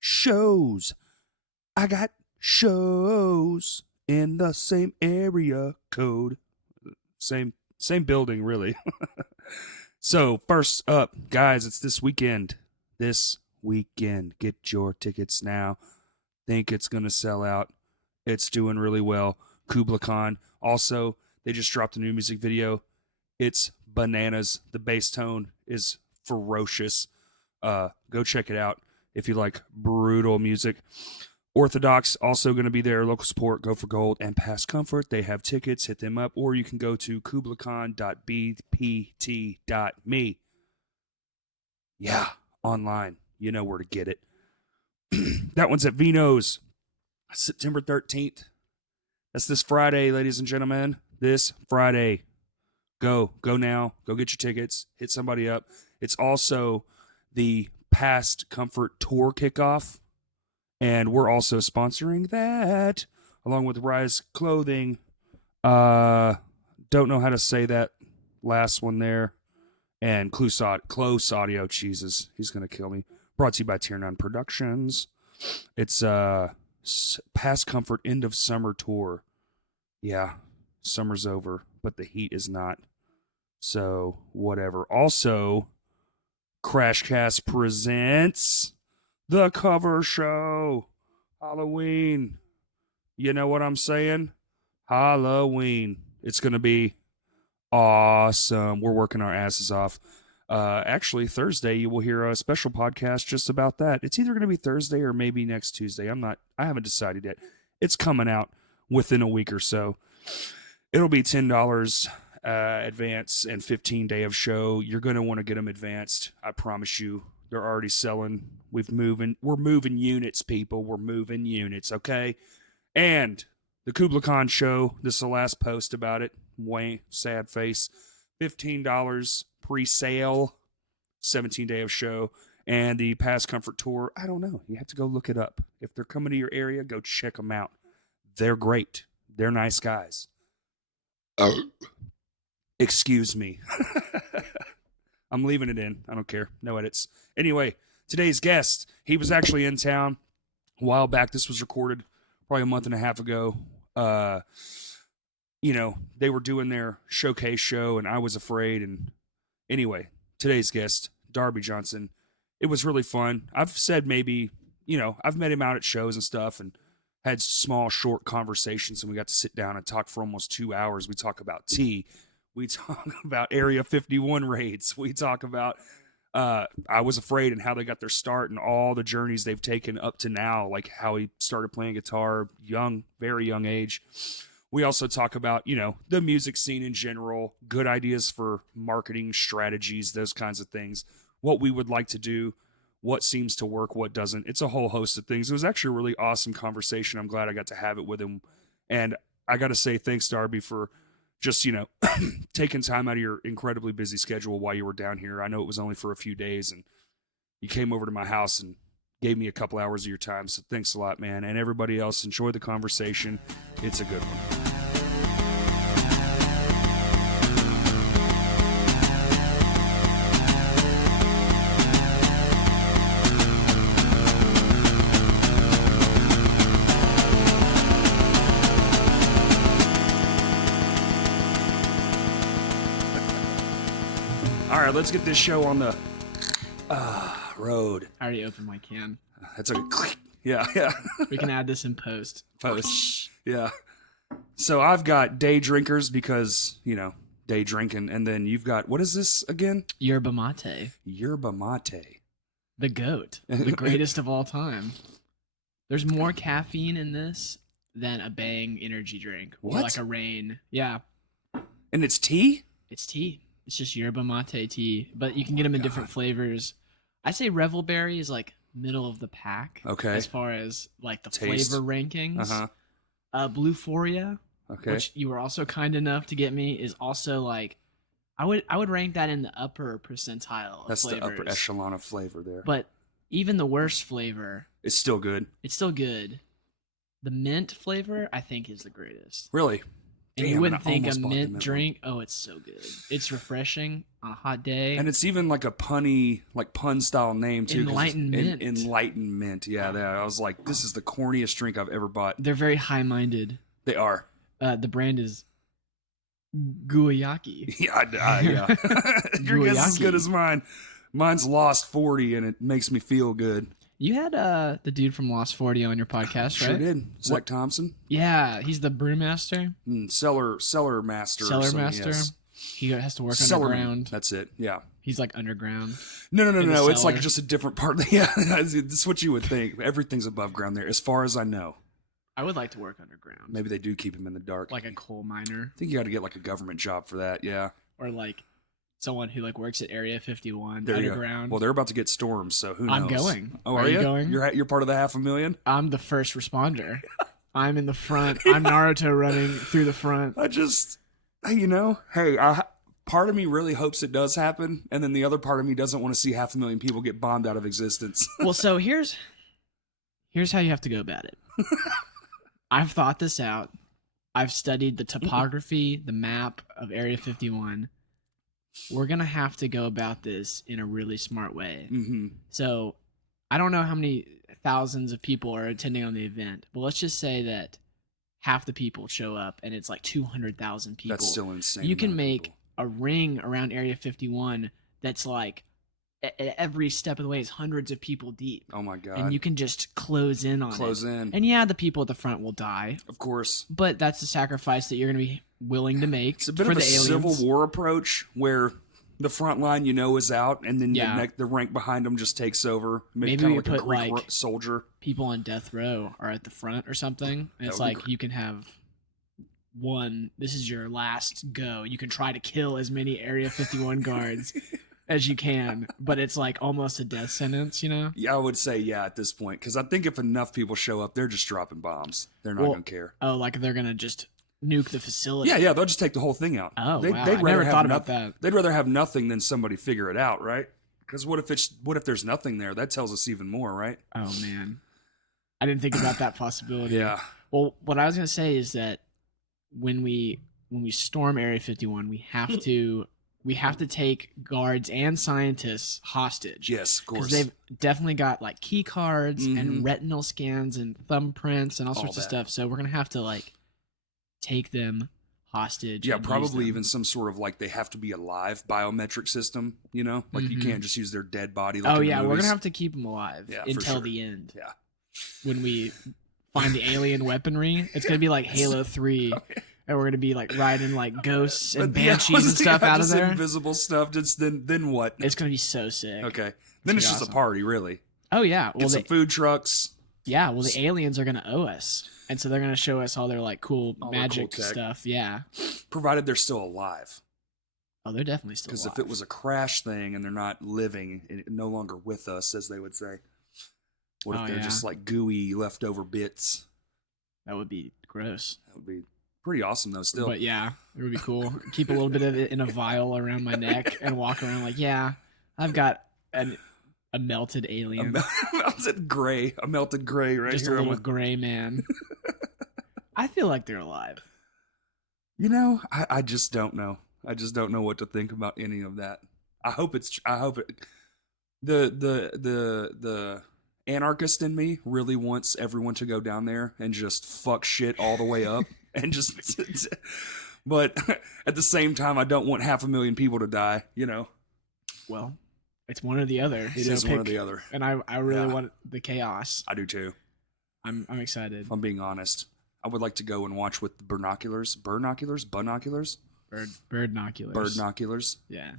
shows. I got shows in the same area code. Same building, really. So, first up, guys, it's this weekend. This weekend. Get your tickets now. Think it's going to sell out. It's doing really well. Kublai Khan. Also, they just dropped a new music video. It's bananas. The bass tone is ferocious. Go check it out if you like brutal music. Orthodox also going to be there. Local support, Go for Gold, and Past Comfort. They have tickets. Hit them up. Or you can go to kublaiKhan.bpt.me. Yeah, online. You know where to get it. That one's at Vino's, September 13th. That's this Friday, ladies and gentlemen. This Friday. Go now. Go get your tickets. Hit somebody up. It's also the Past Comfort Tour kickoff. And we're also sponsoring that, along with Rise Clothing. Don't know how to say that last one there. And Close Audio. Jesus, he's going to kill me. Brought to you by Tier 9 Productions. It's Past Comfort End of Summer Tour. Yeah, summer's over, but the heat is not. So, whatever. Also, Crashcast presents the cover show. Halloween. You know what I'm saying? Halloween. It's going to be awesome. We're working our asses off. Actually, Thursday, you will hear a special podcast just about that. It's either going to be Thursday or maybe next Tuesday. I haven't decided yet. It's coming out within a week or so. It'll be $10 advance and 15-day of show. You're going to want to get them advanced. I promise you. They're already selling. We're moving units, people. We're moving units, okay? And the Kublai Khan show, this is the last post about it. Wayne, sad face. $15 pre-sale, 17-day of show. And the Past Comfort Tour, I don't know. You have to go look it up. If they're coming to your area, go check them out. They're great. They're nice guys. Excuse me. I'm leaving it in. I don't care. No edits. Anyway, today's guest, he was actually in town a while back. This was recorded probably a month and a half ago. They were doing their showcase show, and I was afraid. And anyway, today's guest, Darby Johnson. It was really fun. I've said maybe, I've met him out at shows and stuff and had small, short conversations, and we got to sit down and talk for almost 2 hours. We talk about tea. We talk about Area 51 raids. We talk about I Was Afraid and how they got their start and all the journeys they've taken up to now, like how he started playing guitar, very young age. We also talk about, the music scene in general, good ideas for marketing strategies, those kinds of things, what we would like to do, what seems to work, what doesn't. It's a whole host of things. It was actually a really awesome conversation. I'm glad I got to have it with him. And I got to say thanks, Darby, for just, taking time out of your incredibly busy schedule while you were down here. I know it was only for a few days, and you came over to my house and gave me a couple hours of your time. So thanks a lot, man. And everybody else, enjoy the conversation. It's a good one. All right, let's get this show on the road. I already opened my can. That's a click. Yeah. We can add this in post. Yeah. So I've got day drinkers because, day drinking. And then you've got, what is this again? Yerba mate. Yerba mate. The GOAT. The greatest of all time. There's more caffeine in this than a Bang energy drink. What? Or like a Rain. Yeah. And it's tea? It's tea. It's just yerba mate tea. But you can get them in different flavors. I say Revelberry is like middle of the pack. Okay. As far as like the Taste. flavor rankings. Uh-huh. Bluephoria. Okay. Which you were also kind enough to get me, is also like, I would rank that in the upper percentile of That's flavors. the upper echelon of flavor there. But even the worst flavor, it's still good. it's still good. The mint flavor, I think, is the greatest. Really? And Damn, you wouldn't I think a almost bought the mint mint drink. Oh, it's so good. It's refreshing on a hot day. And it's even like a punny, like pun style name too. 'cause it's Enlightenment. Enlightenment. Yeah, I was like, this is the corniest drink I've ever bought. They're very high-minded. They are. The brand is Guayaki. Yeah. Your guess is as good as mine. Mine's Lost 40, and it makes me feel good. You had the dude from Lost 40 on your podcast, Sure right? did. Zach Thompson. Yeah, he's the brewmaster. Cellar master. Cellar master. Yes. He has to work Cellarman. underground. That's it. Yeah. He's like underground. No. It's like cellar. just a different part. Yeah, that's what you would think. Everything's above ground there, as far as I know. I would like to work underground. Maybe they do keep him in the dark. Like a coal miner. I think you got to get like a government job for that. Yeah. Or like someone who like works at Area 51 There you go. underground. Well, they're about to get storms, so who knows? I'm going. Oh, are you going? You're part of the 500,000. I'm the first responder. I'm in the front. I'm Naruto running through the front. Part of me really hopes it does happen, and then the other part of me doesn't want to see 500,000 people get bombed out of existence. Well, so here's how you have to go about it. I've thought this out. I've studied the topography, the map of Area 51. We're going to have to go about this in a really smart way. Mm-hmm. So I don't know how many thousands of people are attending on the event, but let's just say that half the people show up and it's like 200,000 people. That's still insane. You can amount of make people. a ring around Area 51 that's like at every step of the way is hundreds of people deep. Oh my god! And you can just close in on Close it. in. And yeah, the people at the front will die, Of course. but that's the sacrifice that you're going to be willing to make It's a bit for of the a aliens. Civil War approach where the front line, is out, and then Yeah. the rank behind them just takes over. Maybe kinda we like a put, Greek like- soldier. People on death row are at the front or something, and That it's would be like you can have one. This is your last go. You can try to kill as many Area 51 guards as you can, but it's like almost a death sentence, Yeah, I would say yeah at this point, because I think if enough people show up, they're just dropping bombs. They're not Well, gonna care. Oh, like they're gonna just nuke the facility. Yeah, they'll just take the whole thing out. Oh, wow. They'd I rather never have thought about nothing- that. They'd rather have nothing than somebody figure it out, right? Because what if there's nothing there? That tells us even more, right? Oh man, I didn't think about that possibility. Yeah. Well, what I was gonna say is that when we storm Area 51, we have to take guards and scientists hostage. Yes, of Because course. they've definitely got like key cards Mhm. and retinal scans and thumbprints and all All sorts of that. stuff. So we're gonna have to like take them hostage. Yeah, and use probably them. even some sort of like they have to be alive biometric system. Like you Mhm. can't just use their dead body. Like Oh in yeah, we're movies. gonna have to keep them alive Yeah, for until sure. the end. Yeah. When we find the alien weaponry, it's gonna be like Halo 3. And we're gonna be like riding like ghosts and But, yeah, banshees and stuff out of just there. Invisible stuff. Just then what? It's gonna be so sick. Okay. Then it's be just awesome. a party, really. Oh yeah. Get Well, some food trucks. the aliens are gonna owe us, and so they're gonna show us all their like cool All their magic cool tech. stuff. Yeah. Provided they're still alive. Oh, they're definitely still Because alive. if it was a crash thing and they're not living, and no longer with us, as they would say, what if Oh, they're yeah. just like gooey leftover bits? that would be gross. That would be pretty awesome, though. Still, But yeah, it would be cool. Keep a little bit of it in a vial around my neck and walk around like, yeah, I've got a melted a alien, melted gray, right just a here. little gray man. I feel like they're alive. I just don't know. I just don't know what to think about any of that. I hope it. The anarchist in me really wants everyone to go down there and just fuck shit all the way up and just. But at the same time, I don't want 500,000 people to die. Well, it's one or the other. It so is one or pick- the other. And I really Yeah. want the chaos. I do too. I'm excited. If I'm being honest, I would like to go and watch with the binoculars. Binoculars. Bird noculars. Birdnoculars. Yeah.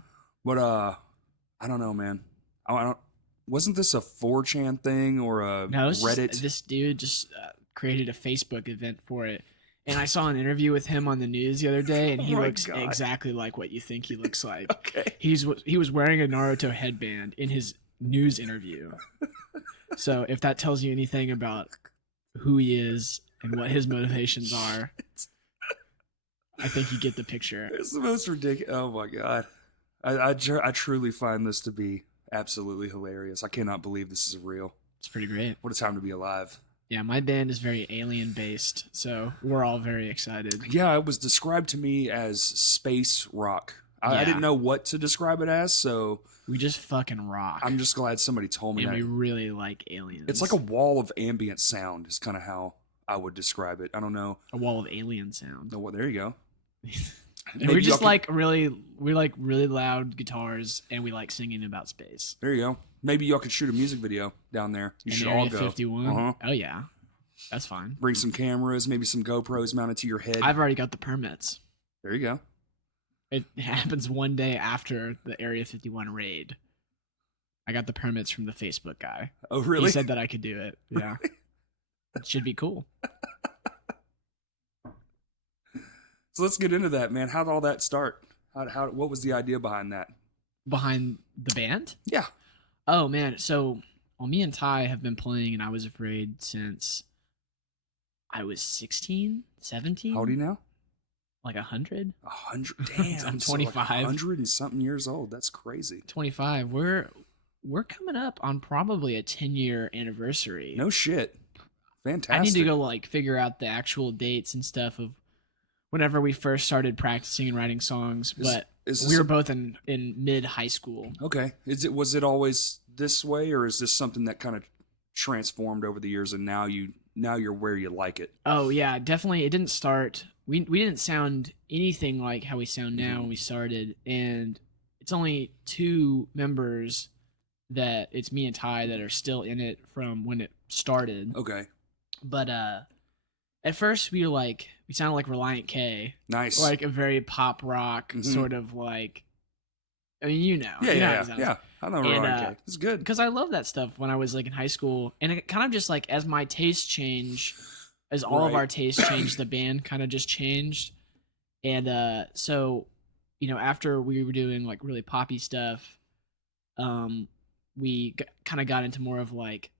But I don't know, man. I don't. Wasn't this a 4chan thing or a No, it's just- Reddit? this dude just created a Facebook event for it. And I saw an interview with him on the news the other day, and he Oh my looks God. exactly like what you think he looks like. Okay. He was wearing a Naruto headband in his news interview. So if that tells you anything about who he is and what his motivations are, I think you get the picture. It's the most ridiculous. Oh my god, I truly find this to be absolutely hilarious. I cannot believe this is real. It's pretty great. What a time to be alive. Yeah, my band is very alien based, so we're all very excited. Yeah, it was described to me as space rock. I Yeah. didn't know what to describe it as, so We just fucking rock. I'm just glad somebody told me and that. we really like aliens. It's like a wall of ambient sound is kind of how I would describe it. I don't know. a wall of alien sound. Oh, well, there you go. And Maybe we just y'all like really loud guitars, and we like singing about space. There you go. Maybe y'all could shoot a music video down there. You In should Area all go. 51. Uh-huh. Oh yeah, that's fine. Bring some cameras, maybe some GoPros mounted to your head. I've already got the permits. There you go. It happens one day after the Area 51 raid. I got the permits from the Facebook guy. Oh, really? He said that I could do it. Yeah. It should be cool. So let's get into that, man. How'd all that start? What was the idea behind that? Behind the band? Yeah. Oh, man. So, well, me and Ty have been playing and I Was Afraid since I was 16, 17. How old are you now? Like 100? 100. Damn. I'm so like 25. 100 and something years old. That's crazy. 25. We're coming up on probably a 10-year anniversary. No shit. Fantastic. I need to go like figure out the actual dates and stuff of whenever we first started practicing and writing songs, but is we this were both in mid high school. Okay. Was it always this way, or is this something that kind of transformed over the years and now you're where you like it? Oh yeah, definitely. It didn't start. We didn't sound anything like how we sound now when we started, and it's only two members that it's me and Ty that are still in it from when it started. Okay. But at first we sounded like Reliant K. Nice. Like a very pop rock sort of like. I mean, you know. Yeah. I know Reliant K. It's good. Because I love that stuff when I was like in high school, and it kind of just like as my tastes change, as all of our tastes changed, the band kind of just changed, and so, after we were doing like really poppy stuff, we kind of got into more of like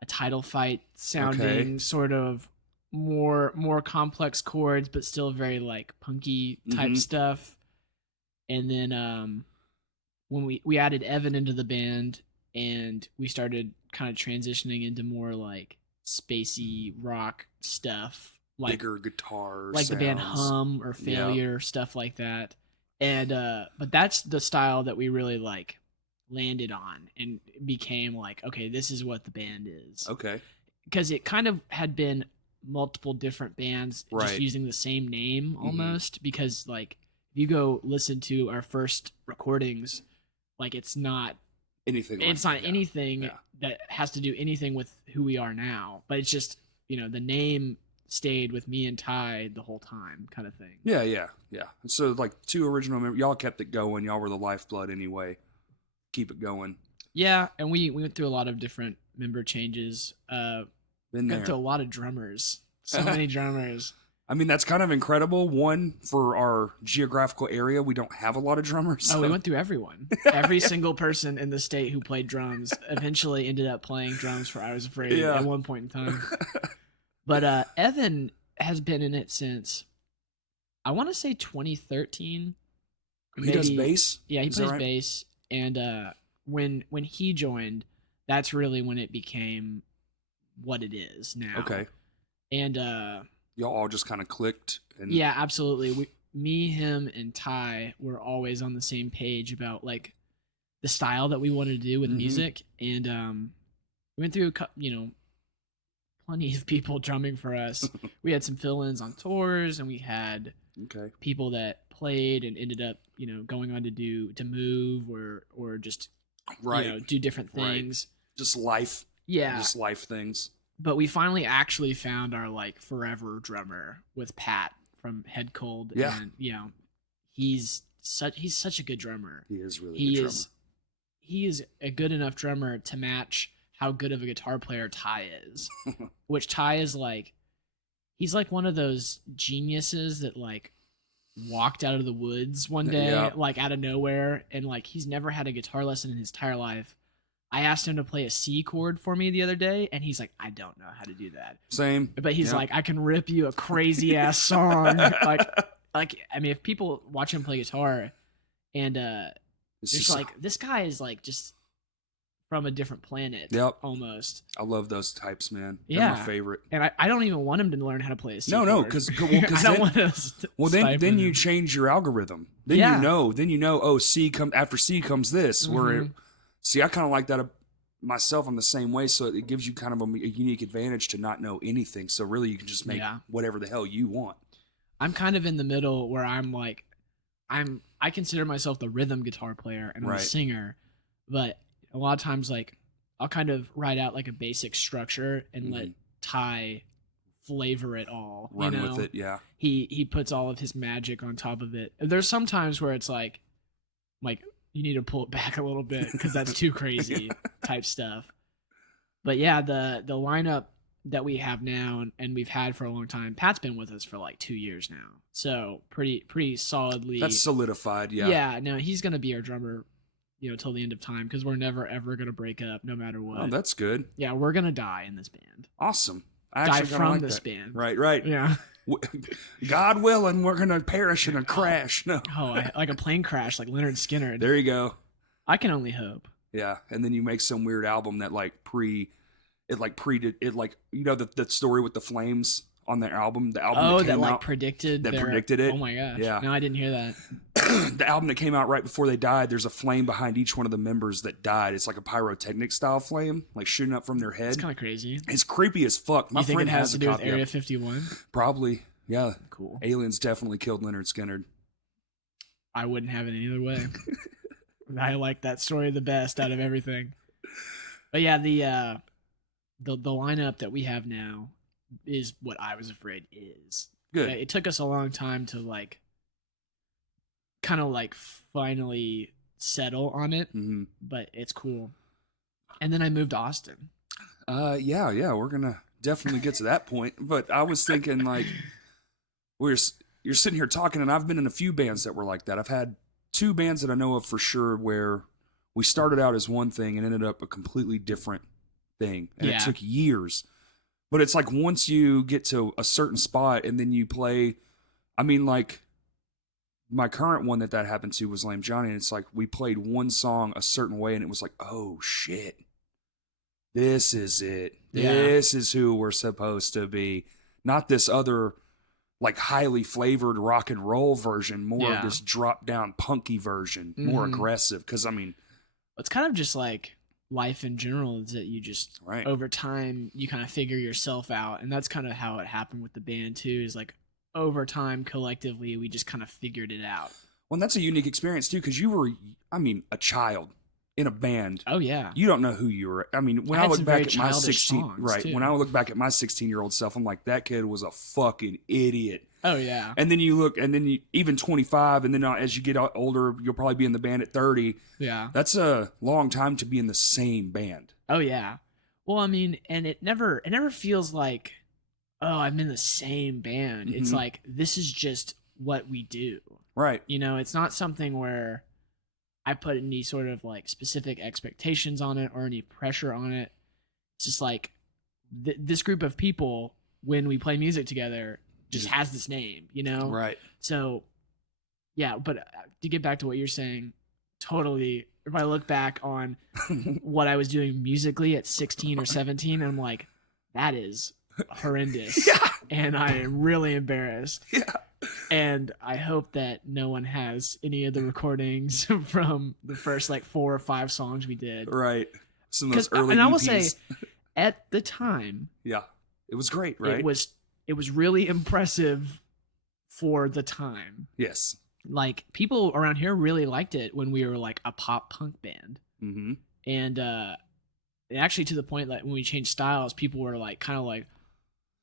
a Title Fight sounding sort of more complex chords, but still very like punky type stuff, and then when we added Evan into the band and we started kind of transitioning into more like spacey rock stuff, like bigger guitar like sounds. the band Hum or Failure, stuff like that. And but that's the style that we really like landed on and became like, okay, this is what the band is. Okay. Because it kind of had been multiple different bands just using the same name almost, because like if you go listen to our first recordings, like it's not anything that has to do anything with who we are now, but it's just the name stayed with me and Ty the whole time, kind of thing. Yeah. So like two original members, y'all kept it going. Y'all were the lifeblood anyway. Keep it going. Yeah, and we went through a lot of different member changes. Been there. Got to a lot of drummers. So many drummers. I mean, that's kind of incredible. One, for our geographical area, we don't have a lot of drummers. So. Oh, we went through everyone. Every single person in the state who played drums eventually ended up playing drums for I Was Afraid at one point in time. But Evan has been in it since, I want to say 2013. He does bass? Yeah, he plays bass. And when he joined, that's really when it became what it is now. Okay. And y'all all just kind of clicked. And yeah, absolutely. Me, him, and Ty were always on the same page about like the style that we wanted to do with music, and we went through plenty of people drumming for us. We had some fill-ins on tours, and we had people that played and ended up going on to move or just do different things. Just life. Yeah, just life things. But we finally actually found our like forever drummer with Pat from Head Cold. Yeah. And he's such a good drummer. He is really a good drummer. He is a good enough drummer to match how good of a guitar player Ty is. Which Ty is like, he's like one of those geniuses that like walked out of the woods one day, like out of nowhere, and like he's never had a guitar lesson in his entire life. I asked him to play a C chord for me the other day, and he's like, I don't know how to do that. Same. But he's like, I can rip you a crazy ass song. like, I mean, if people watch him play guitar, and it's just like, this guy is like just from a different planet. Yep. Almost. I love those types, man. They're Yeah. my favorite. And I don't even want him to learn how to play a C No, chord. because I don't want to. then you change your algorithm. Then Yeah. you know. Oh, after C comes this. Where see, I kind of like that myself. I'm the same way. So it gives you kind of a unique advantage to not know anything. So really, you can just make whatever the hell you want. I'm kind of in the middle where I'm like, I consider myself the rhythm guitar player and I'm a singer, but a lot of times like I'll kind of write out like a basic structure and let Ty flavor it all. Run with it, yeah. He puts all of his magic on top of it. There's some times where it's like you need to pull it back a little bit because that's too crazy type stuff. But yeah, the lineup that we have now and we've had for a long time. Pat's been with us for like 2 years now, so pretty solidly. That's solidified, yeah. Yeah, no, he's gonna be our drummer, till the end of time because we're never ever gonna break up, no matter what. Oh, that's good. Yeah, we're gonna die in this band. Awesome. Die from this band. Right. Yeah. God willing, we're gonna perish in a crash. No. Like a plane crash, like Leonard Skinner. There you go. I can only hope. Yeah, and then you make some weird album that the story with the flames on their album. The album predicted it. Oh my gosh! Yeah, no, I didn't hear that. The album that came out right before they died. There's a flame behind each one of the members that died. It's like a pyrotechnic style flame, like shooting up from their head. It's kind of crazy. It's creepy as fuck. My you think friend it has to do with copy Area 51? Probably. Yeah. Cool. Aliens definitely killed Leonard Skinner. I wouldn't have it any other way. I like that story the best out of everything. But yeah, the lineup that we have now is what I was afraid is. Good. It took us a long time to kind of finally settle on it, but it's cool. And then I moved to Austin. Yeah, we're gonna definitely get to that point. But I was thinking you're sitting here talking, and I've been in a few bands that were like that. I've had 2 bands that I know of for sure where we started out as one thing and ended up a completely different thing, and it took years. But it's like once you get to a certain spot and then you play, I mean, like my current one that happened to was Lame Johnny, and it's like we played one song a certain way and it was like, oh shit, this is it. This is who we're supposed to be. Not this other like highly flavored rock and roll version, more of this drop down punky version, more aggressive. Because I mean, it's kind of just like life in general, is that you just over time you kind of figure yourself out, and that's kind of how it happened with the band too, is like over time collectively we just kind of figured it out. Well, and that's a unique experience too, because you were, I mean, a child in a band. Oh yeah, you don't know who you were. I mean, when I look back at my 16 when I look back at my 16-year-old self, I'm like, that kid was a fucking idiot. Oh yeah. And then you look, and then you even 25, and then as you get older, you'll probably be in the band at 30. Yeah, that's a long time to be in the same band. Oh yeah. Well, I mean, and it never feels like, oh, I'm in the same band. It's like, this is just what we do. Right. It's not something where I put any sort of like specific expectations on it or any pressure on it. It's just like this group of people, when we play music together, just has this name, Right. So yeah, but to get back to what you're saying, totally, if I look back on what I was doing musically at 16 or 17, I'm like, that is horrendous. Yeah. And I am really embarrassed. Yeah. And I hope that no one has any of the recordings from the first 4 or 5 songs we did. Right. Some of those early and EPs. I will say, at the time, yeah, it was great, right? It was really impressive for the time. Yes. Like, people around here really liked it when we were like a pop punk band. Mm-hmm. And actually, to the point that when we changed styles, people were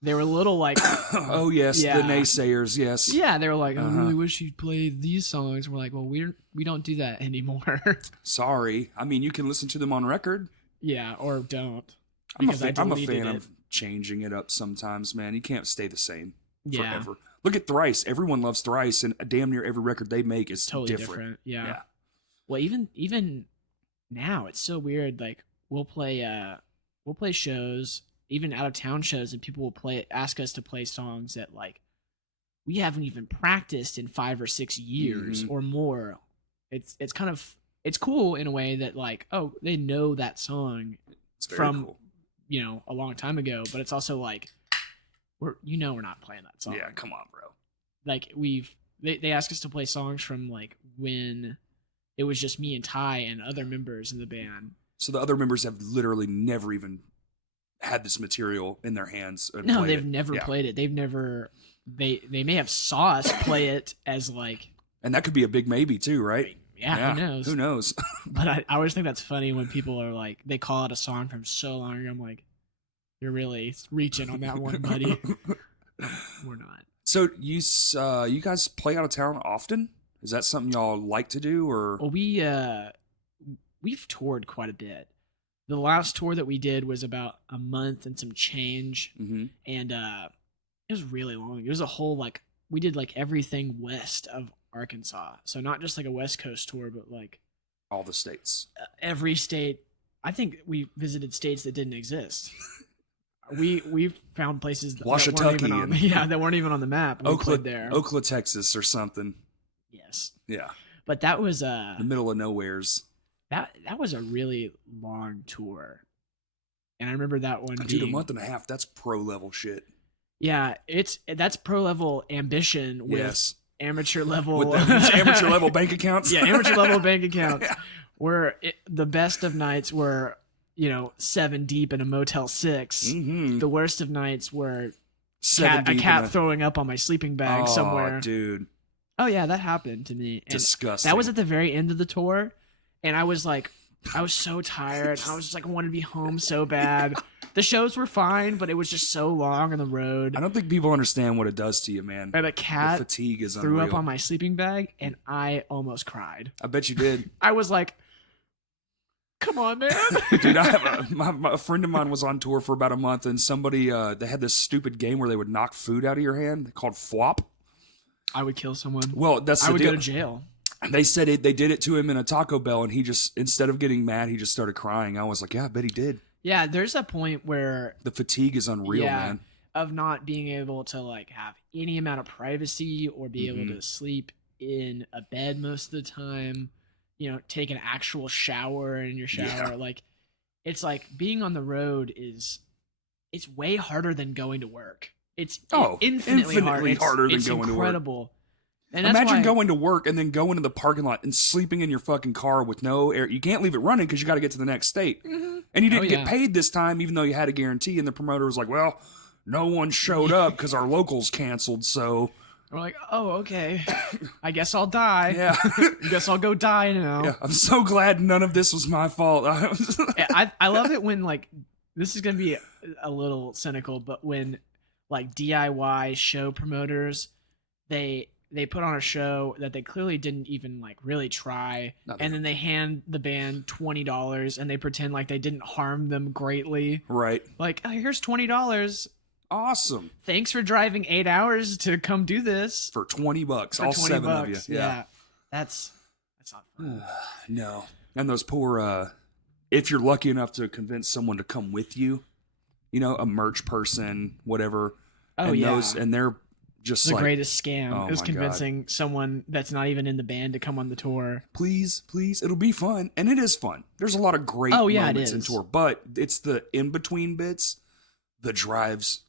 they were a little like, oh yes, yeah. The naysayers, yes. Yeah, they were like, I really wish you'd play these songs. We're like, well, we don't do that anymore. Sorry. I mean, you can listen to them on record. Yeah, or don't. I'm a fan of changing it up sometimes, man. You can't stay the same forever. Look at Thrice. Everyone loves Thrice, and damn near every record they make is totally different. Yeah. Well, even now, it's so weird. Like, we'll play shows, even out of town shows, and people will ask us to play songs that we haven't even practiced in 5 or 6 years or more. It's kind of it's cool in a way that like, oh, they know that song It's very from cool. a long time ago, but it's also like we're not playing that song. Yeah, come on, bro. Like they ask us to play songs from like when it was just me and Ty and other members in the band. So the other members have literally never even had this material in their hands. And No, played they've it. never Yeah. played it. They've never they may have saw us play it as like, And that could be a big maybe too, right? yeah, who knows? Who knows? But I always think that's funny when people are like, they call it a song from so long ago. I'm like, you're really reaching on that one, buddy. No, we're not. So you guys play out of town often? Is that something y'all like to do, or? Well, we've toured quite a bit. The last tour that we did was about a month and some change, Mhm. and it was really long. It was a whole like, we did like everything west of Arkansas, so not just like a West Coast tour, but like All the states. every state. I think we visited states that didn't exist. We found places that weren't even on, Washatucky that weren't even on the map. We played there. Oklahoma, Texas, or something. Yes, Yeah, but that was the middle of nowheres. that was a really long tour, and I remember that one Dude, being a month and a half. That's pro level shit. Yeah, that's pro level ambition with Yes, amateur level with the amateur level bank accounts. Yeah, amateur level bank accounts. Yeah. Where the best of nights were 7 deep in a Motel 6. Mm-hmm. The worst of nights were Seven a deep cat in throwing up on my sleeping bag Oh, somewhere. dude, Oh yeah, that happened to me. And disgusting. that was at the very end of the tour, and I was so tired. I was just like, I wanted to be home so bad. The shows were fine, but it was just so long on the road. I don't think people understand what it does to you, man. And a The cat fatigue is threw unreal. up on my sleeping bag, and I almost cried. I bet you did. I was like, come on, man. Dude, I have a friend of mine was on tour for about a month, and somebody they had this stupid game where they would knock food out of your hand called flop. I would kill someone. Well, that's the I would deal. go to jail. They said they did it to him in a Taco Bell, and he just, instead of getting mad, he just started crying. I was like, yeah, I bet he did. Yeah, there's a point where The fatigue is unreal, yeah, man. of not being able to like have any amount of privacy or be able to sleep in a bed most of the time. Take an actual shower in your shower. Yeah. Like, it's like being on the road it's way harder than going to work. It's infinitely harder than it's going to work. incredible. And that's Imagine why, going to work and then going to the parking lot and sleeping in your fucking car with no air. You can't leave it running because you got to get to the next state. Mhm. And you didn't Oh, get yeah. paid this time, even though you had a guarantee. And the promoter was like, well, no one showed up because our locals canceled. So, we're like, oh, okay. I guess I'll die. yeah. I guess I'll go die now. Yeah, I'm so glad none of this was my fault. I love it when like, this is gonna be a little cynical, but when like DIY show promoters, they put on a show that they clearly didn't even like really try, Nothing. and then they hand the band $20 and they pretend like they didn't harm them greatly. Right. Like, oh, here's $20. Awesome. Thanks for driving 8 hours to come do this For $20, for all 20 seven bucks. of you. Yeah. That's not fun. No. And those poor, if you're lucky enough to convince someone to come with you, a merch person, whatever. Oh and yeah. And they're just The like, greatest scam Oh is my convincing someone that's not even in the band to come on the tour. please, it'll be fun. And it is fun. There's a lot of great Oh, yeah, it moments in is. tour, but it's the in-between bits, the drives,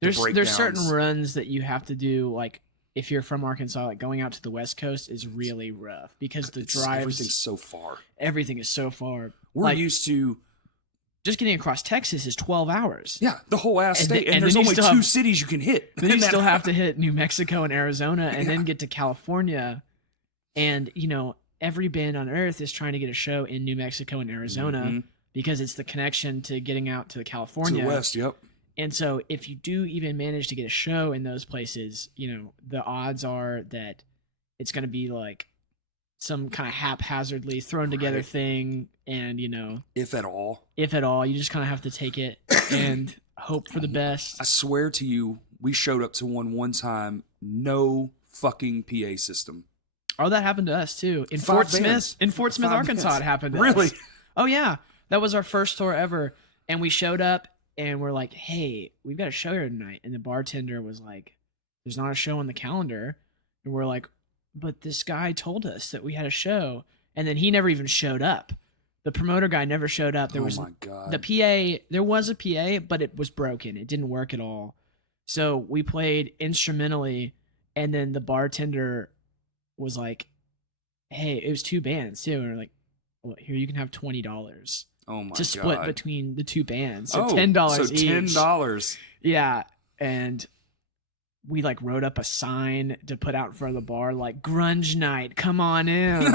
the There's breakdowns. certain runs that you have to do, like if you're from Arkansas, like going out to the West Coast is really rough because the drives, Everything's so far. everything is so far. We're Like, used to, just getting across Texas is 12 hours. yeah, the whole ass And state. then- And and there's then you only still two have- cities you can hit. Then you And still that- have to hit New Mexico and Arizona and Yeah. then get to California. And, every band on earth is trying to get a show in New Mexico and Arizona Mhm. because it's the connection to getting out to To California. the west, yep. And so if you do even manage to get a show in those places, the odds are that it's going to be like some kind of haphazardly thrown together Right. thing. And, If at all. if at all, you just kind of have to take it and hope for the best. I swear to you, we showed up to one time, no fucking PA system. Oh, that happened to us too. In 5 Fort bands. Smith, Arkansas, bands. it happened to Really? us. Oh yeah. That was our first tour ever. And we showed up and we're like, hey, we've got a show here tonight. And the bartender was like, there's not a show on the calendar. And we're like, but this guy told us that we had a show. and then he never even showed up. The promoter guy never showed up. There was my God. the PA. There was a PA, but it was broken. It didn't work at all. So we played instrumentally, and then the bartender was like, "Hey, it was 2 bands too." And we're like, well, "Here, you can have $20 Oh my to split God. between the 2 bands. So Oh, $10 so each." $10. Yeah, and we like wrote up a sign to put out in front of the bar, like "Grunge Night, come on in."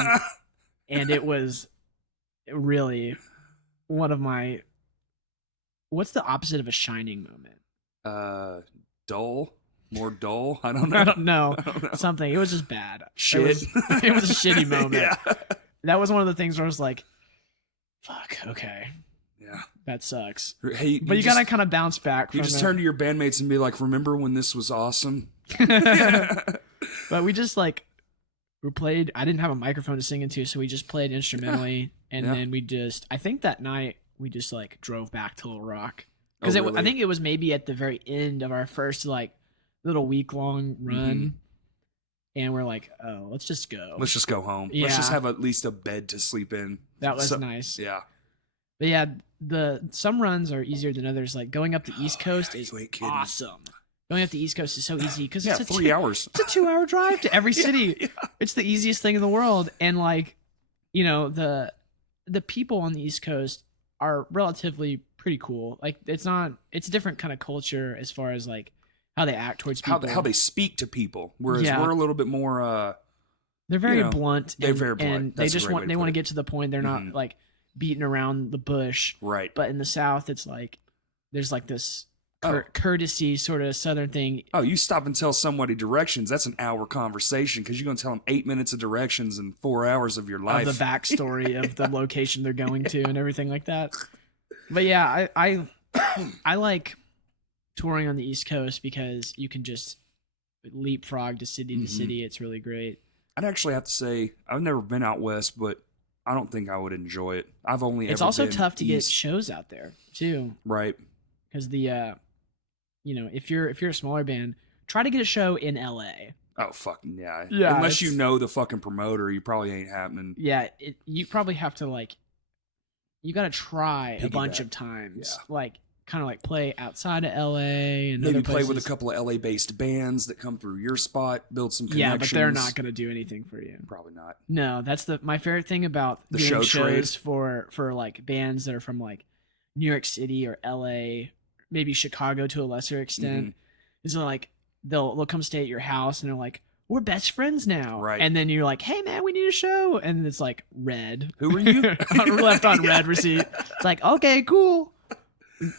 And it was really one of my. What's the opposite of a shining moment? Dull, more dull. I don't know. I don't know. I don't know. Something. It was just bad. Shit. It was a shitty moment. Yeah. That was one of the things where I was like, "Fuck, okay, Yeah. that sucks." Hey, But you gotta kind of bounce back. You from just it. turn to your bandmates and be like, "Remember when this was awesome?" But we just like we played. I didn't have a microphone to sing into, so we just played instrumentally, and Yeah. then we just. I think that night we just like drove back to Little Rock because really? I think it was maybe at the very end of our first like little week-long run, and we're like, "Oh, let's just go." Let's just go home. Yeah. Let's just have at least a bed to sleep in. That was So- nice. Yeah. But yeah, some runs are easier than others. Like going up the East Coast is you ain't kidding. awesome. Going up the East Coast is so easy because Yeah, it's a 3 hours. It's a 2-hour drive to every city. Yeah. It's the easiest thing in the world, and like, you know, the people on the East Coast are relatively pretty cool. Like it's a different kind of culture as far as like how they act towards people, How they speak to people, whereas Yeah. we're a little bit more. they're very you know, blunt. they're and, very blunt. and That's they a just great way want to they put want to it. get to the point. They're Mhm. not like beating around the bush. Right. But in the South, it's like there's like this Oh. courtesy sort of Southern thing. Oh, you stop and tell somebody directions. That's an hour conversation because you're going to tell them 8 minutes of directions and 4 hours of your life. Of the backstory of the location they're going to and everything like that. But yeah, I like touring on the East Coast because you can just leapfrog to city to Mhm. city. It's really great. I'd actually have to say I've never been out west, but I don't think I would enjoy it. I've only It's ever also been tough to get east. shows out there too, Right. because you know, if you're a smaller band, try to get a show in LA. Oh fucking yeah. Yeah, Unless you it's- know the fucking promoter, you probably ain't happening. Yeah, you probably have to like, you got to try a bunch Piggyback. of times, Yeah. like kind of like play outside of LA and Maybe other play with a places. couple of LA based bands that come through your spot, build some Yeah, connections. but they're not going to do anything for you. Probably not. No, that's my favorite thing about The doing show shows for like bands that are from like New York City or LA, maybe Chicago to a lesser extent. Mm-hmm. Is like they'll come stay at your house and they're like, "We're best friends now," Right. And then you're like, "Hey man, we need a show," and it's like red. Who are you? Left on Yeah. red receipt. It's like, okay, cool.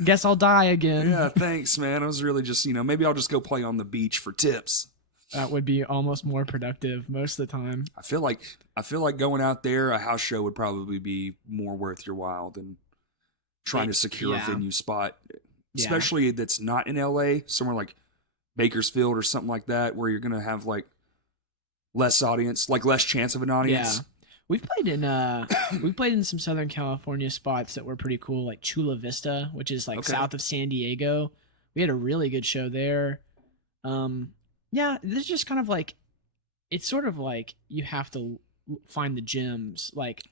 Guess I'll die again. Yeah, thanks, man. I was really just, maybe I'll just go play on the beach for tips. That would be almost more productive most of the time. I feel like going out there, a house show would probably be more worth your while than trying to secure Yeah. a venue spot, Yeah. especially that's not in LA, somewhere like Bakersfield or something like that, where you're gonna have like less audience, like less chance of an audience. Yeah. We've played in some Southern California spots that were pretty cool, like Chula Vista, which is like Okay. south of San Diego. We had a really good show there. Yeah, this is just kind of like, it's sort of like you have to find the gems, like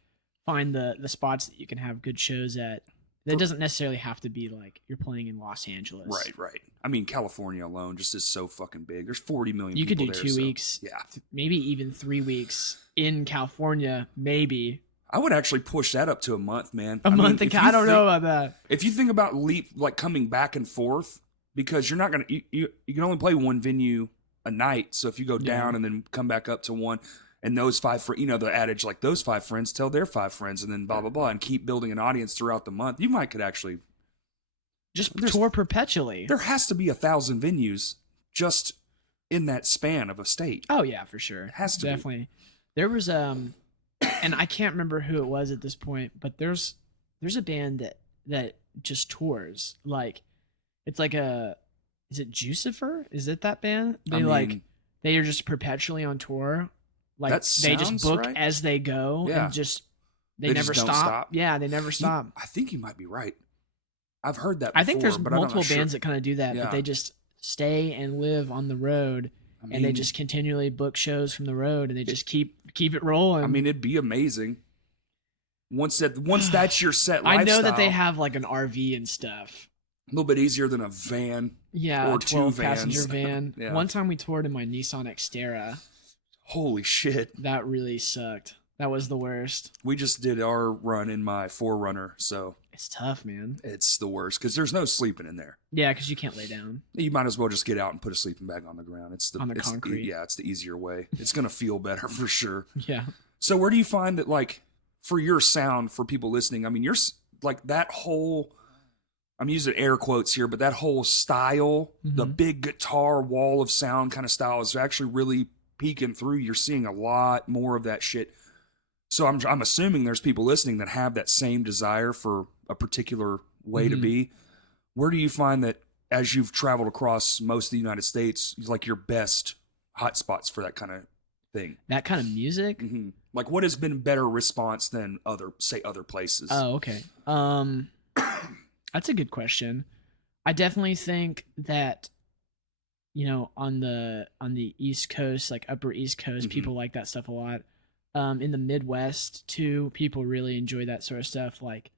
find the spots that you can have good shows at. That doesn't necessarily have to be like you're playing in Los Angeles. Right. I mean, California alone just is so fucking big. There's 40 million You could people do there, 2 so- weeks, Yeah. maybe even 3 weeks in California, maybe. I would actually push that up to a month, man. A I mean, month. if I you don't know about that. If you think about like coming back and forth, because you're not gonna you can only play one venue a night. So if you go Yeah. down and then come back up to one, and those five, the adage like those 5 friends tell their 5 friends, and then blah blah blah, and keep building an audience throughout the month, you could actually. Just There's- tour perpetually. There has to be 1,000 venues just in that span of a state. Oh yeah, for sure. It has to be. Definitely. There was and I can't remember who it was at this point, but there's a band that just tours. Like it's like is it Jucifer? Is it that band? They are just perpetually on tour. Like That they just sounds book right. as they go Yeah. and just they They never just don't stop. stop. Yeah, they never stop. I think you might be right. I've heard that before, I think there's but I'm not multiple sure. bands that kind of do that, Yeah. but they just stay and live on the road. and they just continually book shows from the road, and they just keep it rolling. I mean, it'd be amazing. Once that's your set lifestyle. I know that they have like an RV and stuff. A little bit easier than a van. Yeah, or a 12 2 vans. passenger van. Yeah. One time we toured in my Nissan Xterra. Holy shit. That really sucked. That was the worst. We just did our run in my 4Runner, so it's tough, man. It's the worst because there's no sleeping in there. Yeah, because you can't lay down. You might as well just get out and put a sleeping bag on the ground. On the concrete. It's the easier way. It's gonna feel better for sure. Yeah. So where do you find that, like, for your sound, for people listening? I mean, you're like that whole. I'm using air quotes here, but that whole style, the big guitar wall of sound kind of style, is actually really peeking through. You're seeing a lot more of that shit. So I'm assuming there's people listening that have that same desire for a particular way to be. Where do you find that, as you've traveled across most of the United States, like your best hotspots for that kind of thing? That kind of music? Mm-hmm. Like, what has been better response than other places? Oh, okay. That's a good question. I definitely think that, you know, on the East Coast, like Upper East Coast, people like that stuff a lot. In the Midwest too, people really enjoy that sort of stuff. Like,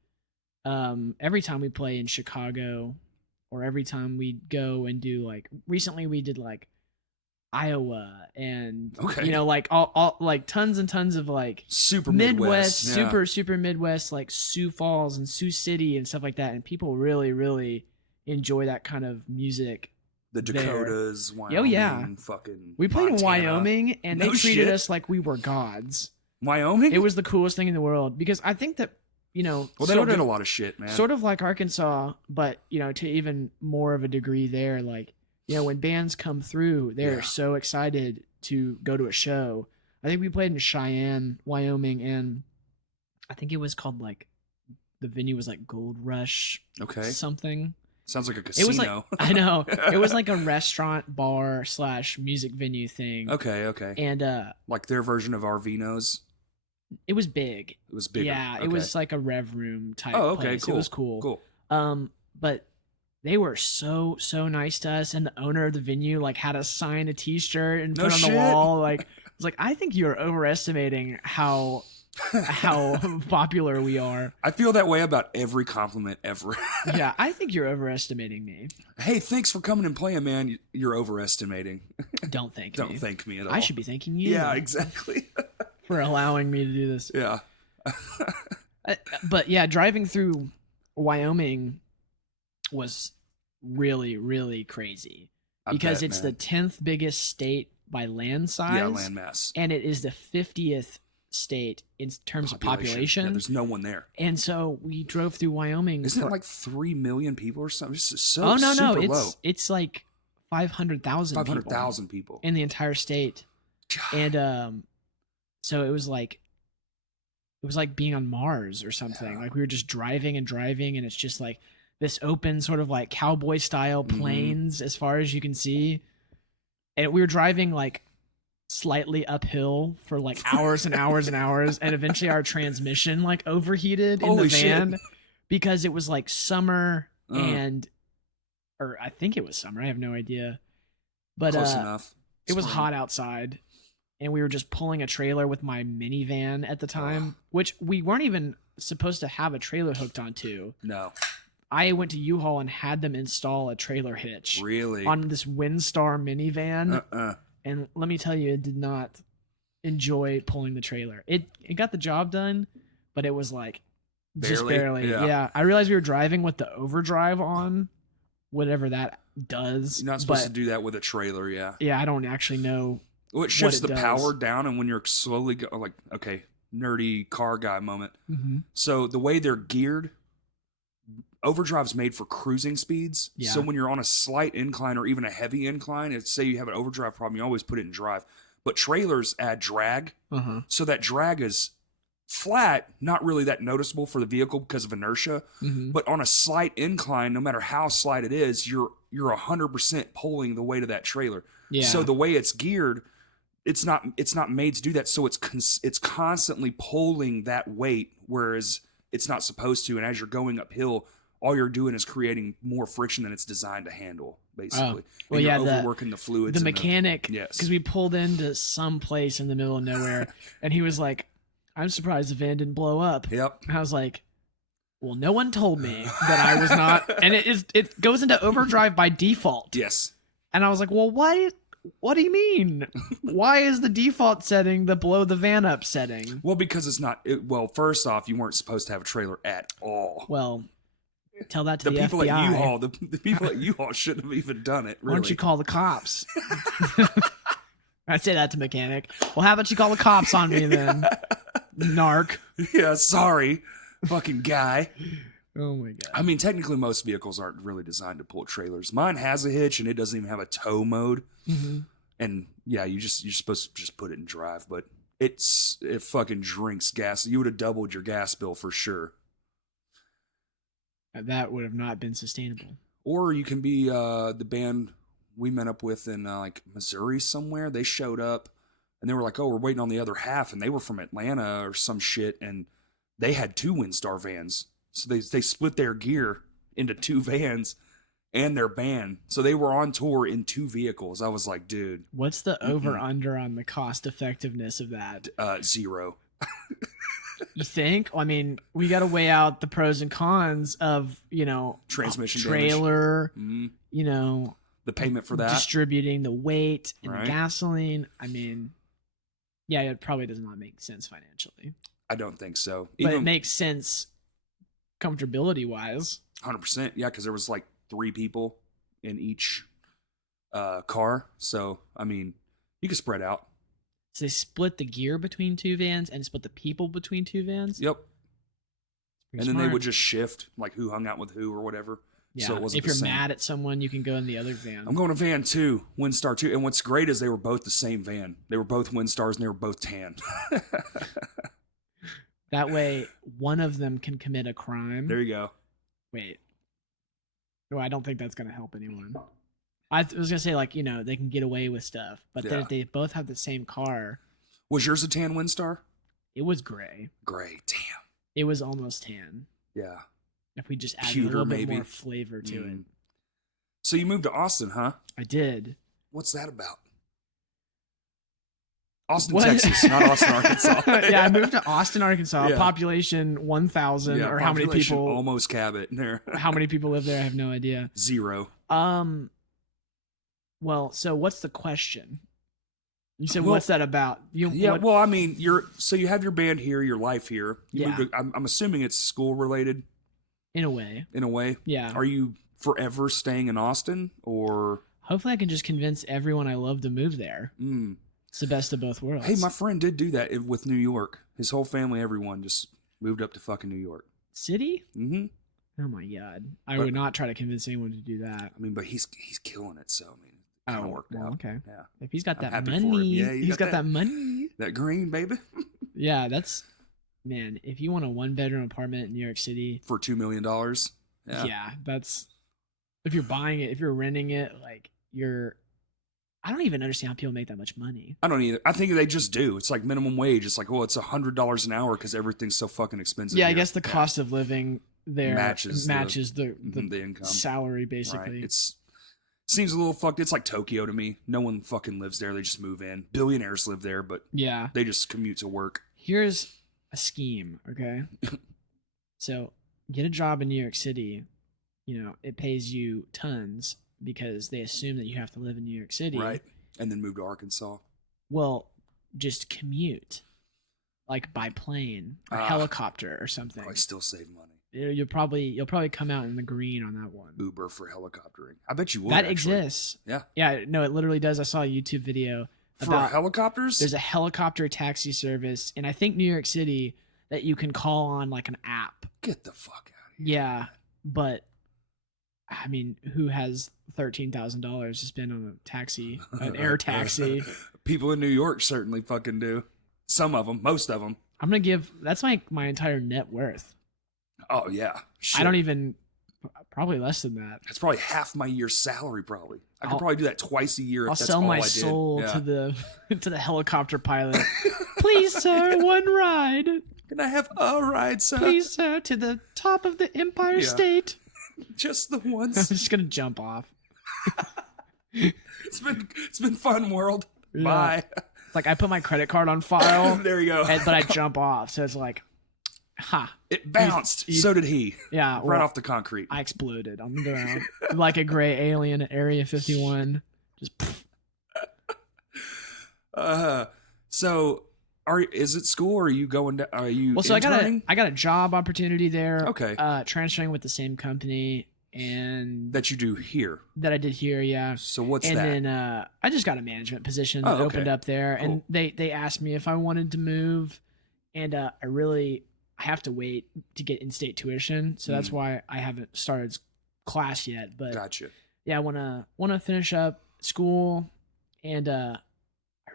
every time we play in Chicago, or every time we go and do, like, recently we did like Iowa and you know, like all like tons and tons of like super Midwest, super Midwest, like Sioux Falls and Sioux City and stuff like that, and people really enjoy that kind of music. The Dakotas, there. Wyoming, oh yeah, fucking we played Montana. in Wyoming, and they treated us like we were gods. Wyoming? It was the coolest thing in the world, because I think that, you know, well, they don't get a lot of shit, man. Sort of like Arkansas, but, you know, to even more of a degree there, like, you know, when bands come through, they're so excited to go to a show. I think we played in Cheyenne, Wyoming, and I think it was called, like, the venue was like Gold Rush something. Sounds like a casino. It was like, I know. It was like a restaurant, bar / music venue thing. Okay. And like their version of our Vinos? It was big. It was bigger. Yeah, it was like a rev room type place. Cool. It was cool. Cool. But they were so nice to us, and the owner of the venue like had us sign a T-shirt and put on the wall. Like, I was like, I think you're overestimating how popular we are. I feel that way about every compliment ever. Yeah, I think you're overestimating me. Hey, thanks for coming and playing, man. You're overestimating. Don't thank me. Don't thank me at all. I should be thanking you. Yeah, exactly. For allowing me to do this. Yeah. But yeah, driving through Wyoming was really crazy, because it's the 10th biggest state by land size. Yeah, land mass. And it is the 50th state in terms of population. Yeah, there's no one there. And so we drove through Wyoming. Isn't it like 3 million people or something? It's so oh no, low. It's like 500,000 500,000 people in the entire state. God. And so it was like being on Mars or something. Yeah. Like we were just driving, and it's just like this open sort of like cowboy style plains as far as you can see. And we were driving like slightly uphill for like hours and hours and hours, and eventually our transmission like overheated in the van because it was like summer or I think it was summer, I have no idea, but close enough. It was hot outside, and we were just pulling a trailer with my minivan at the time, which we weren't even supposed to have a trailer hooked onto. No, I went to U-Haul and had them install a trailer hitch on this Windstar minivan. And let me tell you, it did not enjoy pulling the trailer. It got the job done, but it was like just barely. Yeah. I realized we were driving with the overdrive on, whatever that does. You're not supposed to do that with a trailer, yeah. Yeah, I don't actually know. Well, it shifts the power down, and when you're slowly nerdy car guy moment. Mm-hmm. So the way they're geared, overdrive's made for cruising speeds. Yeah. So when you're on a slight incline or even a heavy incline, say you have an overdrive problem, you always put it in drive. But trailers add drag. So that drag is flat, not really that noticeable for the vehicle because of inertia. But on a slight incline, no matter how slight it is, you're 100% pulling the weight of that trailer. Yeah. So the way it's geared, it's not made to do that. So it's constantly pulling that weight, whereas it's not supposed to. And as you're going uphill, all you're doing is creating more friction than it's designed to handle, basically. Well, and yeah, you're overworking the fluids. The mechanic, yes. Because we pulled into some place in the middle of nowhere, and he was like, I'm surprised the van didn't blow up. Yep. And I was like, well, no one told me that I was not. And it goes into overdrive by default. Yes. And I was like, well, why? What do you mean? Why is the default setting the blow the van up setting? Well, because it's not. Well, first off, you weren't supposed to have a trailer at all. Well, tell that to the people FBI. at U-Haul. The people at U-Haul shouldn't have even done it. Really. Why don't you call the cops? I say that to mechanic. Well, how about you call the cops on me then, narc? Yeah, sorry, fucking guy. Oh my god. I mean, technically, most vehicles aren't really designed to pull trailers. Mine has a hitch, and it doesn't even have a tow mode. Mm-hmm. And yeah, you're supposed to just put it in drive, but it fucking drinks gas. You would have doubled your gas bill for sure. That would have not been sustainable. Or you can be the band we met up with in like Missouri somewhere. They showed up, and they were like, "Oh, we're waiting on the other half," and they were from Atlanta or some shit, and they had 2 Windstar vans. So they split their gear into 2 vans and their band. So they were on tour in 2 vehicles. I was like, dude. What's the over-under on the cost effectiveness of that? 0. You think? I mean, we got to weigh out the pros and cons of, transmission trailer, damage. The payment for that. Distributing the weight and right. the gasoline. I mean, yeah, it probably does not make sense financially. I don't think so. But it makes sense comfortability wise. 100%. Yeah, because there was like 3 people in each car. So, I mean, you could spread out. So they split the gear between 2 vans and split the people between 2 vans? Yep. And then smart. they would just shift, like who hung out with who or whatever. Yeah. So it wasn't if you're the same. mad at someone, you can go in the other van. I'm going to van 2, Windstar 2. And what's great is they were both the same van. They were both Windstars and they were both tan. That way, one of them can commit a crime. There you go. Wait. No, I don't think that's going to help anyone. I was going to say, like, they can get away with stuff. But then if they both have the same car. Was yours a tan Windstar? It was gray. Gray. Damn. It was almost tan. Yeah. If we just added Cuter, a little maybe. bit more flavor to it. So you moved to Austin, huh? I did. What's that about? Austin, Texas, not Austin, Arkansas. Yeah, I moved to Austin, Arkansas. Yeah. Population 1,000, or how many people? Almost Cabot. How many people live there? I have no idea. 0. Well, so what's the question? You said, what's that about? Well, I mean, you have your band here, your life here. Yeah. I'm assuming it's school related. In a way. Yeah. Are you forever staying in Austin, or? Hopefully I can just convince everyone I love to move there. It's the best of both worlds. Hey, my friend did do that with New York. His whole family, everyone just moved up to fucking New York. City? Mm-hmm. Oh my god. I would not try to convince anyone to do that. I mean, but he's killing it, so I mean, it kind of worked out. Okay. Yeah. If he's got I'm that happy for him. money, Yeah, he's got that money. That green, baby. Yeah, man, if you want a 1-bedroom apartment in New York City for $2 million. Yeah, that's if you're buying it, if you're renting it, like I don't even understand how people make that much money. I don't either. I think they just do. It's like minimum wage. It's like, well, it's $100 an hour because everything's so fucking expensive. Yeah, here. I guess the cost of living there matches the income salary, basically. Right. Seems a little fucked. It's like Tokyo to me. No one fucking lives there. They just move in. Billionaires live there, but yeah, they just commute to work. Here's a scheme, okay? So get a job in New York City. It pays you tons because they assume that you have to live in New York City. Right. And then move to Arkansas. Well, just commute. Like by plane or helicopter or something. Probably still save money. You'll probably come out in the green on that one. Uber for helicoptering. I bet you would. That actually. exists. Yeah. Yeah, no, it literally does. I saw a YouTube video about helicopters. There's a helicopter taxi service, and I think New York City that you can call on like an app. Get the fuck out of here. Yeah, but I mean, who has $13,000 to spend on a taxi, an air taxi? People in New York certainly fucking do. Some of them, most of them. I'm gonna give that's my entire net worth. Oh yeah, shit. I don't even probably less than that. That's probably half my year's salary. Probably I could probably do that twice a year. I'll if that's sell all my I did. soul Yeah. to the helicopter pilot. Please, sir, one ride. Can I have a ride, sir? Please, sir, to the top of the Empire State. Just the I'm once. just gonna jump off. It's been fun, world. Yeah. Bye. It's like I put my credit card on file, There you go. but I jump off. So it's like, ha. It bounced. You- So did he. Yeah. Right well, off the concrete. I exploded on the ground like a gray alien at Area 51. Just. Pff. So is it school or are you going to, are you Well, so interning? I got a job opportunity there. Okay. Transferring with the same company and That you do here. that I did here, yeah. So what's And that? then I just got a management position that Oh, okay. opened up there, Cool. and they asked me if I wanted to move, and I have to wait to get in-state tuition, so that's why I haven't started class yet. But Gotcha. yeah, I wanna finish up school, and I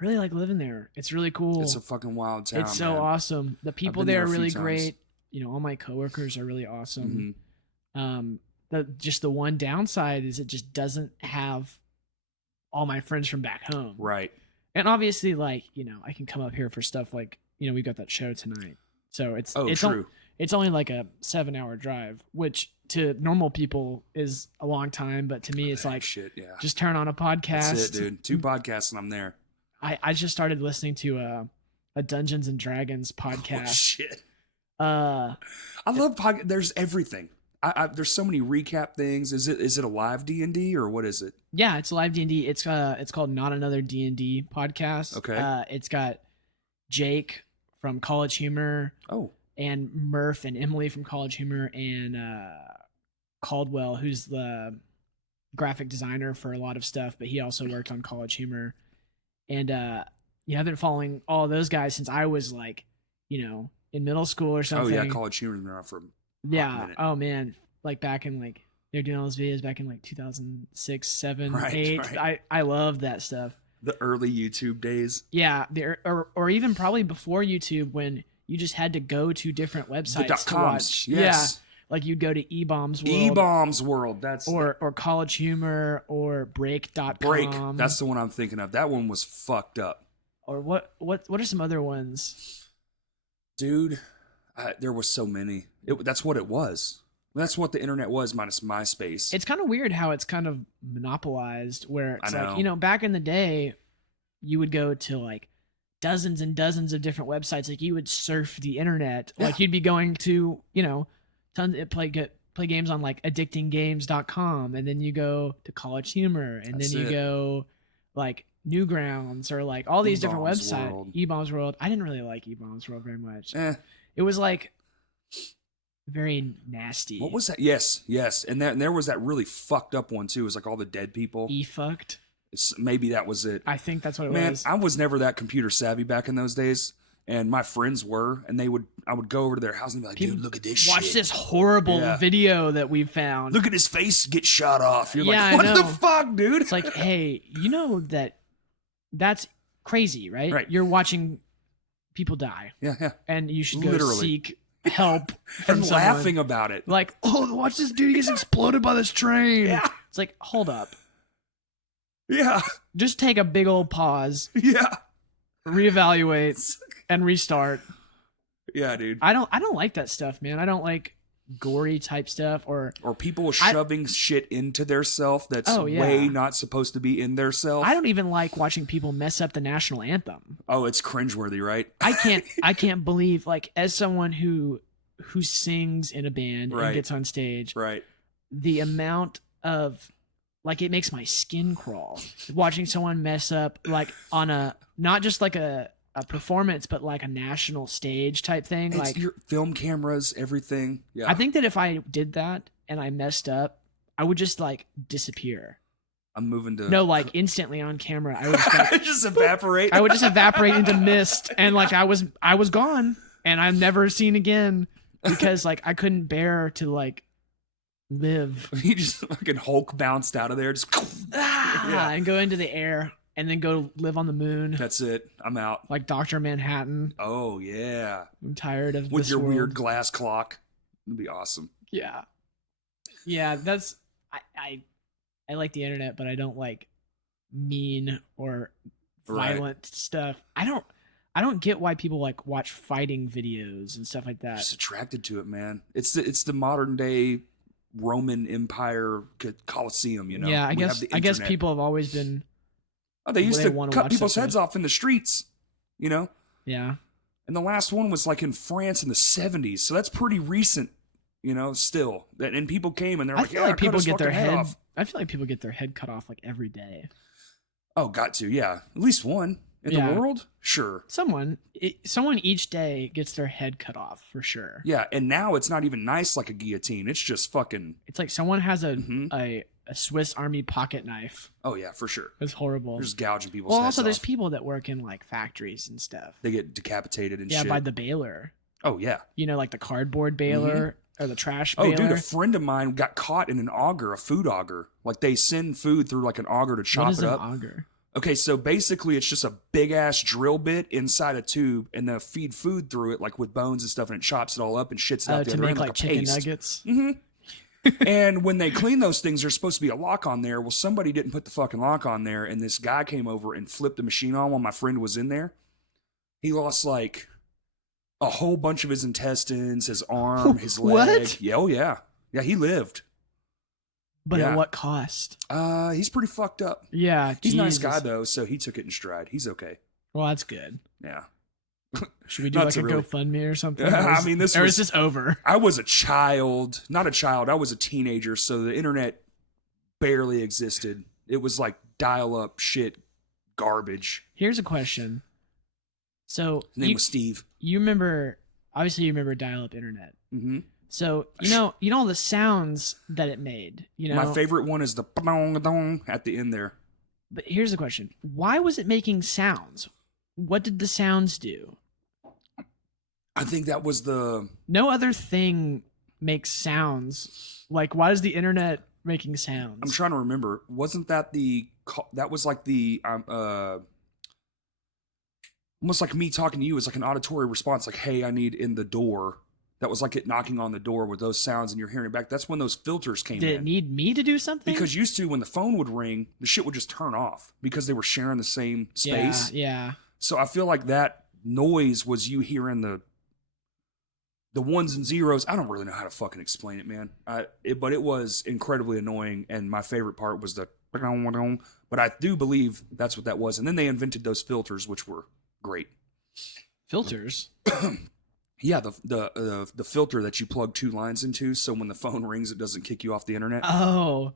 really like living there. It's really cool. It's a fucking wild town. It's so man. awesome. The people been there there are a few really times. great. You know, all my coworkers are really awesome. Mhm. The one downside is it just doesn't have all my friends from back home. Right. And obviously, like, you know, I can come up here for stuff like, you know, we got that show tonight. So it's True. it's only like a 7-hour drive, which to normal people is a long time, but to me it's like Shit, yeah. just turn on a podcast. That's it, dude. 2 podcasts and I'm there. I just started listening to a Dungeons and Dragons Oh, podcast. shit. Uh I love podcast. There's everything. There's so many recap things. Is it a live D&D or what is it? Yeah, it's live D&D. It's called Not Another D&D podcast. Okay. It's got Jake from College Humor Oh, and Murph and Emily from College Humor and Caldwell, who's the graphic designer for a lot of stuff, but he also worked on College Humor. And you know, I've been following all of those guys since I was like, you know, in middle school or something. oh yeah, College Humor's been around for a Yeah. minute. Oh man. Like back in like they're doing all those videos back in like 2006, 7, Right, 8. right. I love that stuff. the early YouTube days. Yeah, there or even probably before YouTube when you just had to go to different websites The to .coms. watch. Yes. Yeah. Like you'd go to E-Bombs World E-Bombs World. That's or College Humor or Break.com. Break. That's the one I'm thinking of. That one was fucked up. Or what are some other ones? Dude, there was so many. That's what it was. That's what the internet was minus MySpace. It's kind of weird how it's kind of monopolized where it's I like, know. you know, back in the day, you would go to like dozens and dozens of different websites. Like you would surf the internet. Yeah. Like you'd be going to, you know, tons play games on like addictinggames.com, and then you go to College Humor, and That's then you it. go like Newgrounds or like all these different E-Bombs websites. World. E-Bombs World. I didn't really like E-Bombs World very much. Eh, It was like very nasty. what was that? Yes. And there was that really fucked up one too. It was like all the dead people. E-fucked? Maybe that was it. I think that's what it Man, was. I was never that computer savvy back in those days, and my friends were, and I would go over to their house and be like, "Dude, look at this Watch shit. this horrible Yeah. video that we found. Look at his face get shot off." You're Yeah, I like, "What the know. fuck, dude?" It's like, hey, you know that's crazy, right? Right. You're watching people die, yeah. and you should go Literally. seek help from And someone. laughing about it. Like, oh, watch this dude gets exploded by this train. Yeah. It's like, hold up. Yeah. Just take a big old pause, Yeah. reevaluate, and restart. Yeah, dude. I don't like that stuff, man. I don't like gory type stuff or People shoving shit into their self that's Oh, yeah. way not supposed to be in their self. I don't even like watching people mess up the national anthem. Oh, it's cringeworthy, right? I can't believe, like, as someone who sings in a band Right. and gets on stage, Right. the amount of, like, it makes my skin crawl watching someone mess up, like, on a not just like a performance, but like a national stage type thing. It's Like, your film cameras, everything. Yeah. I think that if I did that and I messed up, I would just like disappear. I'm moving to No, like instantly on camera, I would just like, just evaporate. I would just evaporate into mist, and like I was gone, and I'm never seen again because like I couldn't bear to like live He just fucking Hulk bounced out of there. Just Yeah. and go into the air and then go live on the moon That's it. I'm out. like Dr. Manhattan. Oh yeah. I'm tired of With this your world. weird glass clock. It'd be awesome. Yeah, that's I like the internet, but I don't like mean or Right. violent stuff. I don't get why people like watch fighting videos and stuff like that. Just attracted to it, man. It's the modern day Roman Empire Colosseum, you know? Yeah, I We have guess the I guess internet. people have always been. Oh, they used they to wanna cut watch people's stuff heads with. off in the streets, you know? Yeah. And the last one was like in France in the 70s. So that's pretty recent, you know, still. And people came and they're I like, feel yeah, like cut people his get their fucking head head. off. I feel like people get their head cut off like every day. Oh, got to, yeah. At least one. In Yeah. the world? Sure. Someone each day gets their head cut off for sure. Yeah, and now it's not even nice like a guillotine. It's just fucking. It's like someone has Mhm. a Swiss Army pocket knife. Oh, yeah, for sure. It's horrible. They're just gouging people's Well, heads also there's off. people that work in like factories and stuff. They get decapitated and Yeah, shit. by the baler. Oh, yeah. You know, like the cardboard baler or the trash Oh, baler. dude, a friend of mine got caught in an auger, a food auger. Like they send food through like an auger to chop what is it an up. auger? Okay, so basically it's just a big ass drill bit inside a tube, and they'll feed food through it, like with bones and stuff, and it chops it all up and shits it out the To other make end like like a chicken paste. nuggets. And when they clean those things, there's supposed to be a lock on there. Well, somebody didn't put the fucking lock on there, and this guy came over and flipped the machine on while my friend was in there. He lost like a whole bunch of his intestines, his arm, his leg. What? Yeah, oh yeah. Yeah, he lived. But Yeah. at what cost? He's pretty fucked up. Yeah, He's a nice Jesus. guy though, so he took it in stride. He's okay. Well, that's good. Yeah. Should we do Not like to a really- GoFundMe or something? I mean, this or was- is this over? I was a child, not a child. I was a teenager, so the internet barely existed. It was like dial-up shit, garbage. Here's a question. So His name was Steve. you remember? Obviously, you remember dial-up internet. Mm-hmm. So you know all the sounds that it made. You know, My favorite one is the dong at the end there. But here's the question: why was it making sounds? What did the sounds do? I think that was the. No other thing makes sounds. Like, why is the internet making sounds? I'm trying to remember. Wasn't that the? That was like the. Almost like me talking to you is like an auditory response, like, "Hey, I need in the door." That was like it knocking on the door with those sounds, and you're hearing it back. That's when those filters came Did in. it need me to do something? Because used to, when the phone would ring, the shit would just turn off because they were sharing the same space. Yeah. So I feel like that noise was you hearing the ones and zeros. I don't really know how to fucking explain it, man. But it was incredibly annoying, and my favorite part was the. But I do believe that's what that was. And then they invented those filters, which were great. Filters. Yeah, the filter that you plug two lines into, so when the phone rings, it doesn't kick you off the internet. Oh,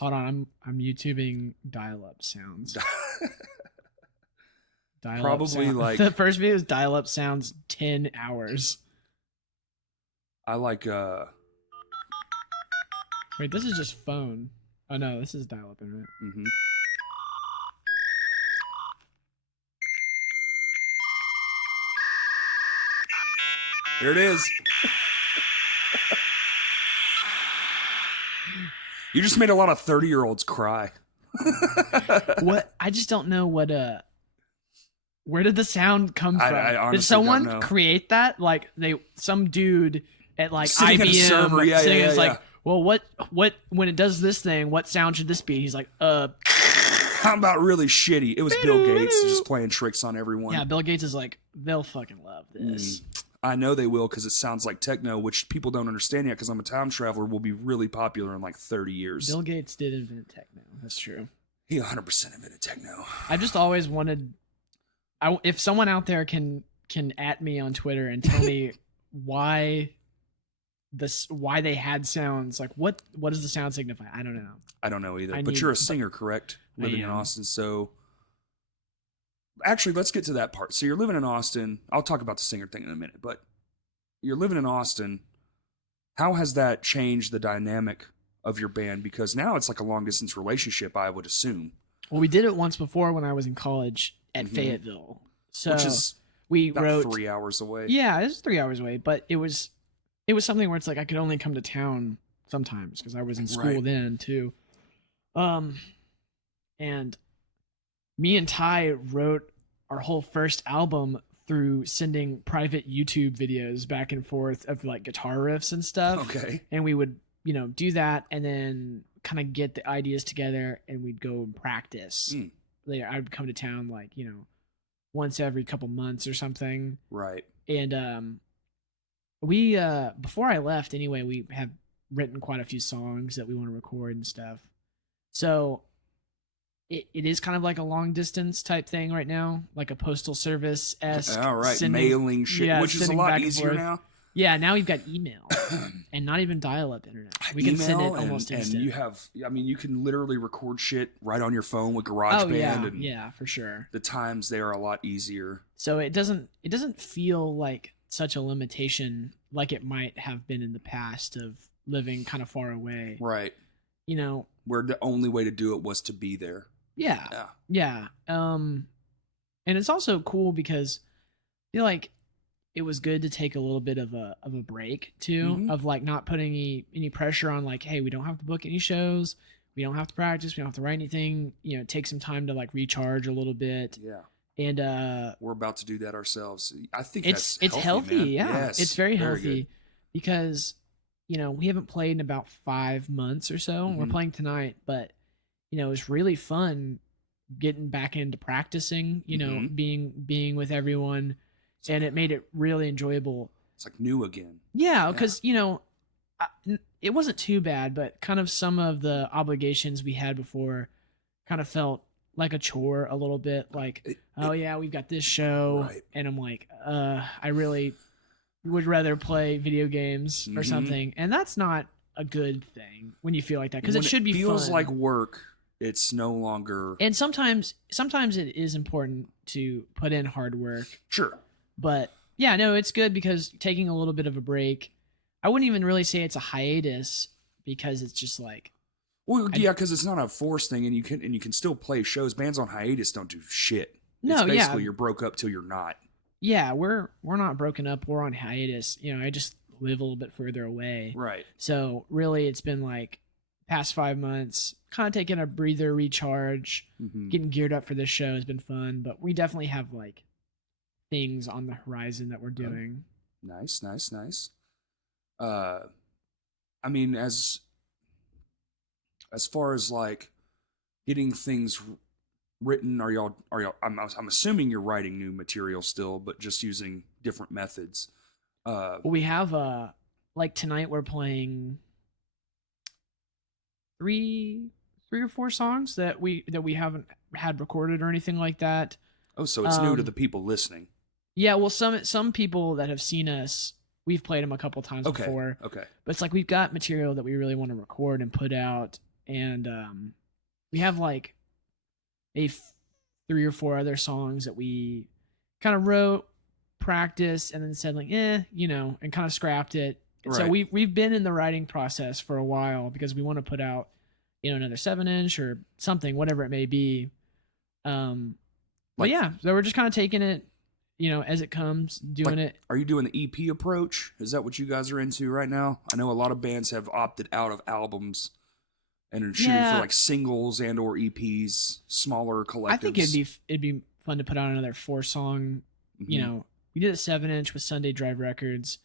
hold on. I'm YouTubing dial-up sounds. Dial-up Probably sound. like- the first video is dial-up sounds 10 hours. I like Wait, this is just phone. Oh no, this is dial-up internet. mhm. Here it is. You just made a lot of 30-year-olds cry. What? I just don't know what where did the sound come from? I honestly Did someone don't know. create that? Like some dude at like Sitting at a IBM server, yeah, sitting yeah, is yeah. like, well, what when it does this thing, what sound should this be? He's like, How about really shitty? It was Bill Gates just playing tricks on everyone. yeah, Bill Gates is like, they'll fucking love this. I know they will because it sounds like techno, which people don't understand yet because I'm a time traveler, will be really popular in like 30 years. Bill Gates did invent techno. That's true. He 100% invented techno. I just always wanted. If someone out there can at me on Twitter and tell me why they had sounds, like what does the sound signify? I don't know. I don't know either. I But need- you're a singer, correct? I Living in am. Austin. So actually, let's get to that part. So you're living in Austin. I'll talk about the singer thing in a minute, but you're living in Austin. How has that changed the dynamic of your band? Because now it's like a long distance relationship, I would assume. Well, we did it once before when I was in college at Mhm. Fayetteville. So Which is we about wrote 3 hours away. Yeah, it was 3 hours away, but it was something where it's like I could only come to town sometimes because I was in school Right. then too. And me and Ty wrote our whole first album through sending private YouTube videos back and forth of like guitar riffs and stuff. Okay. And we would, do that and then kind of get the ideas together and we'd go and practice. Mm. Later, I would come to town like, once every couple months or something. Right. And we before I left anyway, we have written quite a few songs that we want to record and stuff. So it is kind of like a long distance type thing right now, like a postal service esque. All right, mailing shit, which is a lot easier now. Yeah, now we've got email and not even dial-up internet. We can send it almost instant. And you have, I mean, you can literally record shit right on your phone with GarageBand. Oh yeah, for sure. The times they are a lot easier. So it doesn't feel like such a limitation like it might have been in the past of living kind of far away. Right. You know, where the only way to do it was to be there. Yeah. And it's also cool because I feel like it was good to take a little bit of a break too, of like not putting any pressure on like, hey, we don't have to book any shows, we don't have to practice, we don't have to write anything. You know, take some time to like recharge a little bit. Yeah. And we're about to do that ourselves. I think it's that's healthy. Man. Yeah, yes, it's very healthy good. Because you know we haven't played in about 5 months or so. We're playing tonight, but you know it's really fun getting back into practicing. You know, being with everyone, and it made it really enjoyable. It's like new again. Yeah, because you know it wasn't too bad, but kind of some of the obligations we had before kind of felt like a chore a little bit, like yeah, we've got this show, right. And I'm like I really would rather play video games or something, and that's not a good thing when you feel like that, because it should be feels fun. Like work, it's no longer. And sometimes it is important to put in hard work, sure, but yeah, no, it's good because taking a little bit of a break, I wouldn't even really say it's a hiatus, because it's just like, well, yeah, because it's not a forced thing, and you can still play shows. Bands on hiatus don't do shit. No, it's basically you're broke up till you're not. Yeah, we're not broken up. We're on hiatus. You know, I just live a little bit further away. Right. So really, it's been like past 5 months, kind of taking a breather, recharge, getting geared up for this show has been fun. But we definitely have like things on the horizon that we're doing. Nice. I mean, as far as like getting things written, are y'all I'm assuming you're writing new material still, but just using different methods. We have like tonight we're playing three or four songs that we haven't had recorded or anything like that. Oh, so it's new to the people listening. Yeah, well, some people that have seen us, we've played them a couple times before. Okay. But it's like we've got material that we really want to record and put out, and we have like 3 or 4 other songs that we kind of wrote, practiced, and then said like, you know, and kind of scrapped it. Right. So we've been in the writing process for a while because we want to put out, you know, another 7-inch or something, whatever it may be. But yeah, so we're just kind of taking it, you know, as it comes, doing it. Are you doing the EP approach? Is that what you guys are into right now? I know a lot of bands have opted out of albums and are shooting for like singles and or EPs, smaller collectives. I think it'd be fun to put out another 4-song. You know, we did a 7-inch with Sunday Drive Records,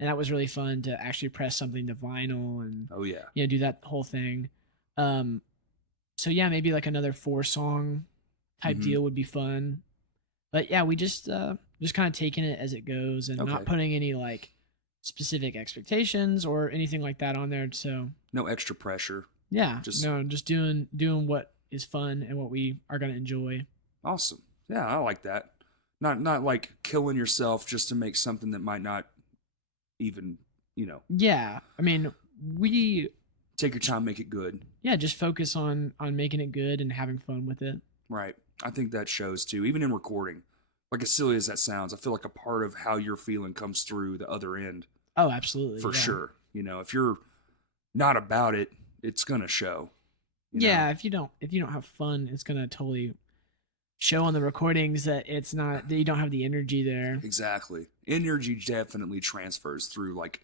and that was really fun to actually press something to vinyl and you know, do that whole thing. So yeah, maybe like another 4-song type deal would be fun. But yeah, we just kind of taking it as it goes and not putting any like specific expectations or anything like that on there. So no extra pressure. Yeah, just doing what is fun and what we are gonna enjoy. Awesome. Yeah, I like that. Not like killing yourself just to make something that might not even, you know. Yeah, I mean, we take your time, make it good. Yeah, just focus on making it good and having fun with it. Right. I think that shows too, even in recording. Like as silly as that sounds, I feel like a part of how you're feeling comes through the other end. Oh, absolutely. For sure. You know, if you're not about it, it's gonna show. Yeah, if you don't have fun, it's gonna totally show on the recordings that you don't have the energy there. Exactly. Energy definitely transfers through like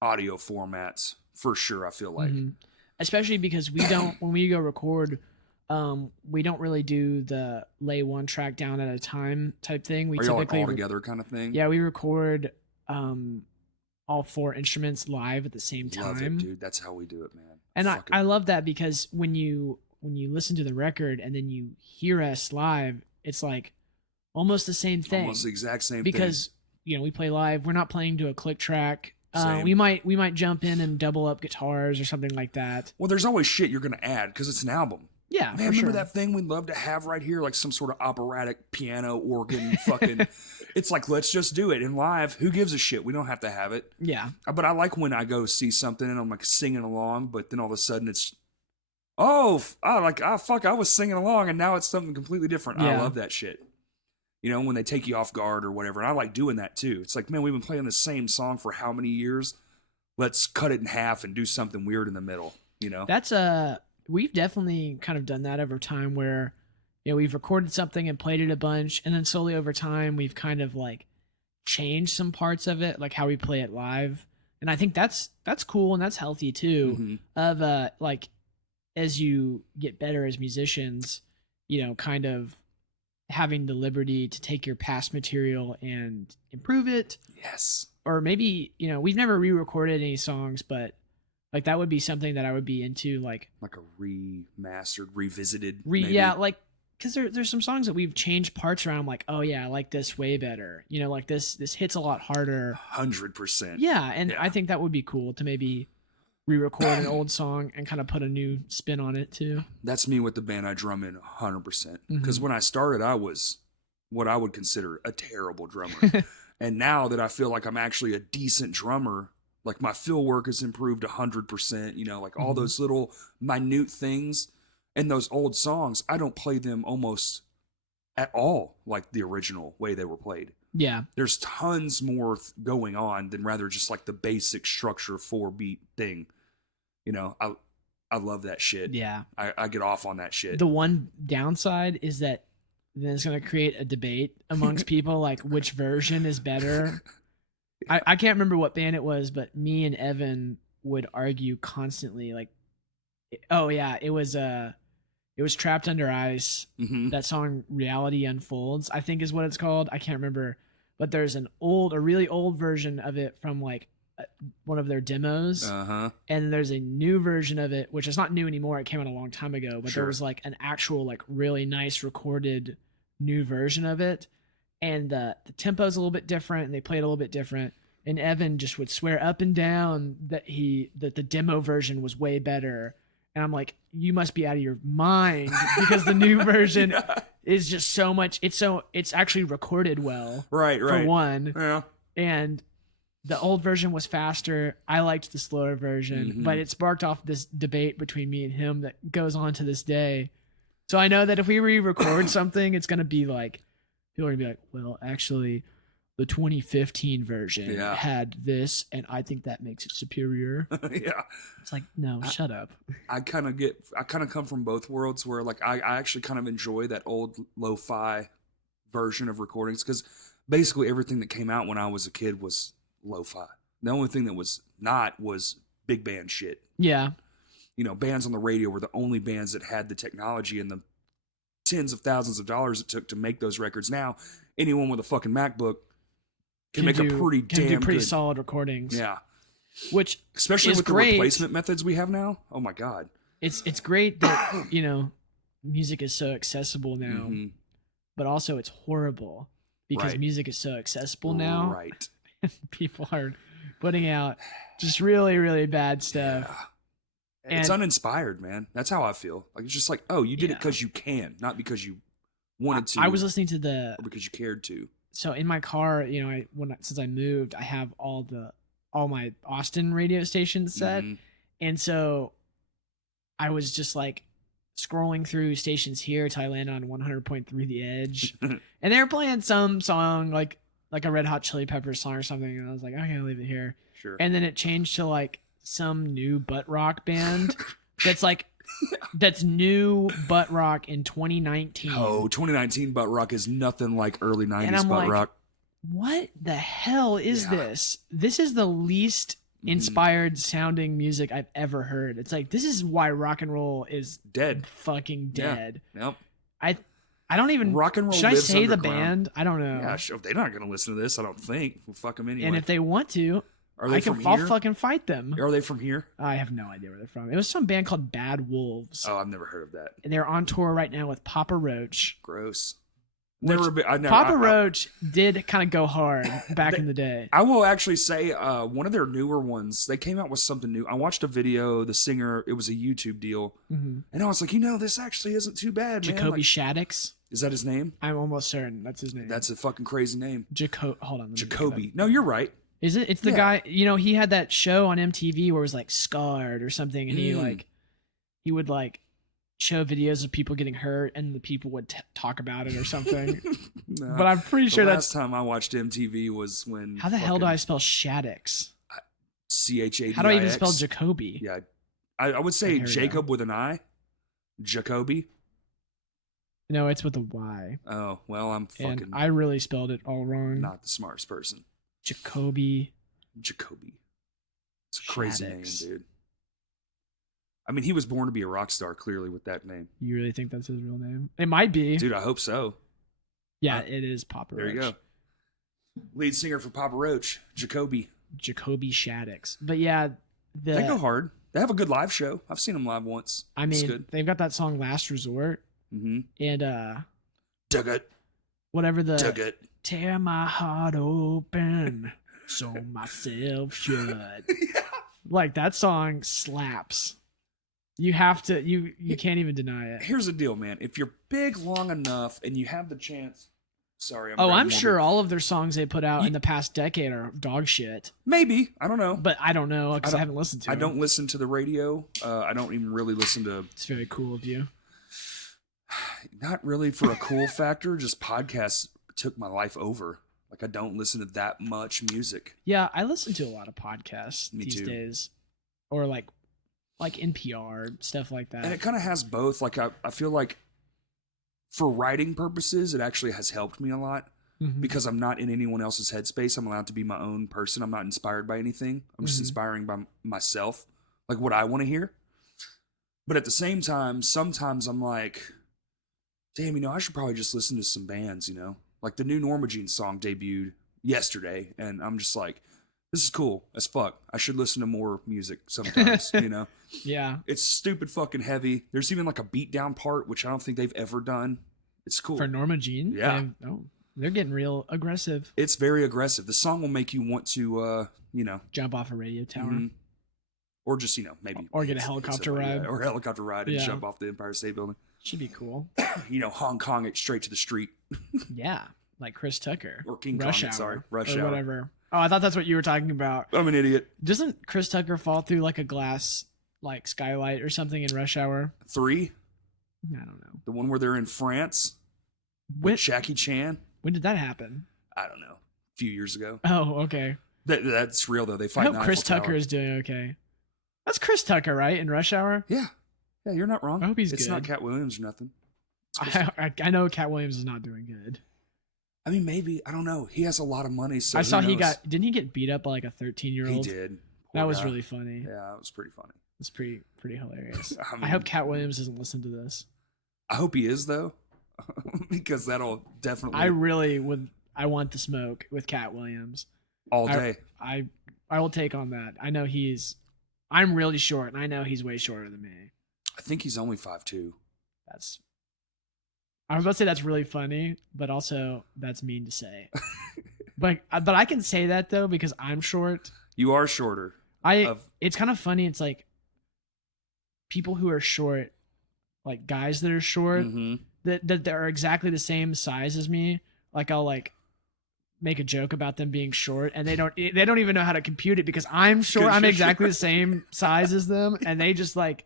audio formats for sure, I feel like. Especially because we don't when we go record, we don't really do the lay one track down at a time type thing. We typically like all together kind of thing. Yeah, we record all 4 instruments live at the same time. Love it, dude. That's how we do it, man. And I love that because when you listen to the record and then you hear us live, it's like almost the same thing. Almost the exact same thing. Because, you know, we play live. We're not playing to a click track. Same. We might jump in and double up guitars or something like that. Well, there's always shit you're gonna add because it's an album. Yeah, Man, for remember sure. that thing we'd love to have right here, like some sort of operatic piano organ fucking. It's like, let's just do it in live. Who gives a shit? We don't have to have it. Yeah. But I like when I go see something and I'm like singing along, but then all of a sudden it's, fuck, I was singing along and now it's something completely different. I Yeah. love that shit. You know, when they take you off guard or whatever. And I like doing that too. It's like, man, we've been playing the same song for how many years? Let's cut it in half and do something weird in the middle, you know? That's we've definitely kind of done that over time where, you know, we've recorded something and played it a bunch, and then slowly over time we've kind of like changed some parts of it, like how we play it live. And I think that's cool and that's healthy too. Mhm. Of like as you get better as musicians, you know, kind of having the liberty to take your past material and improve it. Yes. Or maybe, you know, we've never re-recorded any songs, but like that would be something that I would be into, like a remastered, revisited. Maybe. yeah, like because there's some songs that we've changed parts around. I'm like, oh yeah, I like this way better. You know, like this hits a lot harder. 100%. Yeah, and I think that would be cool to maybe re-record an old song and kind of put a new spin on it too. That's me with the band I drum in 100%. Because when I started, I was what I would consider a terrible drummer. And now that I feel like I'm actually a decent drummer, like my fill work has improved 100%, you know, like all those little minute things and those old songs, I don't play them almost at all like the original way they were played. Yeah. There's tons more going on than rather just like the basic structure 4-beat thing. You know, I love that shit. Yeah. I get off on that shit. The one downside is that then it's going to create a debate amongst people, like which version is better. I can't remember what band it was, but me and Evan would argue constantly. Like, oh yeah, it was Trapped Under Ice. That song "Reality Unfolds," I think is what it's called. I can't remember, but there's a really old version of it from like one of their demos, and there's a new version of it, which is not new anymore. It came out a long time ago, but there was like an actual like really nice recorded new version of it. And the tempo's a little bit different, and they play it a little bit different. And Evan just would swear up and down that the demo version was way better. And I'm like, you must be out of your mind because the new version is just so much. It's actually recorded well, right? For one, yeah. And the old version was faster. I liked the slower version, but it sparked off this debate between me and him that goes on to this day. So I know that if we re-record something, it's gonna be like. People are going to be like, well, actually, the 2015 version had this, and I think that makes it superior. Yeah. It's like, no, shut up. I kind of come from both worlds where, like, I actually kind of enjoy that old lo-fi version of recordings because basically everything that came out when I was a kid was lo-fi. The only thing that was not was big band shit. Yeah. You know, bands on the radio were the only bands that had the technology and the tens of thousands of dollars it took to make those records. Now anyone with a fucking MacBook can make a pretty good solid recordings. Yeah, which especially with great. The replacement methods we have now. Oh my god, it's great that you know music is so accessible now, but also it's horrible because music is so accessible now. Right, people are putting out just really really bad stuff. Yeah. It's uninspired, man. That's how I feel. Like it's just like, oh, you did it because you can, not because you wanted to. I was listening to or because you cared to. So in my car, you know, since I moved, I have all my Austin radio stations set, and so I was just like scrolling through stations here till I landed on 100.3 The Edge, and they were playing some song like a Red Hot Chili Peppers song or something, and I was like, okay, I'll leave it here. Sure. And then it changed to like some new butt rock band that's new butt rock in 2019. Oh, 2019 butt rock is nothing like early 90s butt rock. What the hell is this? This is the least inspired sounding music I've ever heard. It's like, this is why rock and roll is dead. Fucking dead. Yeah. Yep. I don't even. Rock and roll. Should I say the underground. band? I don't know. Yeah, sure. They're not going to listen to this. I don't think. We'll fuck them anyway. And if they want to, I'll fucking fight them. Are they from here? I have no idea where they're from. It was some band called Bad Wolves. Oh, I've never heard of that. And they're on tour right now with Papa Roach. Gross. Never been. I never. Papa Roach did kind of go hard back in the day. I will actually say one of their newer ones. They came out with something new. I watched a video. The singer. It was a YouTube deal, and I was like, this actually isn't too bad, man. Jacoby Like, Shaddix. is that his name? I'm almost certain that's his name. That's a fucking crazy name. Hold on. Jacoby. No, you're right. Is it? It's the guy. He had that show on MTV where it was like Scarred or something, and he would like show videos of people getting hurt, and the people would talk about it or something. No, but I'm pretty sure the that's last time I watched MTV was when. How the hell do I spell Shaddix? Chadix. How do I even spell Jacoby? Yeah, I would say Jacob with an I. Jacoby. No, it's with a Y. Oh well, I'm fucking. And I really spelled it all wrong. Not the smartest person. Jacoby. It's a crazy Shaddix. name, dude. I mean, he was born to be a rock star, clearly, with that name. You really think that's his real name? It might be. Dude, I hope so. Yeah, it is Papa Roach. There you go. Lead singer for Papa Roach, Jacoby Shaddix. But yeah, they go hard. They have a good live show. I've seen them live once. I mean, they've got that song "Last Resort," and Dug it. Whatever the Dug it. Tear my heart open, sew myself shut. Yeah. Like that song slaps. You have to. You can't even deny it. Here's the deal, man. If you're big long enough and you have the chance. Sorry, I'm sure all of their songs they put out in the past decade are dog shit. Maybe. I don't know. But I don't know because I haven't listened to them. I don't listen to the radio. I don't even really listen to... It's very cool of you. Not really for a cool factor. Just podcasts took my life over. Like, I don't listen to that much music. Yeah, I listen to a lot of podcasts Me these too. days. Or like NPR, stuff like that. And it kind of has both. Like, I feel like for writing purposes, it actually has helped me a lot because I'm not in anyone else's headspace. I'm allowed to be my own person. I'm not inspired by anything. I'm just inspiring by myself, like what I want to hear. But at the same time, sometimes I'm like, damn, I should probably just listen to some bands, Like the new Norma Jean song debuted yesterday, and I'm just like, this is cool as fuck. I should listen to more music sometimes, Yeah. It's stupid fucking heavy. There's even like a beat down part, which I don't think they've ever done. It's cool. For Norma Jean? Yeah. They're getting real aggressive. It's very aggressive. The song will make you want to, Jump off a radio tower. Or just, maybe. Or get a helicopter ride. Yeah, or a helicopter ride and jump off the Empire State Building. Should be cool. Hong Kong it straight to the street. Yeah. Like Chris Tucker. Or King Rush Kong Hour, it, sorry. Rush or Hour. whatever. Oh, I thought that's what you were talking about. I'm an idiot. Doesn't Chris Tucker fall through like a glass like skylight or something in Rush Hour? 3? I don't know. The one where they're in France When, with Jackie Chan? when did that happen? I don't know. A few years ago. Oh, okay. That's real, though. They I fight in hope Chris Eiffel Tucker Tower. is doing okay. That's Chris Tucker, right? In Rush Hour? Yeah. Yeah, you're not wrong. I hope he's It's good. not Cat Williams or nothing. I know Cat Williams is not doing good. I mean, maybe. I don't know. He has a lot of money, so I saw who knows? didn't he get beat up by like a 13-year-old? He did. That Poor was guy. really funny. Yeah, it was pretty funny. It's pretty hilarious. I I mean- hope Cat Williams doesn't listen to this. I hope he is, though, because that'll definitely I really would. I want the smoke with Cat Williams. all day. I will take on that. I know I'm really short, and I know he's way shorter than me. I think he's only 5'2". I was about to say that's really funny, but also that's mean to say. but I can say that though because I'm short. You are shorter. It's kind of funny. It's like people who are short, like guys that are short, that are exactly the same size as me. Like I'll like make a joke about them being short, and they don't even know how to compute it because I'm short. I'm exactly the same size as them, and they just like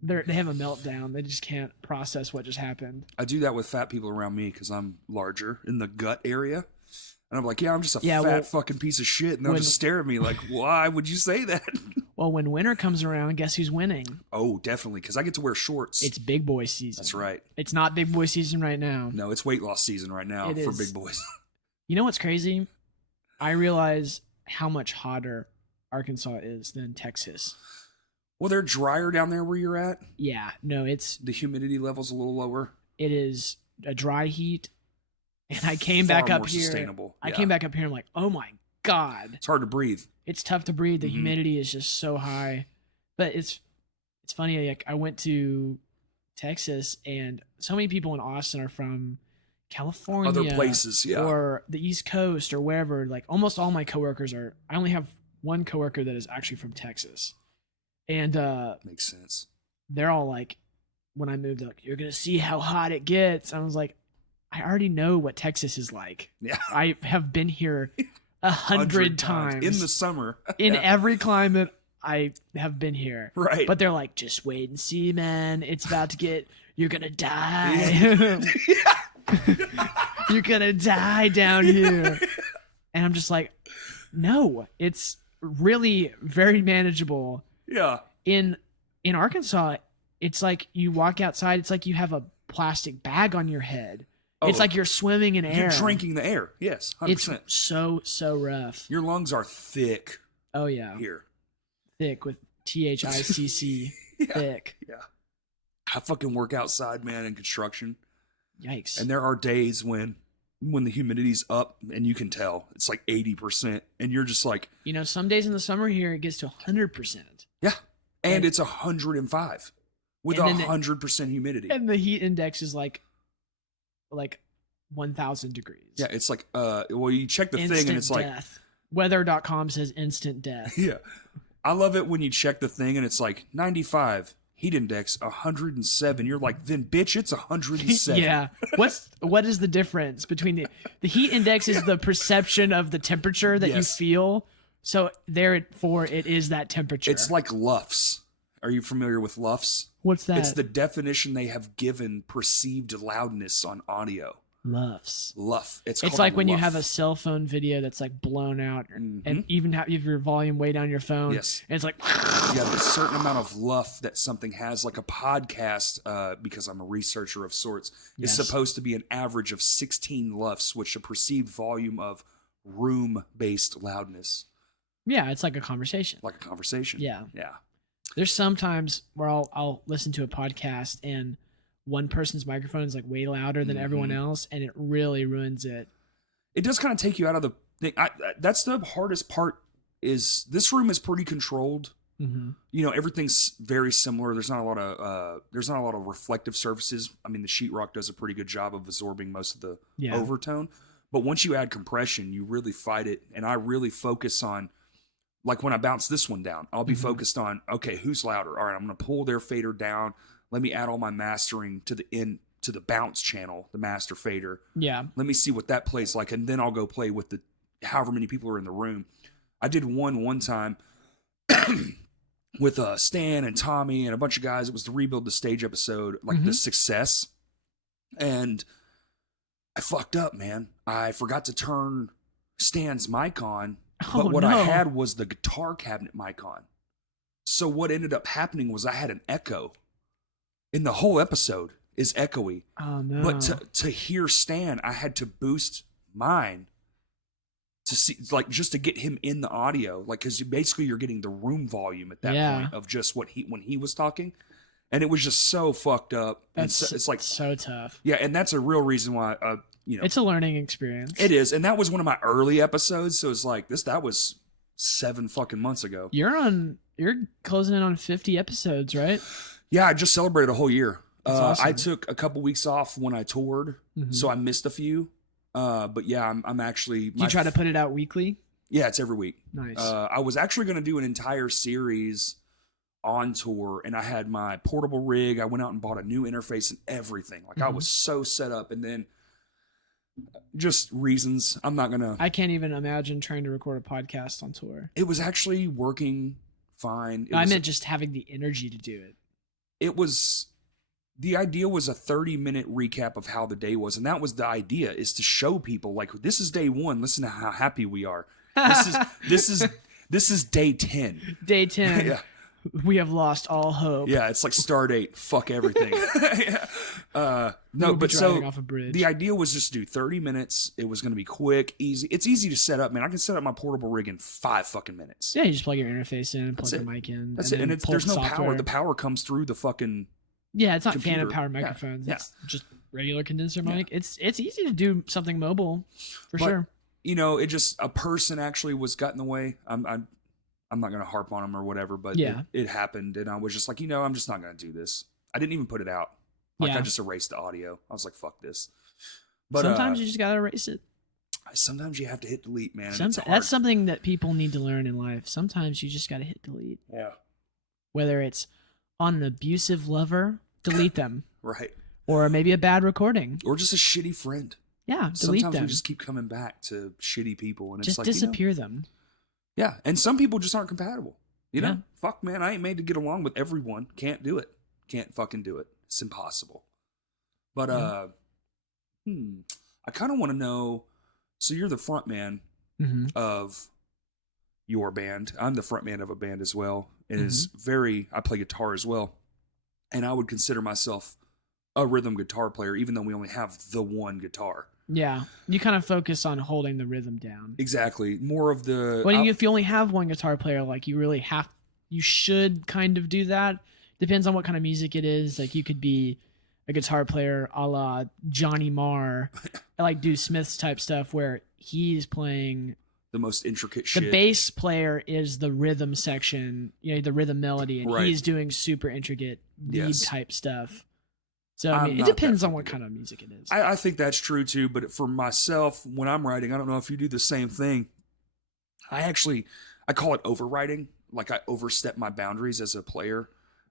they have a meltdown. They just can't process what just happened. I do that with fat people around me because I'm larger in the gut area. And I'm like, yeah, I'm just a fat fucking piece of shit. And they'll just stare at me like, why would you say that? Well, when winter comes around, guess who's winning? Oh, definitely. Because I get to wear shorts. It's big boy season. That's right. It's not big boy season right now. No, it's weight loss season right now for big boys. You know what's crazy? I realize how much hotter Arkansas is than Texas. Well, they're drier down there where you're at. Yeah, no, The humidity level's a little lower. it is a dry heat. And I came Far back up more here. sustainable. I Yeah. came back up here and I'm like, oh my God. It's hard to breathe. It's tough to breathe. The humidity is just so high. But it's funny, like I went to Texas and so many people in Austin are from California, Other places, yeah. or the East Coast or wherever, like almost all my coworkers are. I only have one coworker that is actually from Texas, and Makes sense. they're all like, when I moved, like, you're gonna see how hot it gets. I was like, I already know what Texas is like. Yeah. I have been here 100 times in the summer. in Yeah. every climate. I have been here, Right. but they're like, just wait and see, man. It's about to get. You're gonna die. You're gonna die down here. And I'm just like, no, it's really very manageable. Yeah. In Arkansas, it's like you walk outside, it's like you have a plastic bag on your head. It's like you're swimming in air. You're drinking the air. Yes, 100%. It's so rough. Your lungs are thick Oh yeah, here. thick with THICC. Yeah. Thick. Yeah. I fucking work outside, man, in construction. Yikes. And there are days when the humidity's up and you can tell it's like 80% and you're just like, You know, some days in the summer here it gets to 100%. yeah. And And- it's 105 with And then the- 100% humidity. And the heat index is like 1,000 degrees. Yeah, it's like well, you check the Instant thing and it's like, death. Weather.com says instant death. yeah. I love it when you check the thing and it's like 95, heat index 107. You're like, then bitch, it's 107. Yeah. What is the difference between the heat index is the perception of the temperature that Yes. you feel. So therefore it is that temperature. It's like LUFS. Are you familiar with LUFS? What's that? It's the definition they have given perceived loudness on audio. LUFS. LUF. It's It's called like a when you LUF. have a cell phone video that's like blown out Mhm. and even have your volume way down your phone. Yes. And it's like You have a certain amount of luff that something has, like a podcast, because I'm a researcher of sorts, Yes. is supposed to be an average of 16 luffs, which a perceived volume of room-based loudness, yeah, it's like a conversation. like a conversation. Yeah. Yeah. There's some times where I'll listen to a podcast and one person's microphone is like way louder than everyone Mhm. else, and it really ruins it. It does kind of take you out of the thing. That's the hardest part. Is this room is pretty controlled. Mm-hmm. You know, everything's very similar. There's not a lot of reflective surfaces. I mean, the sheetrock does a pretty good job of absorbing most of the Yeah. overtone. But once you add compression, you really fight it. And I really focus on, like when I bounce this one down, I'll be Mhm. focused on, okay, who's louder? All right, I'm going to pull their fader down. Let me add all my mastering to the bounce channel, the master fader. Yeah. Let me see what that plays like, and then I'll go play with the however many people are in the room. I did one time with Stan and Tommy and a bunch of guys. It was the Rebuild the Stage episode, like the Mhm. success, and I fucked up, man. I forgot to turn Stan's mic on, but Oh, what I no. had was the guitar cabinet mic on. So what ended up happening was I had an echo in the whole episode. Is echoey. Oh no. But to hear Stan, I had to boost mine to see, like, just to get him in the audio, like, because basically you're getting the room volume at that Yeah. point of just when he was talking, and it was just so fucked up. And That's so, it's like, so tough. yeah, and that's a real reason why, It's a learning experience. it is, and that was one of my early episodes, so it's like that was 7 fucking months ago. You're closing in on 50 episodes, right? Yeah, I just celebrated a whole year. That's awesome. I took a couple weeks off when I toured, Mhm. so I missed a few. But yeah, I'm actually. Do you try to put it out weekly? Yeah, it's every week. Nice. I was actually going to do an entire series on tour, and I had my portable rig. I went out and bought a new interface and everything. Like I Mhm. was so set up, and then just reasons. I'm not gonna. I can't even imagine trying to record a podcast on tour. It was actually working fine. I meant just having the energy to do it. It was. The idea was a 30-minute recap of how the day was, and that was the idea: is to show people like this is day 1. Listen to how happy we are. This is day 10. Day 10. Yeah. We have lost all hope. Yeah, it's like star date. Fuck everything. Yeah. No, We'll be but driving so off a bridge. the idea was just to do 30 minutes. It was going to be quick, easy. It's easy to set up, man. I can set up my portable rig in 5 fucking minutes. Yeah, you just plug your interface in, plug That's your it. mic in. That's and it. And then it's, pull there's the no power. software. The power comes through the fucking. Yeah, it's not computer. fan and power Yeah, microphones. yeah. It's just regular condenser mic. It's easy to do something mobile for But, sure. You know, it just a person actually was got in the way. I'm not going to harp on him or whatever, but Yeah. it happened, and I was just like, I'm just not going to do this. I didn't even put it out. Like Yeah. I just erased the audio. I was like, fuck this. But sometimes you just gotta erase it. sometimes you have to hit delete, man. And it's hard. That's something that people need to learn in life. Sometimes you just gotta hit delete. Yeah. Whether it's on an abusive lover, delete them. Right. Or maybe a bad recording. Or just a shitty friend. Yeah, delete Sometimes them. we just keep coming back to shitty people, and Just it's like disappear them. Yeah, and some people just aren't compatible. You know, Yeah. fuck, man, I ain't made to get along with everyone. Can't do it. Can't fucking do it. It's impossible. But I kind of want to know. So you're the front man of your band. I'm the front man of a band as well. It is I play guitar as well, and I would consider myself a rhythm guitar player, even though we only have the one guitar. Yeah, you kind of focus on holding the rhythm down. Exactly. More of the. Well, if you only have one guitar player, like you should kind of do that. Depends on what kind of music it is. Like you could be a guitar player a la Johnny Marr, like do Smith's type stuff where he's playing the most intricate shit. The bass player is the rhythm section, the rhythm melody, and Right. he's doing super intricate lead Yes. type stuff. So I I'm mean, it not depends that on what fucking kind of music it is. I think that's true too, but for myself, when I'm writing, I don't know if you do the same thing. I call it overwriting. Like I overstep my boundaries as a player,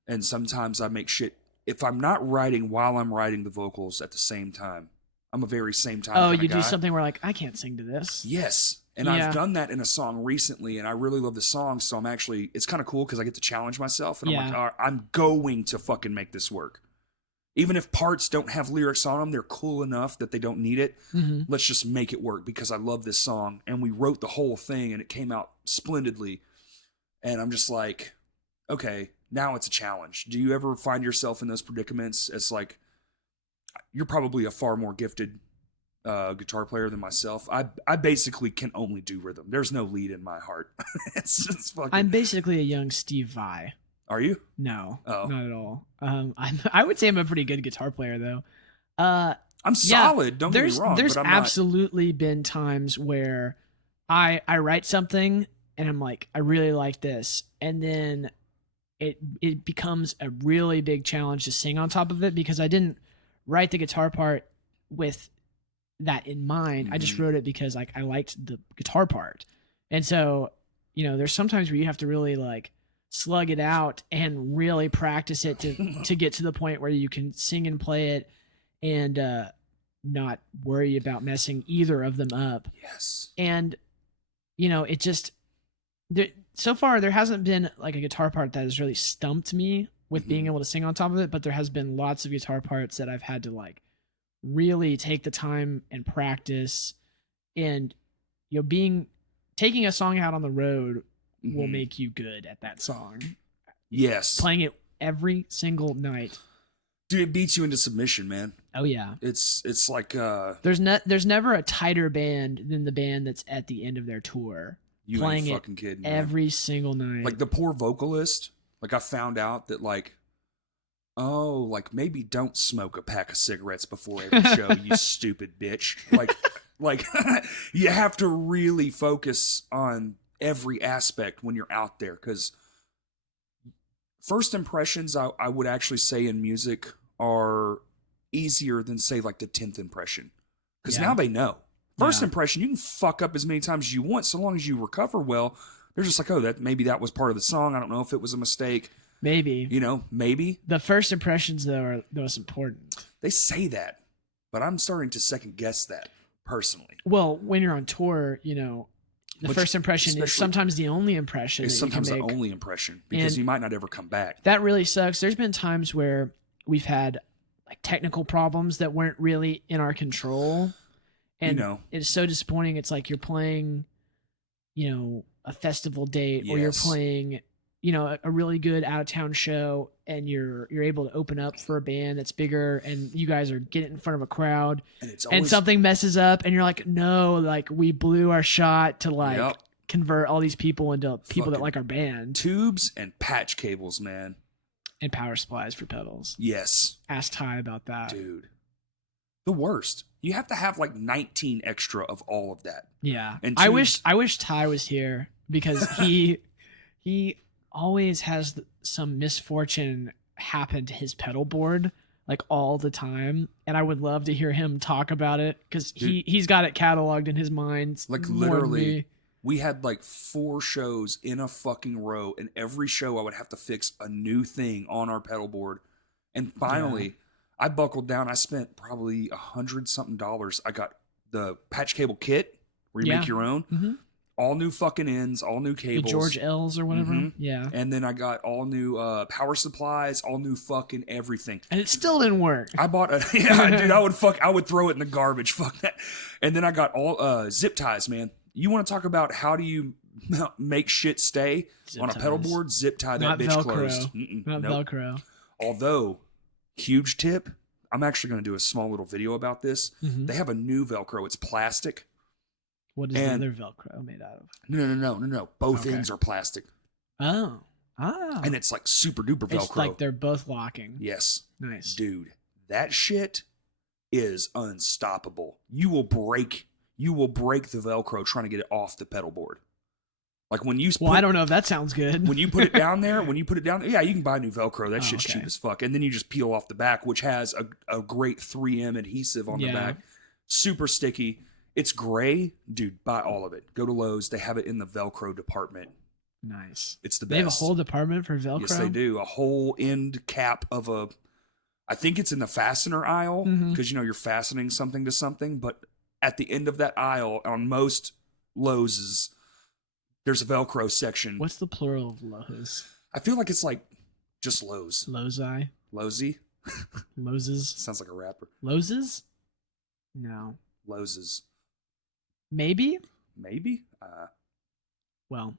and sometimes I make shit. If I'm not writing while I'm writing the vocals at the same time, I'm a very same time. Oh, kinda you do guy. something where like I can't sing to this. Yes. And Yeah. I've done that in a song recently, and I really love the song. So it's kind of cool because I get to challenge myself, and I'm like, Yeah. all right, I'm going to fucking make this work. Even if parts don't have lyrics on them, they're cool enough that they don't need it. Mm-hmm. Let's just make it work because I love this song. And we wrote the whole thing, and it came out splendidly. And I'm just like, okay, now it's a challenge. Do you ever find yourself in those predicaments? It's like, you're probably a far more gifted guitar player than myself. I basically can only do rhythm. There's no lead in my heart. it's fucking. I'm basically a young Steve Vai. Are you? No, Oh. not at all. I would say I'm a pretty good guitar player though. I'm solid. Don't get me wrong. There's but I'm absolutely been times where I write something and I'm like, I really like this, and then it becomes a really big challenge to sing on top of it because I didn't write the guitar part with that in mind. I just wrote it because like I liked the guitar part, and so there's sometimes where you have to really like slug it out and really practice it to get to the point where you can sing and play it and not worry about messing either of them up. Yes. And it just so far there hasn't been like a guitar part that has really stumped me with being able to sing on top of it, but there has been lots of guitar parts that I've had to like really take the time and practice, and taking a song out on the road will make you good at that song. Yes. Playing it every single night. Dude, it beats you into submission, man. Oh yeah. It's like There's never a tighter band than the band that's at the end of their tour. you playing ain't it fucking kidding, man. every single night. Like the poor vocalist, like I found out that like, oh, like maybe don't smoke a pack of cigarettes before every show, you stupid bitch. Like you have to really focus on every aspect when you're out there, because first impressions I would actually say in music are easier than say like the 10th impression, because now they know. First impression, you can fuck up as many times as you want, so long as you recover well. They're just like, oh, that was part of the song. I don't know if it was a mistake. Maybe. Maybe. The first impressions though are the most important. They say that, but I'm starting to second guess that personally. Well, when you're on tour, the first impression is sometimes the only impression. It's that you can sometimes the make. only impression, because And you might not ever come back. That really sucks. There's been times where we've had like technical problems that weren't really in our control. And it's so disappointing. It's like you're playing, a festival date, or you're playing, a really good out of town show, and you're able to open up for a band that's bigger, and you guys are getting in front of a crowd, and something messes up, and you're like, no, like we blew our shot to like convert all these people into people that like our band. Tubes and patch cables, man. And power supplies for pedals. Yes. Ask Ty about that. Dude. The worst. You have to have like 19 extra of all of that. Yeah. And I wish Ty was here, because he always has some misfortune happen to his pedal board. like all the time, and I would love to hear him talk about it because he's got it cataloged in his mind. Like more than literally, me. we had like 4 shows in a fucking row, and every show I would have to fix a new thing on our pedal board. And finally, I buckled down. I spent probably $100-something. I got the patch cable kit where you make your own. Mm-hmm. All new fucking ends, all new The cables. George L's or whatever. Mhm. Yeah. And then I got all new power supplies, all new fucking everything. And it still didn't work. I bought a dude. I would throw it in the garbage. Fuck that. And then I got all zip ties, man. You want to talk about how do you make shit stay Zip on a pedal ties. board? Zip tie that Not bitch Velcro. closed. Not Nope. Velcro. Although, huge tip. I'm actually going to do a small little video about this. Mhm. They have a new Velcro. It's plastic. What is the other Velcro made out of? No. Both Okay. ends are plastic. Oh. And it's like super duper Velcro. It's like they're both locking. Yes. Nice. Dude, that shit is unstoppable. You will break the Velcro trying to get it off the pedal board. Like when you Well, I don't know if that sounds good. when you put it down there, yeah, you can buy new Velcro. That Oh, shit's okay. cheap as fuck. And then you just peel off the back, which has a great 3M adhesive on the Yeah. back. Super sticky. It's gray. Dude, buy all of it. Go to Lowe's. They have it in the Velcro department. Nice. It's the best. They have a whole department for Velcro? Yes, they do. A whole end cap of I think it's in the fastener aisle because you're fastening something to something. But at the end of that aisle on most Lowe's, there's a Velcro section. What's the plural of Lowe's? I feel like it's like just Lowe's. Lowe's-eye? Lowe's-y? Lowe's? Sounds like a rapper. Lowe's? No. Lowe's. Maybe? Maybe? Well,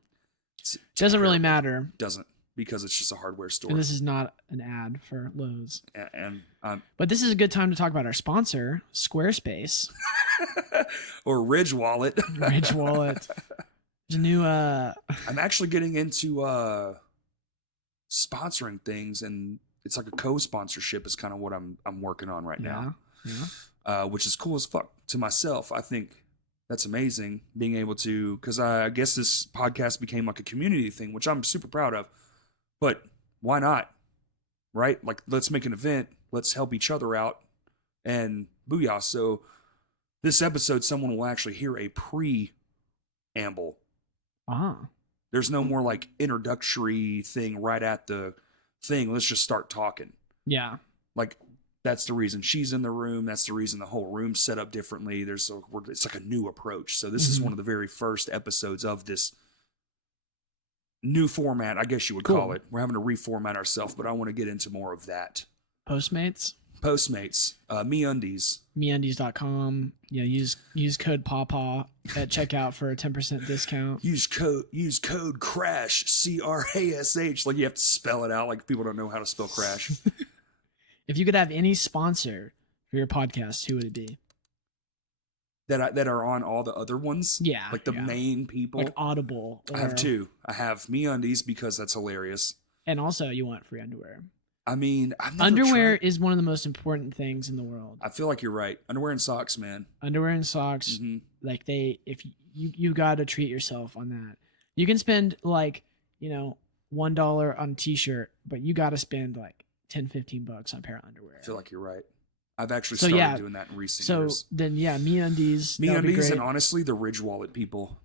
It's doesn't really terrible. matter. Doesn't, because it's just a hardware store. And this is not an ad for Lowe's. And But this is a good time to talk about our sponsor, Squarespace. or Ridge Wallet. Ridge Wallet. There's a new I'm actually getting into sponsoring things, and it's like a co-sponsorship is kind of what I'm working on right now. Yeah. Which is cool as fuck to myself. I think that's amazing being able to, because I guess this podcast became like a community thing, which I'm super proud of. But why not? Right? Like, let's make an event. Let's help each other out. And booyah. So this episode, someone will actually hear a preamble. There's no more like introductory thing right at the thing. Let's just start talking. Yeah. Like, that's the reason she's in the room. That's the reason the whole room's set up differently. It's like a new approach. So this is one of the very first episodes of this new format, I guess you would call it. We're having to reformat ourselves, but I want to get into more of that. Postmates? Postmates, MeUndies. MeUndies.com. Yeah, use code PAWPAW at checkout for a 10% discount. Use code CRASH, CRASH. Like, you have to spell it out. Like, people don't know how to spell crash. If you could have any sponsor for your podcast, who would it be? that are on all the other ones. Yeah. Like the main people. Like Audible. I have 2. I have MeUndies because that's hilarious. And also you want free underwear. I mean, I've never underwear tried. is one of the most important things in the world. I feel like you're right. Underwear and socks, man. Underwear and socks, like if you got to treat yourself on that. You can spend like, $1 on a t-shirt, but you got to spend like $10-15 on a pair of underwear. I feel like you're right. I've actually started doing that in recent years. So then, MeUndies. MeUndies and honestly, the Ridge Wallet people.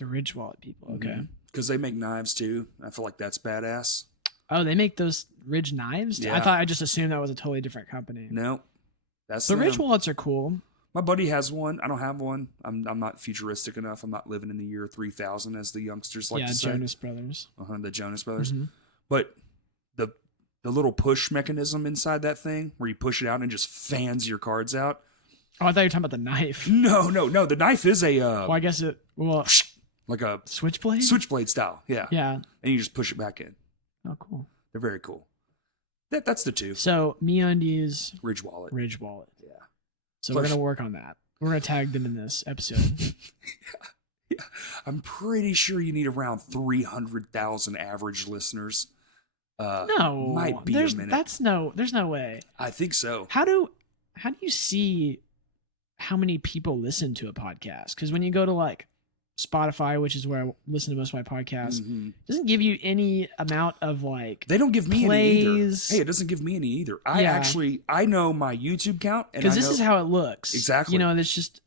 The Ridge Wallet people, okay. Because they make knives too. I feel like that's badass. Oh, they make those Ridge knives? Yeah. I just assumed that was a totally different company. No, that's the them. Ridge Wallets are cool. My buddy has one. I don't have one. I'm not futuristic enough. I'm not living in the year 3000 as the youngsters like to say. Jonas Brothers. The Jonas Brothers. Mm-hmm. But the little push mechanism inside that thing where you push it out and it just fans your cards out. Oh, I thought you were talking about the knife. No. The knife is a well, I guess like a switchblade. Switchblade style. Yeah. Yeah. And you just push it back in. Oh, cool. They're very cool. That's the 2. So MeUndies, Ridge Wallet. Yeah. So we're gonna work on that. We're gonna tag them in this episode. Yeah. I'm pretty sure you need around 300,000 average listeners. No, might be a minute. There's no way. I think so. How do you see how many people listen to a podcast? Because when you go to like Spotify, which is where I listen to most of my podcasts, Mhm. doesn't give you any amount of like They don't give me any either. plays. Hey, it doesn't give me any either. I Yeah. actually, I know my YouTube count, and Because I this know, is how it looks. Exactly. You know, it's just.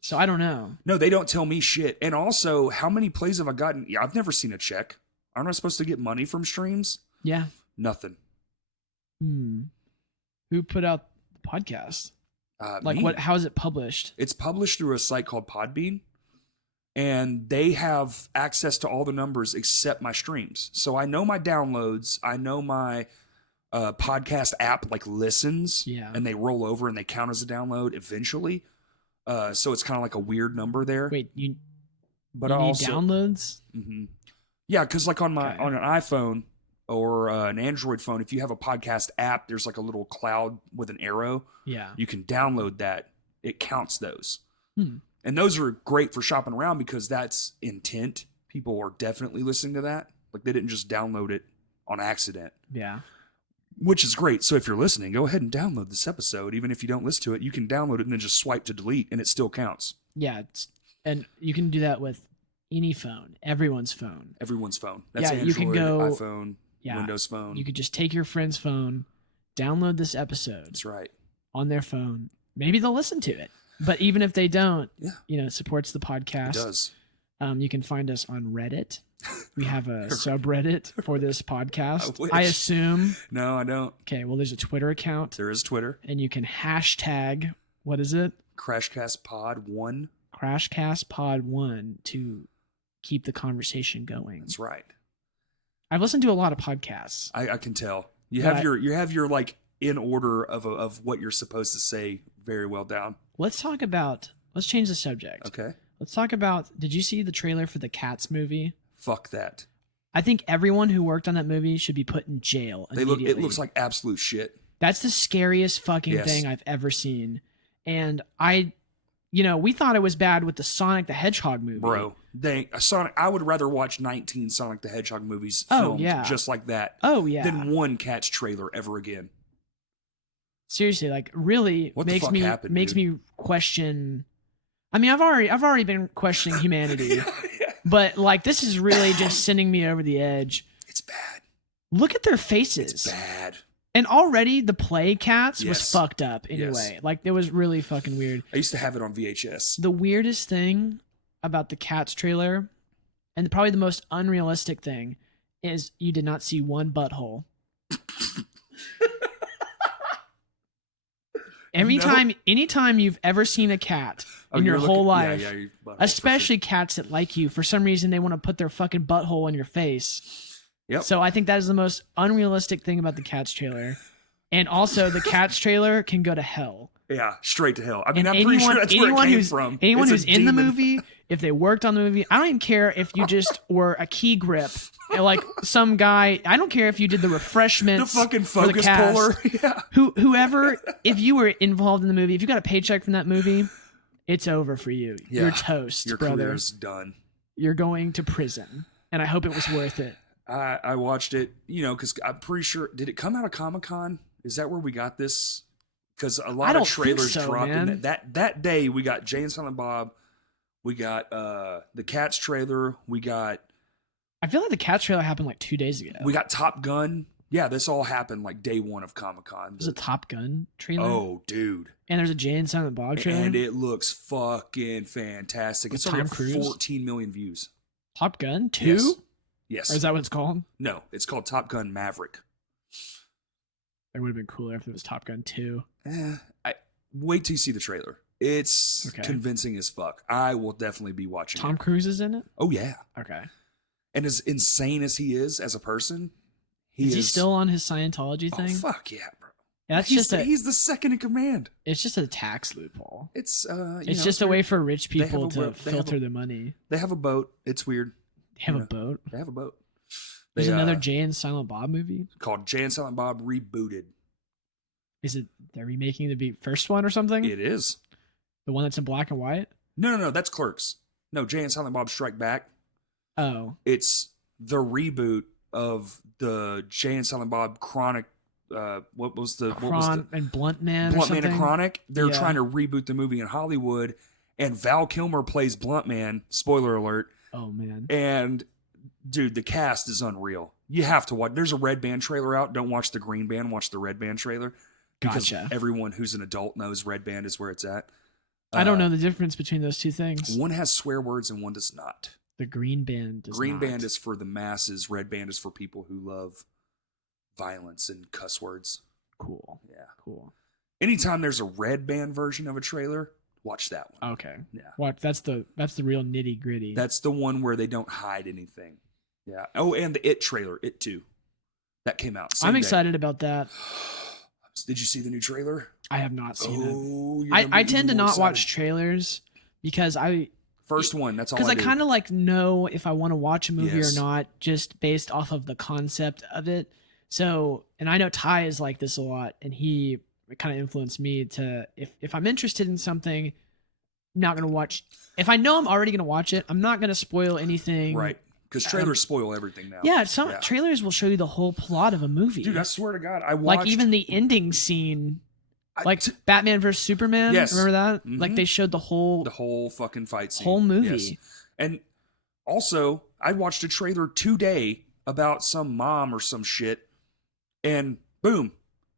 So I don't know. no, they don't tell me shit. And also, how many plays have I gotten? Yeah, I've never seen a check. Aren't I supposed to get money from streams? Yeah. Nothing. Who put out the podcast? Like Me. what? How is it published? It's published through a site called Podbean, and they have access to all the numbers except my streams. So I know my downloads. I know my podcast app like listens, Yeah. and they roll over and they count as a download eventually. So it's kind of like a weird number there. Wait, you but you I need also, downloads? yeah, because like on Okay. an iPhone or an Android phone, if you have a podcast app, there's like a little cloud with an arrow. Yeah. You can download that. It counts those. Hmm. And those are great for shopping around because that's intent. People are definitely listening to that. Like they didn't just download it on accident, Yeah. which is great. So if you're listening, go ahead and download this episode. Even if you don't listen to it, you can download it and then just swipe to delete and it still counts. Yeah. And you can do that with any phone, everyone's phone. Everyone's phone. That's Yeah, Android, you can go- iPhone, Yeah. Windows Phone. You could just take your friend's phone, download this episode That's right. on their phone. Maybe they'll listen to it. But even if they don't, Yeah. you know, it supports the podcast. It does. You can find us on Reddit. We have a subreddit for this podcast. wish. I assume. No, I don't. Okay, well, there's a Twitter account, There is Twitter. and you can hashtag, what is it? Crashcast Pod 1. CrashCastPod1 to keep the conversation going. That's right. I've listened to a lot of podcasts. I can tell. You But have your like in order of what you're supposed to say very well down. Let's change the subject. Okay. Let's talk about, did you see the trailer for the Cats movie? Fuck that. I think everyone who worked on that movie should be put in jail immediately. It looks like absolute shit. That's the scariest fucking Yes. thing I've ever seen. And we thought it was bad with the Sonic the Hedgehog movie. Bro, Sonic. I would rather watch 19 Sonic the Hedgehog movies Oh, filmed yeah. just like that Oh yeah. than one Cats trailer ever again. Seriously, like really What the makes fuck me happened, makes dude? me question. I mean, I've already been questioning humanity, Yeah. but like this is really just sending me over the edge. It's bad. Look at their faces. It's bad. And already the play Cats was Yes. fucked up anyway. Yes. Like it was really fucking weird. I used to have it on VHS. The weirdest thing about the Cats trailer, and probably the most unrealistic thing, is you did not see one butthole. Anytime you've ever seen a cat in your whole life, your butthole, especially cats that like you, for some reason they want to put their fucking butthole in your face. for sure. Yep. So I think that is the most unrealistic thing about the Cats trailer. And also the Cats trailer can go to hell. Yeah, straight to hell. I mean, And I'm pretty sure that's where it anyone came who's, from. Anyone It's a who's in the demon. movie, if they worked on the movie, I don't even care if you just were a key grip. Like some guy, I don't care if you did the The refreshments. fucking for the focus cast. puller. Yeah. Whoever, if you were involved in the movie, if you got a paycheck from that movie, it's over for you. Yeah. You're toast, Your brother. career's done. You're going to prison. And I hope it was worth it. I watched it, because I'm pretty sure. Did it come out of Comic-Con? Is that where we got this? Because a lot I of don't think trailers so, dropped in man. that day. We got Jay and Silent Bob. We got the Cats trailer. We got I feel like the Cats trailer happened like 2 days ago. Top Gun. Yeah, this all happened like day one of Comic-Con. There's a Top Gun trailer. Oh, dude. And there's a Jay and Silent Bob trailer. And it looks fucking fantastic. With It's already Tom got Cruise? 14 million views. Top Gun 2? Yes. Yes. Or is that what it's called? No, it's called Top Gun Maverick. It would have been cooler if it was Top Gun 2. Wait till you see the trailer. It's Okay. convincing as fuck. I will definitely be watching Tom it. Cruise is in it? Oh, yeah. Okay. And as insane as he is as a person, he Is he still on his Scientology Oh, thing? fuck yeah, bro. Yeah, that's he's the second in command. it's just a tax loophole. It's It's just a way for rich they have people a to wo- they have filter a- the money. They have a boat. It's weird. They have Yeah. a boat. They have a boat. There's They, another Jay and Silent Bob movie. called Jay and Silent Bob Rebooted. Is it they're remaking the first one or something? It is. The one that's in black and white? No. That's Clerks. No, Jay and Silent Bob Strike Back. Oh. It's the reboot of the Jay and Silent Bob Chronic. What was the And Blunt Man or Blunt Man something? and Chronic? They're Yeah. trying to reboot the movie in Hollywood, and Val Kilmer plays Blunt Man. Spoiler alert. Oh man. And dude, the cast is unreal. You have to watch. There's a Red Band trailer out. Don't watch the Green Band. Watch the Red Band trailer. Because Gotcha. everyone who's an adult knows Red Band is where it's at. I don't know the difference between those two things. One has swear words and one does not. The Green Band does Green not. Band is for the masses. Red Band is for people who love violence and cuss words. Cool. Yeah. Cool. Anytime there's a Red Band version of a trailer, watch that one. Okay. Yeah. What? That's the real nitty gritty. That's the one where they don't hide anything. Yeah. Oh, and the It trailer, It 2. That came out. I'm day. excited about that. Did you see the new trailer? I have not seen it. it. I tend to not watch trailers because First one, that's all I do. Because I kind of like know if I want to watch a movie Yes. or not just based off of the concept of it. So, and I know Ty is like this a lot, and he kind of influenced me to, if I'm interested in something, not going to watch. If I know I'm already going to watch it, I'm not going to spoil anything. Right. Because trailers spoil everything now. Yeah, some trailers will show you the whole plot of a movie. Dude, I swear to God, I watched... Like even the ending scene, Batman vs. Superman. Yes. Remember that? Mhm. Like they showed the whole fucking fight scene. whole movie. Yes. And also, I watched a trailer today about some mom or some shit, and boom,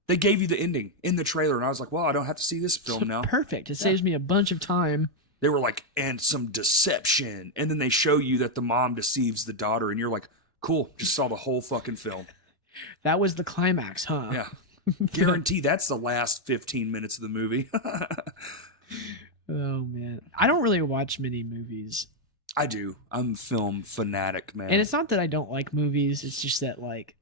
they gave you the ending in the trailer, and I was like, well, I don't have to see this film now. Perfect. It saves me a bunch of time. They were like, and some deception, and then they show you that the mom deceives the daughter, and you're like, cool, just saw the whole fucking film. That was the climax, huh? Yeah. Guarantee that's the last 15 minutes of the movie. Oh man, I don't really watch many movies. I do. I'm a film fanatic, man. And it's not that I don't like movies. It's just that like,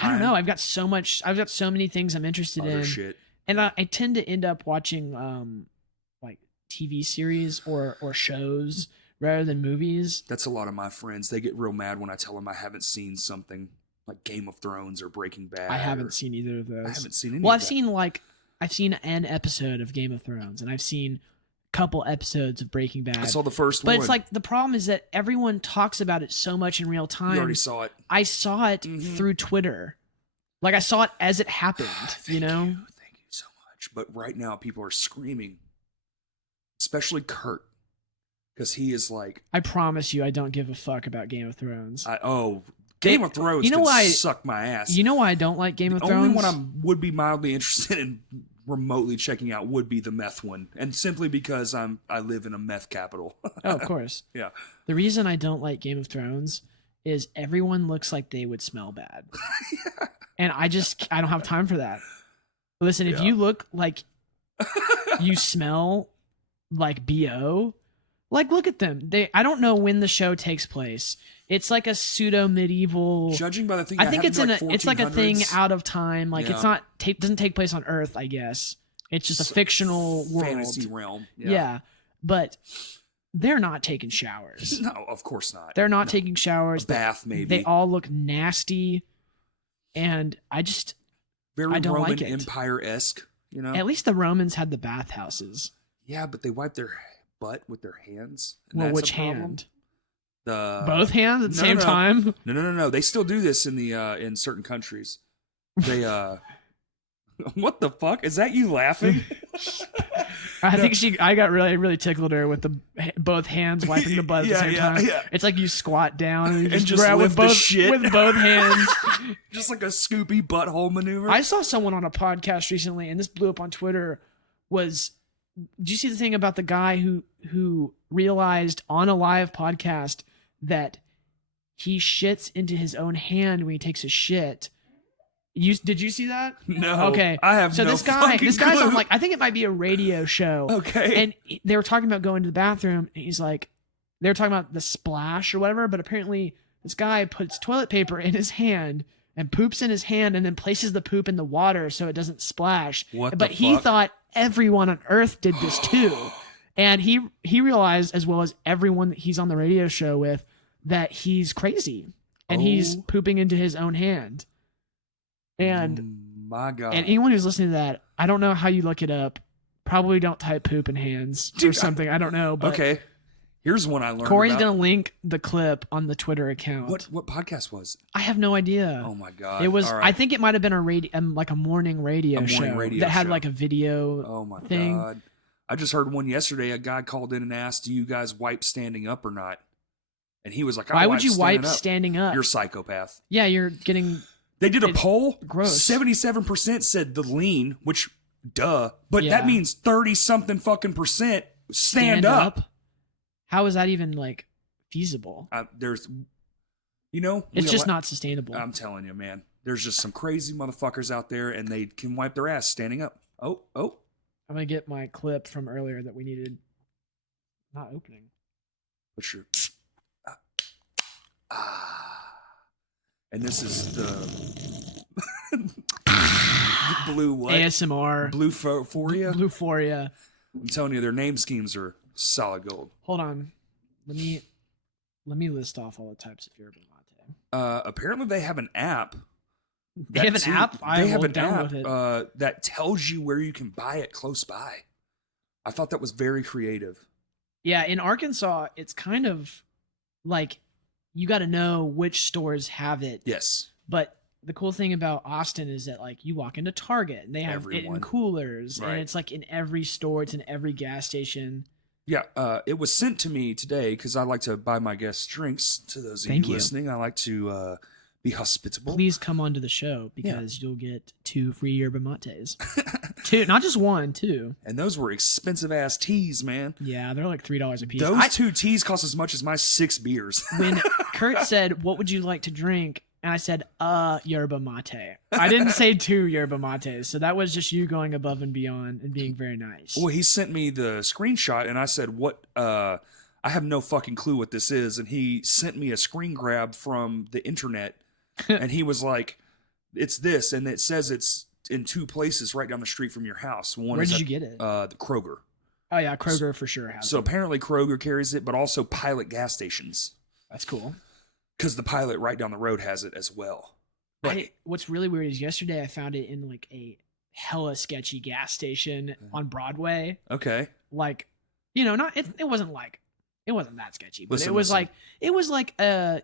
I don't know. I've got so many things I'm interested in. Shit. And I tend to end up watching like TV series or shows rather than movies. That's a lot of my friends. They get real mad when I tell them I haven't seen something like Game of Thrones or Breaking Bad. I haven't seen either of those. I haven't seen any. Well, of that. I've seen an episode of Game of Thrones, and I've seen a couple episodes of Breaking Bad. I saw the first one. But it's like the problem is that everyone talks about it so much in real time. You already saw it. I saw it through Twitter. Like I saw it as it happened, you know? Thank you so much. But right now people are screaming. Especially Kurt. Because he is like, I promise you I don't give a fuck about Game of Thrones. Game of Thrones you know can why suck my ass. You know why I don't like Game of The Thrones? only one I would be mildly interested in remotely checking out would be the meth one. And simply because I live in a meth capital. Oh, of course. Yeah. The reason I don't like Game of Thrones is everyone looks like they would smell bad. Yeah. And I don't have time for that. Listen, if you look like you smell like BO, like look at them. I don't know when the show takes place. It's like a pseudo medieval. Judging by the thing, I think it's it's like a thing 1400s. out of time. Like it's not doesn't take place on Earth, I guess. It's just a fictional world. Fantasy realm. Yeah. But they're not taking showers. No, of course not. They're not taking showers. A bath, maybe. They all look nasty. And I Very don't Roman like it. Empire-esque, you know? At least the Romans had the bathhouses. Yeah, but they wipe their butt with their hands. And Well, that's which a problem. hand? The Both hands at the same no. time? No. They still do this in the in certain countries. They what the fuck? Is that you laughing? I think I got really tickled her with both hands wiping the butt at the same time. Yeah. It's like you squat down and you And just grab lift with the shit. with both hands. Just like a Scoopy butthole maneuver. I saw someone on a podcast recently, and this blew up on Twitter. Did you see the thing about the guy who realized on a live podcast that he shits into his own hand when he takes a shit? Did you see that? No. Okay. I have so no this guy's clue. on I think it might be a radio show. Okay. And they were talking about going to the bathroom, and he's like, they were talking about the splash or whatever, but apparently this guy puts toilet paper in his hand and poops in his hand and then places the poop in the water so it doesn't splash. But he thought everyone on Earth did this too. And he realized, as well as everyone that he's on the radio show with, that he's crazy and he's pooping into his own hand. And my God. And anyone who's listening to that, I don't know how you look it up. Probably don't type poop in hands or something. I don't know. But okay. Here's one I learned. Corey's about. gonna link the clip on the Twitter account. What podcast was? I have no idea. Oh my God. It was. All right. I think it might have been a radio, like a morning radio show that had show. like a video. Oh my thing. God. I just heard one yesterday. A guy called in and asked, "Do you guys wipe standing up or not?" And he was like, Why would you wipe standing up." standing up? You're a psychopath. Yeah, you're getting. They did a poll. Gross. 77% said the lean, which, duh. But Yeah. that means 30-something fucking percent stand up. How is that even like feasible? There's, you know. It's just not sustainable. I'm telling you, man. There's just some crazy motherfuckers out there, and they can wipe their ass standing up. Oh. I'm going to get my clip from earlier that we needed. Not opening. What's your... And this is the blue what? ASMR. Bluephoria? Bluephoria. I'm telling you, their name schemes are solid gold. Hold on. Let me list off all the types of yerba mate. Apparently they have an app. They have an app? They have an app download it. that tells you where you can buy it close by. I thought that was very creative. Yeah, in Arkansas, it's kind of like you got to know which stores have it. Yes. But the cool thing about Austin is that like you walk into Target and they have it in coolers, Right. and it's like in every store, it's in every gas station. Yeah, it was sent to me today because I like to buy my guests drinks. To those of you listening, I like to be hospitable. Please come onto the show because you'll get 2 free yerba mates. 2, not just 1, 2. And those were expensive ass teas, man. Yeah, they're like $3 a piece. Those 2 teas cost as much as my 6 beers. When Kurt said, "What would you like to drink?" and I said, yerba mate. I didn't say 2 yerba mates, so that was just you going above and beyond and being very nice. Well, he sent me the screenshot, and I said, "What? I have no fucking clue what this is." And he sent me a screen grab from the internet, and he was like, "It's this," and it says it's in 2 places right down the street from your house. One Where is did you get it? The Kroger. Oh yeah, Kroger for sure has So it. apparently Kroger carries it, but also Pilot gas stations. That's cool. Because the Pilot right down the road has it as well. But What's really weird is yesterday I found it in like a hella sketchy gas station on Broadway. okay. Like, you know, it wasn't that sketchy, but Listen. it was like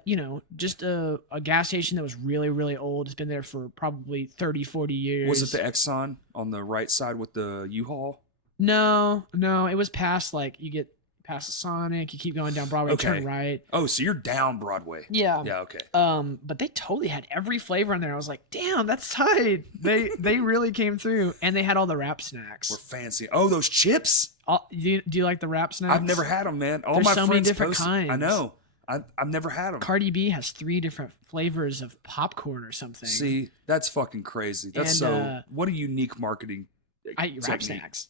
you know, just a gas station that was really, really old. It's been there for probably 30, 40 years. Was it the Exxon on the right side with the U-Haul? No, it was past like you get past the Sonic, you keep going down Broadway, turn right. Oh, so you're down Broadway. Yeah. Yeah, okay. But they totally had every flavor in there. I was like, damn, that's tight. They really came through, and they had all the wrap snacks. We're fancy. Oh, those chips? Do you like the wrap snacks? I've never had them, man. All There's my so friends many different posted- kinds. I know. I've never had them. Cardi B has 3 different flavors of popcorn or something. See, that's fucking crazy. That's what a unique marketing I eat wrap technique. snacks.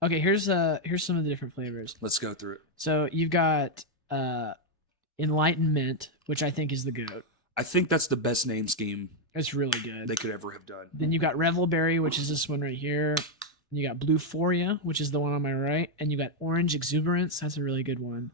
Okay, here's some of the different flavors. Let's go through it. So you've got Enlightenment, which I think is the GOAT. I think that's the best name scheme It's really good. they could ever have done. Then you got Revelberry, which is this one right here. And you got Bluephoria, which is the one on my right. And you got Orange Exuberance. That's a really good one.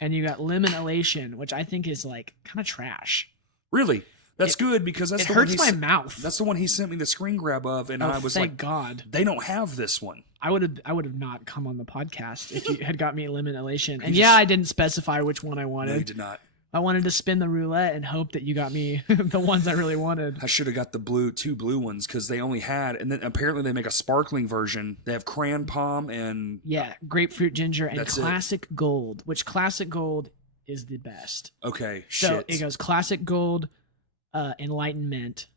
And you got Lemon Elation, which I think is like kind of trash. Really? That's good because that's It the hurts one my mouth. That's the one he sent me the screen grab of, and I was thank like, God. they don't have this one. I would have not come on the podcast if you had got me Lemon Elation. And I didn't specify which one I wanted. No, you did not. I wanted to spin the roulette and hope that you got me the ones I really wanted. I should have got the 2 blue ones because they only had, and then apparently they make a sparkling version. They have crayon palm and Grapefruit ginger and That's classic gold, which classic gold is the best. okay, So shit. it goes classic gold, Enlightenment,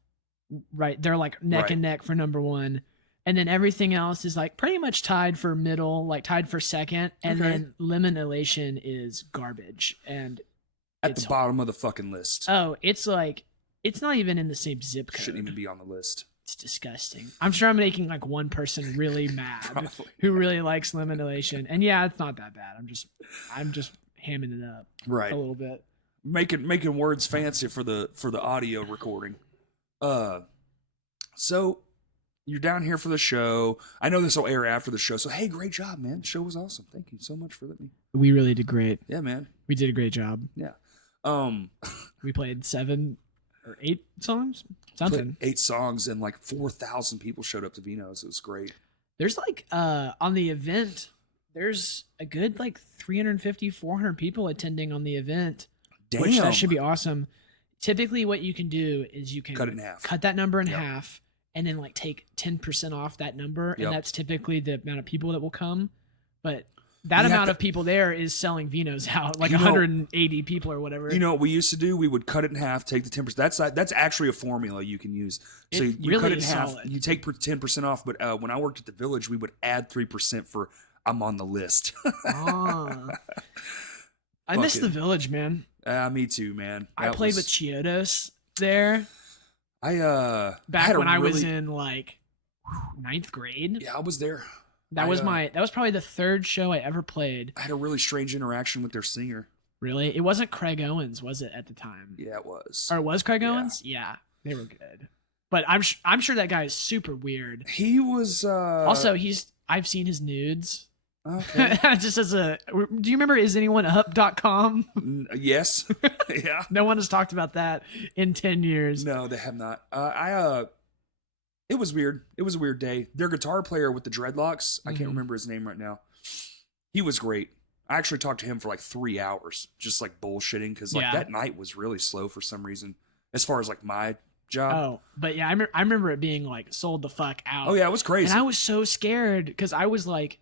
right? They're like neck and neck for number 1. And then everything else is like pretty much tied for middle, like tied for second. And then Lemon Elation is garbage. And At the bottom of the fucking list. it's like, it's not even in the same zip code. Shouldn't even be on the list. It's disgusting. I'm sure I'm making like one person really mad who really likes Lemon Elation. And yeah, it's not that bad. I'm just hamming it up Right. a little bit. Making words fancy for the audio recording. So you're down here for the show. I know this will air after the show. So hey, great job, man. The show was awesome. Thank you so much for letting me. We really did great. Yeah, man. We did a great job. Yeah. We played 7 or 8 songs, something. 8 songs and like 4,000 people showed up to Vino's. It was great. There's like on the event, there's a good like 350, 400 people attending on the event. Damn. Which that should be awesome. Typically, what you can do is you can cut it in half. Cut that number in half, and then like take 10% off that number, and that's typically the amount of people that will come. But that You have amount to- of people there is selling vinos out, like You know- 180 people or whatever. You know what we used to do? We would cut it in half, take the 10%. That's actually a formula you can use. So It you really cut it in is half. solid. You take 10% off. But when I worked at the Village, we would add 3% for I'm on the list. Ah. I miss the Village, man. Me too, man. I played with Chiodos there back when I was in like 9th grade. Yeah, I was there. That was probably the 3rd show I ever played. I had a really strange interaction with their singer. Really? It wasn't Craig Owens, was it, at the time? Yeah, it was. Or it was Craig Owens? Yeah, they were good. But I'm sure that guy is super weird. He was Also, I've seen his nudes. Okay. Just as do you remember isanyoneup.com? Yes. Yeah. No one has talked about that in 10 years. No, they have not. It was weird. It was a weird day. Their guitar player with the dreadlocks, I can't remember his name right now. He was great. I actually talked to him for like 3 hours, just like bullshitting, because like that night was really slow for some reason, as far as like my job. Oh, but yeah, I remember it being like sold the fuck out. Oh yeah, it was crazy. And I was so scared because I was like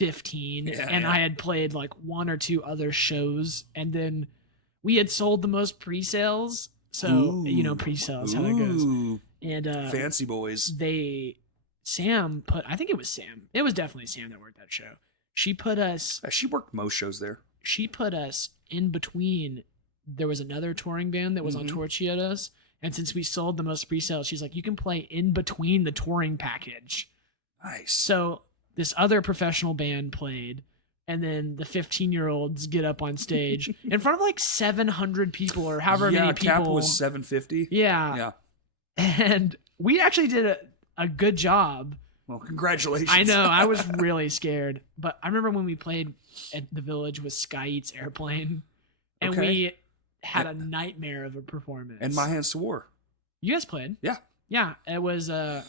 15 and I had played like 1 or 2 other shows, and then we had sold the most pre-sales. So you know, pre-sales, how it goes. And fancy boys. Sam put, I think it was Sam. It was definitely Sam that worked that show. She put us. She worked most shows there. She put us in between. There was another touring band that was on tour with Chiodos, and since we sold the most pre-sales, she's like, you can play in between the touring package. Nice. So this other professional band played, and then the 15-year-olds get up on stage in front of like 700 people or however many people. Cap was 750. Yeah. And we actually did a good job. Well, congratulations. I know. I was really scared. But I remember when we played at the Village with Sky Eats Airplane, and we had a nightmare of a performance. And My Hands to War. You guys played? Yeah. Yeah. It was Sky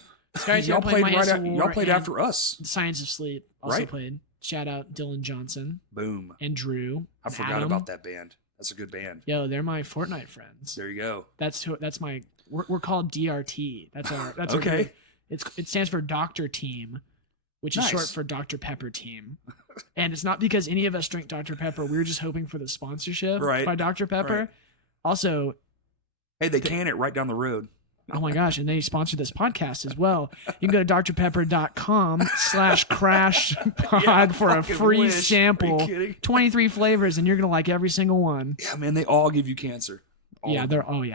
Eats y'all Airplane, played My Hands to War, y'all played and after us. Science of Sleep also played. Shout out Dylan Johnson. Boom. And Drew. I forgot about that band. That's a good band. Yo, they're my Fortnite friends. There you go. That's my. We're called DRT. That's our. That's okay. Our, it stands for Doctor Team, which is short for Dr. Pepper Team. And it's not because any of us drink Dr. Pepper. We were just hoping for the sponsorship by Dr. Pepper. Right. Also, hey, they can it right down the road. Oh my gosh, and they sponsor this podcast as well. You can go to drpepper.com/crashpod for a free sample. 23 flavors, and you're going to like every single one. Yeah, man, they all give you cancer. Yeah,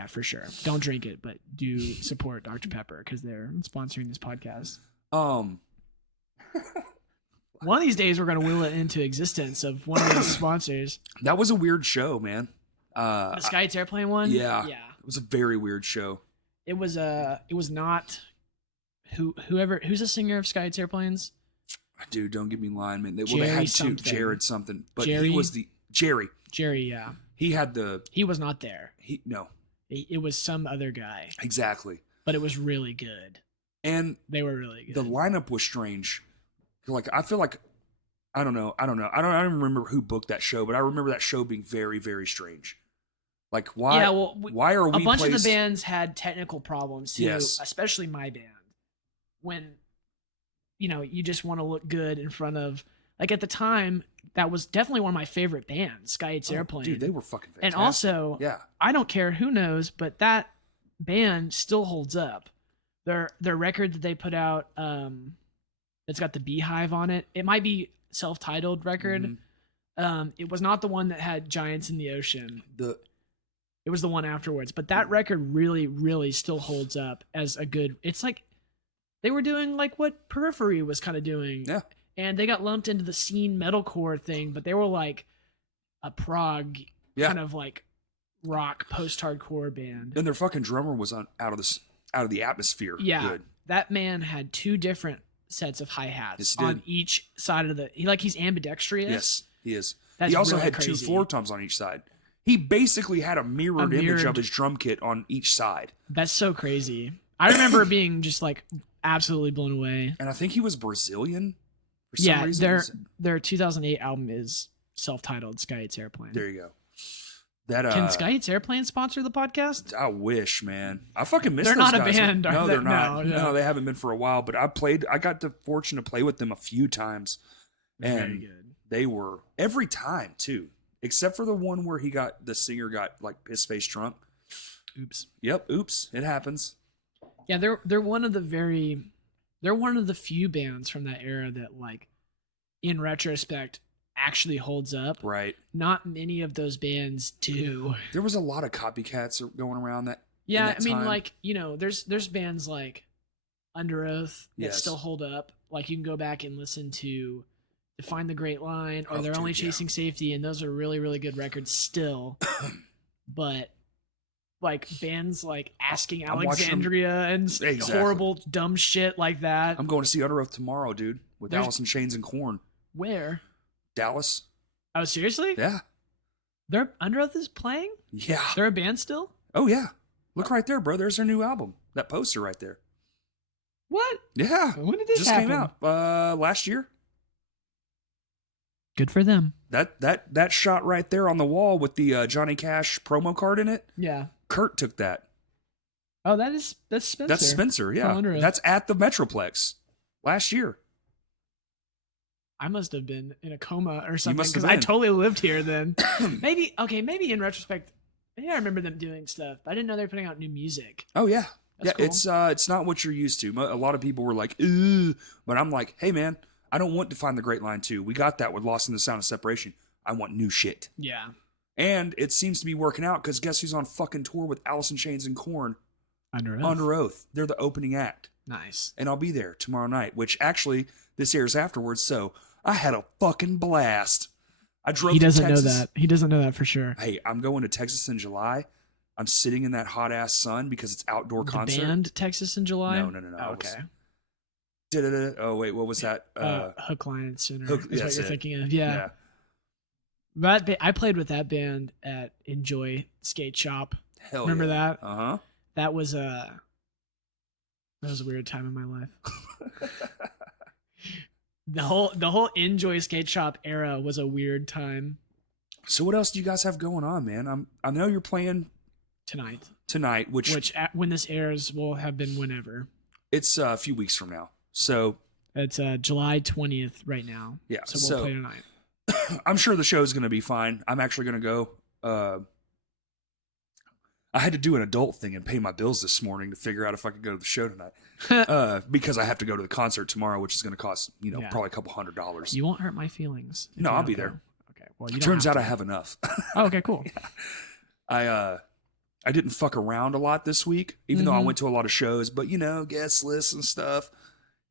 for sure. Don't drink it, but do support Dr. Pepper because they're sponsoring this podcast. One of these days, we're going to will it into existence of one of these sponsors. That was a weird show, man. The Sky Eats Airplane one? Yeah. It was a very weird show. It was not who's the singer of Sky Eats Airplanes? Dude, don't get me in line, man. They Jerry had something. Jared something, but Jerry? he was the Jerry. Jerry, yeah. He had the. He was not there. No. It was some other guy. Exactly. But it was really good. And they were really good. The lineup was strange. Like I feel like I don't know. I don't even remember who booked that show, but I remember that show being very, very strange. Like why? Yeah, well, why are we? A bunch of the bands had technical problems too, yes. Especially my band. When, you just want to look good in front of, like at the time, that was definitely one of my favorite bands, Sky Eats Airplane. Dude, they were fucking fantastic. And also, I don't care who knows, but that band still holds up. Their record that they put out, it's got the beehive on it. It might be self-titled record. Mm-hmm. It was not the one that had Giants in the Ocean. It was the one afterwards. But that record really, really still holds up as a good... It's like they were doing like what Periphery was kind of doing. Yeah. And they got lumped into the scene metalcore thing, but they were like a prog kind of like rock post-hardcore band. And their fucking drummer was out of the atmosphere. Yeah. Good. That man had 2 different sets of hi-hats on each side of he's ambidextrous. Yes, he is. That's he also really had crazy. 2 floor toms on each side. He basically had a mirrored image of his drum kit on each side. That's so crazy. I remember being just like absolutely blown away. And I think he was Brazilian for some reason. Their 2008 album is self-titled Sky Eats Airplane. There you go. That Can Sky Eats Airplane sponsor the podcast? I wish, man. I fucking miss they're those not guys. A band, no, they're not. No, no, they haven't been for a while. But I got the fortune to play with them a few times, Very And good. they were every time too, except for the one where the singer got like piss face drunk. Oops. Yep, oops, it happens. Yeah, they're one of the few bands from that era that, like, in retrospect, actually holds up. Right. Not many of those bands do. There was a lot of copycats going around that. Yeah, that I mean, time. like, there's bands like Under Oath that Yes. still hold up. Like, you can go back and listen to Define the Great Line, or Oh, They're dude, Only yeah. Chasing Safety, and those are really, really good records still. But like bands like Asking I'm watching them- Alexandria and Exactly. horrible dumb shit like that. I'm going to see Under Oath tomorrow, dude, with There's- Alice in Chains and Korn. Where? Dallas. Oh, seriously? Yeah. They're Under Oath is playing? Yeah. They're a band still? Oh yeah. Look right there, bro. There's their new album. That poster right there. What? Yeah. When did this Just happen? came out last year. Good for them. That shot right there on the wall with the Johnny Cash promo card in it. Yeah. Kurt took that. Oh, that's Spencer. That's Spencer. Yeah. Under Oath. That's at the Metroplex last year. I must have been in a coma or something must have because I been. totally lived here then. maybe in retrospect, maybe I remember them doing stuff, but I didn't know they were putting out new music. Oh yeah. That's Yeah, it's not what you're used to. A lot of people were like, "Ooh," but I'm like, "Hey man, I don't want to find the Great Line 2. We got that with Lost in the Sound of Separation. I want new shit." Yeah. And it seems to be working out because guess who's on fucking tour with Alice in Chains and Korn? Under Oath. Under Oath. They're the opening act. Nice. And I'll be there tomorrow night, which actually this airs afterwards, so I had a fucking blast. I drove He to doesn't know Texas. that. He doesn't know that for sure. Hey, I'm going to Texas in July. I'm sitting in that hot ass sun because it's outdoor The concert. band Texas in July? No. Oh, It was- okay. Da-da-da. Oh wait, what was that? Hook, Line, and Sinner Hook- is what that's you're it. thinking of. Yeah. I played with that band at Enjoy Skate Shop. Hell Remember yeah. that? Uh-huh. That was a weird time in my life. The whole Enjoy Skate Shop era was a weird time So what else do you guys have going on, man? I know you're playing tonight. tonight, which When this airs will have been whenever. it's a few weeks from now. So It's July 20th right now. yeah, So we'll play tonight. I'm sure the show's going to be fine. I'm actually going to go. I had to do an adult thing and pay my bills this morning to figure out if I could go to the show tonight. Because I have to go to the concert tomorrow, which is going to cost Yeah. probably a couple $100s. You won't hurt my feelings. if No, you I'll don't be go. there. Okay. Well, you It don't turns have out to. I have enough. Oh, okay, cool. I didn't fuck around a lot this week, even though I Mhm. went to a lot of shows. But guest lists and stuff.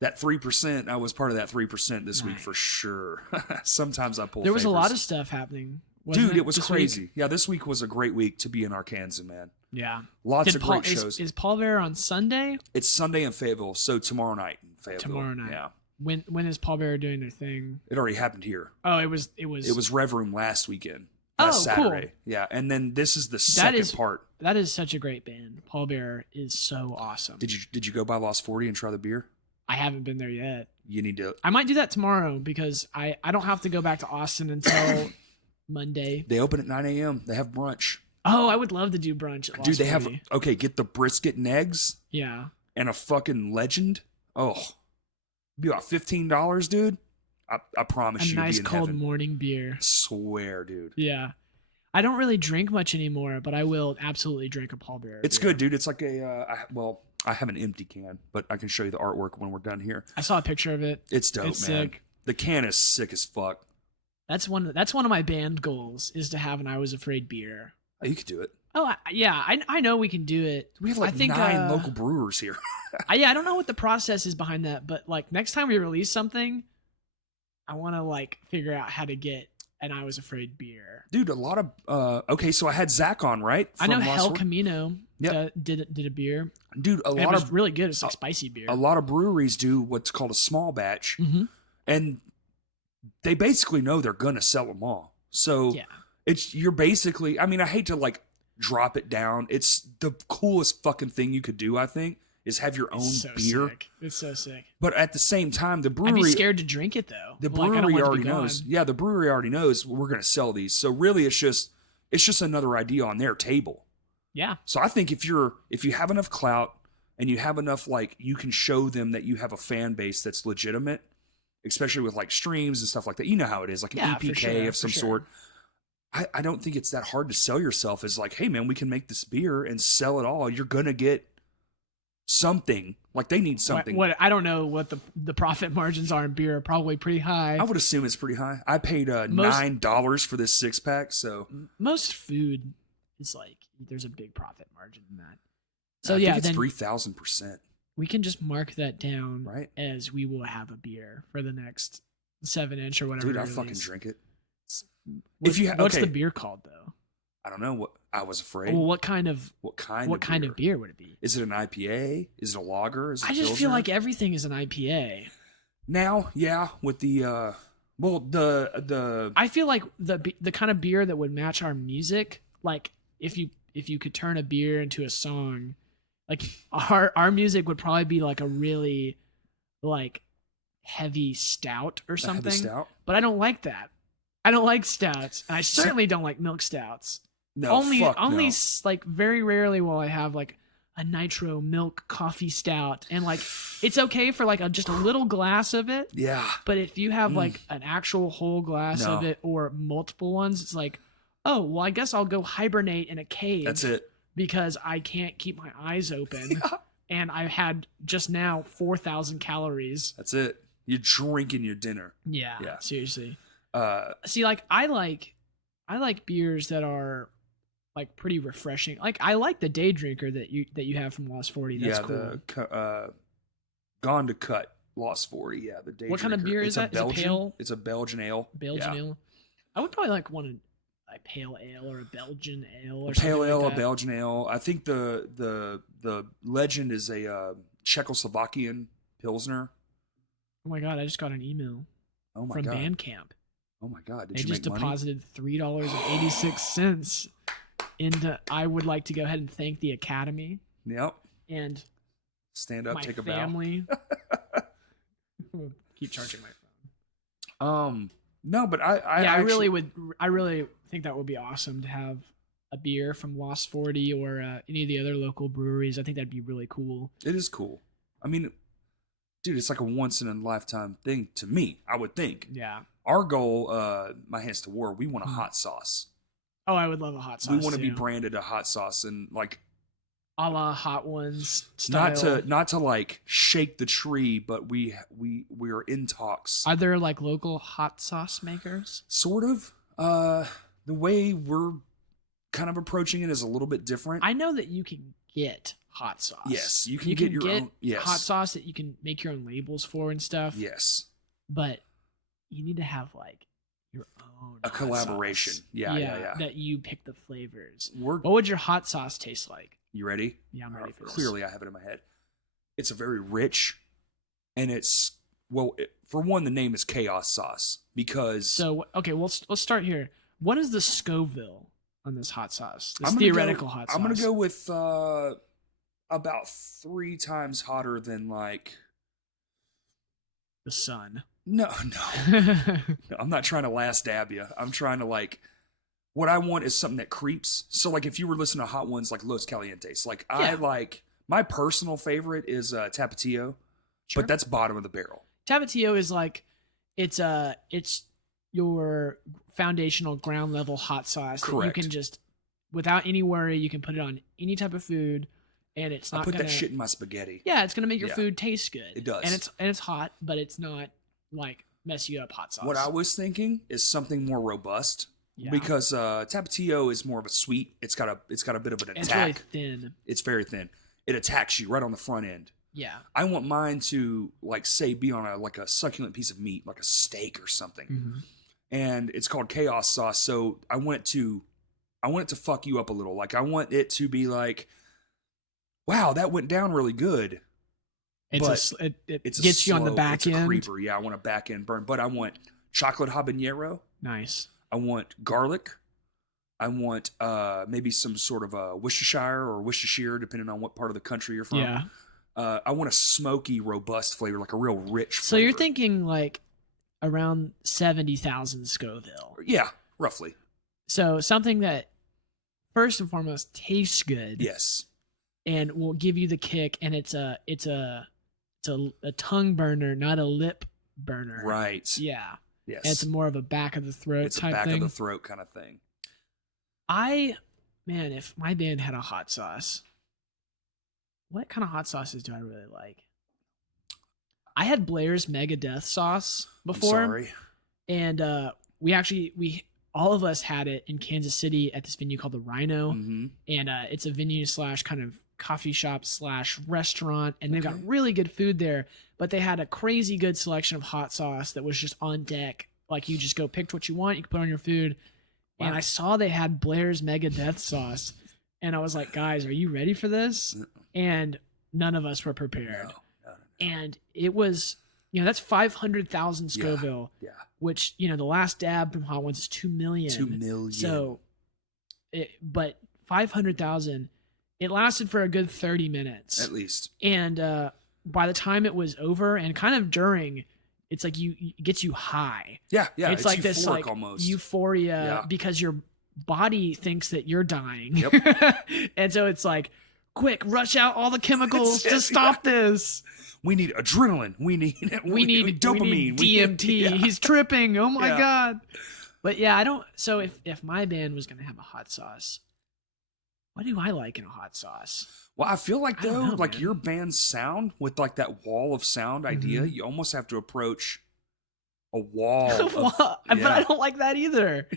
That 3%, I was part of that 3% this week Nice. for sure. Sometimes I pull. There was a lot favors. of stuff happening. wasn't Dude, it was this crazy. week? Yeah, this week was a great week to be in Arkansas, man. Yeah. Lots of Paul, great shows. Is Paul Bear on Sunday? It's Sunday in Fayetteville, so tomorrow night in Fayetteville. Tomorrow night. Yeah, When is Paul Bear doing their thing? it already happened here. Oh, it was. It was Rev Room last weekend. Oh, Last Saturday. cool. Yeah, and then this is the second is- part. That is such a great band. Paul Bear is so awesome. Did you go by Lost 40 and try the beer? I haven't been there yet. You need to. I might do that tomorrow because I don't have to go back to Austin until Monday. They open at 9 a.m. They have brunch. Oh, I would love to do brunch at Dude, they have. 40. Okay, get the brisket and eggs Yeah. and a fucking legend. Oh, be about $15, dude. I promise A you, nice be in cold heaven. morning beer. Swear, dude. Yeah. I don't really drink much anymore, but I will absolutely drink a Paul Bear. It's beer. good, dude. It's like I have an empty can, but I can show you the artwork when we're done here. I saw a picture of it. It's dope, It's man. sick. The can is sick as fuck. That's one of my band goals is to have an I Was Afraid beer. Oh, you could do it. Oh, I know we can do it. We have like I think, 9 local brewers here. I don't know what the process is behind that, but like next time we release something, I want to like figure out how to get an I Was Afraid beer. Dude, a lot of okay, so I had Zach on, right? I know From Lost Hell Word? Camino Yep. did a beer. Dude, And it was really good. It's like spicy beer. a lot of breweries do what's called a small batch, Mm-hmm. and they basically know they're gonna sell them all. So Yeah. you're basically, I mean, I hate to like drop it down. It's the coolest fucking thing you could do, I think, is have your own It's so beer. sick. It's so sick. But at the same time, the I'd brewery be scared to drink it though. the Like, I don't brewery want it to already be gone. knows. Yeah, the brewery already knows we're gonna sell these. So really it's just another idea on their table. Yeah. So I think if you have enough clout and you have enough, like, you can show them that you have a fan base that's legitimate, especially with like streams and stuff like that. You know how it is, like an Yeah, for EPK sure, of some for sure. sort. I don't think it's that hard to sell yourself as like, hey man, we can make this beer and sell it all. You're gonna get something. Like they need something. What I don't know what the profit margins are in beer. Probably pretty high. I would assume it's pretty high. I paid Most- $9 for this 6-pack, so Most food is like there's a big profit margin in that. So I yeah, think it's then 3,000%. we can just mark that down Right. as we will have a beer for the next 7-inch or whatever. Dude, it I fucking is. drink it. What's, If you what's okay. the beer called though? I don't know what I was afraid. Well, what kind of what kind of beer would it be? Is it an IPA? Is it a lager? Is it I just Pilsner? feel like everything is an IPA. Now, yeah, with the I feel like the kind of beer that would match our music, like if you could turn a beer into a song, like our music would probably be like a really like heavy stout or a something. heavy stout. But I don't like that. I don't like stouts. And I certainly don't like milk stouts. No, only fuck no. like very rarely will I have like a nitro milk coffee stout, and like it's okay for like just a little glass of it. Yeah. But if you have like an actual whole glass No. of it or multiple ones, it's like, oh well, I guess I'll go hibernate in a cave. That's it. Because I can't keep my eyes open, and I had just now 4,000 calories. That's it. You're drinking your dinner. Yeah, Yeah. seriously. Uh, See, like I like beers that are like pretty refreshing. Like I like the Day Drinker that you have from Lost 40. That's yeah, cool. Gone to Cut Lost 40. Yeah, the day. What kind of drinker. beer It's is that? Is it Belgian. pale? It's a Belgian ale. Belgian Yeah. ale. I would probably like one a pale ale or a Belgian ale or A something pale ale, like a that. Belgian ale. I think the legend is a Czechoslovakian Pilsner. Oh my god! I just got an email Oh my from god. Bandcamp. Oh my god. Did They you just make money? deposited $3.86 into. I would like to go ahead and thank the Academy Yep. and Stand up, my take a bow. family. Keep charging my phone. No, but I I actually, really think that would be awesome to have a beer from Lost 40 or any of the other local breweries. I think that'd be really cool. It is cool. I mean, dude, it's like a once in a lifetime thing to me. I would think. Yeah. Our goal, my hands to war, we want a Mhm. hot sauce. Oh, I would love a hot sauce. We want to be too. branded a hot sauce and like a la Hot Ones style. not to like shake the tree, but we are in talks. Are there like local hot sauce makers? Sort of. The way we're kind of approaching it is a little bit different. I know that you can get hot sauce. Yes, you can get your own. Yes. hot sauce that you can make your own labels for and stuff. Yes. But you need to have like your own A hot collaboration. sauce. Yeah. That you pick the flavors. We're What would your hot sauce taste like? You ready? Yeah, I'm ready for this. Clearly, I have it in my head. It's a very rich, and it's for one, the name is Chaos Sauce because So okay, let's start here. What is the Scoville on this hot sauce? This I'm gonna theoretical go, hot sauce. I'm gonna go with about 3 times hotter than like the sun. no. I'm not trying to last dab you. I'm trying to like. What I want is something that creeps. So like if you were listening to hot ones like Los Calientes, like I Yeah. like my personal favorite is Tapatio, Sure. but that's bottom of the barrel. Tapatio is like it's your foundational ground level hot sauce that Correct. you can just without any worry you can put it on any type of food and it's not I put gonna that shit in my spaghetti. yeah it's gonna make your Yeah. food taste good. It does. and it's hot but it's not like mess you up hot sauce. What I was thinking is something more robust Yeah. because Tapatio is more of a sweet. It's got a bit of an And it's really attack. thin. It's very thin. It attacks you right on the front end. Yeah. I want mine to like say be on a succulent piece of meat, like a steak or something. Mm-hmm. And it's called Chaos Sauce. So I want it to fuck you up a little. Like I want it to be like, wow, that went down really good. It It's gets you on the back it's a end. creeper. Yeah, I want a back end burn, but I want chocolate habanero. Nice. I want garlic. I want maybe some sort of a Worcestershire or Worcestershire, depending on what part of the country you're from. Yeah. I want a smoky, robust flavor, like a real rich flavor. So you're thinking like around 70,000 Scoville. Yeah, roughly. So something that first and foremost tastes good. Yes. And will give you the kick, and it's a tongue burner, not a lip burner. Right. Yeah. Yes. And it's more of a back of the throat It's type a back thing. of the throat kind of thing. Man, if my band had a hot sauce, what kind of hot sauces do I really like? I had Blair's Mega Death Sauce before. I'm sorry. And we all of us had it in Kansas City at this venue called the Rhino. Mm-hmm. And it's a venue / kind of coffee shop / restaurant, and they've got really good food there, but they had a crazy good selection of hot sauce that was just on deck. Like, you just go pick what you want, you can put on your food. Wow. And I saw they had Blair's Mega Death Sauce, and I was like, guys, are you ready for this? And none of us were prepared. No. And it was, that's 500,000 Scoville, which, the last dab from Hot Ones is 2 million. 2 million. So, but 500,000, it lasted for a good 30 minutes. At least. And by the time it was over and kind of during, it's like it gets you high. Yeah. It's like this like almost. Euphoria because your body thinks that you're dying. Yep. And so it's like, quick, rush out all the chemicals to stop this. We need adrenaline. We need dopamine. We need DMT. He's tripping. Oh my God. But yeah, so if my band was going to have a hot sauce, what do I like in a hot sauce? Well, I feel like, though, your band's sound with like that wall of sound idea, you almost have to approach a wall. But I don't like that either.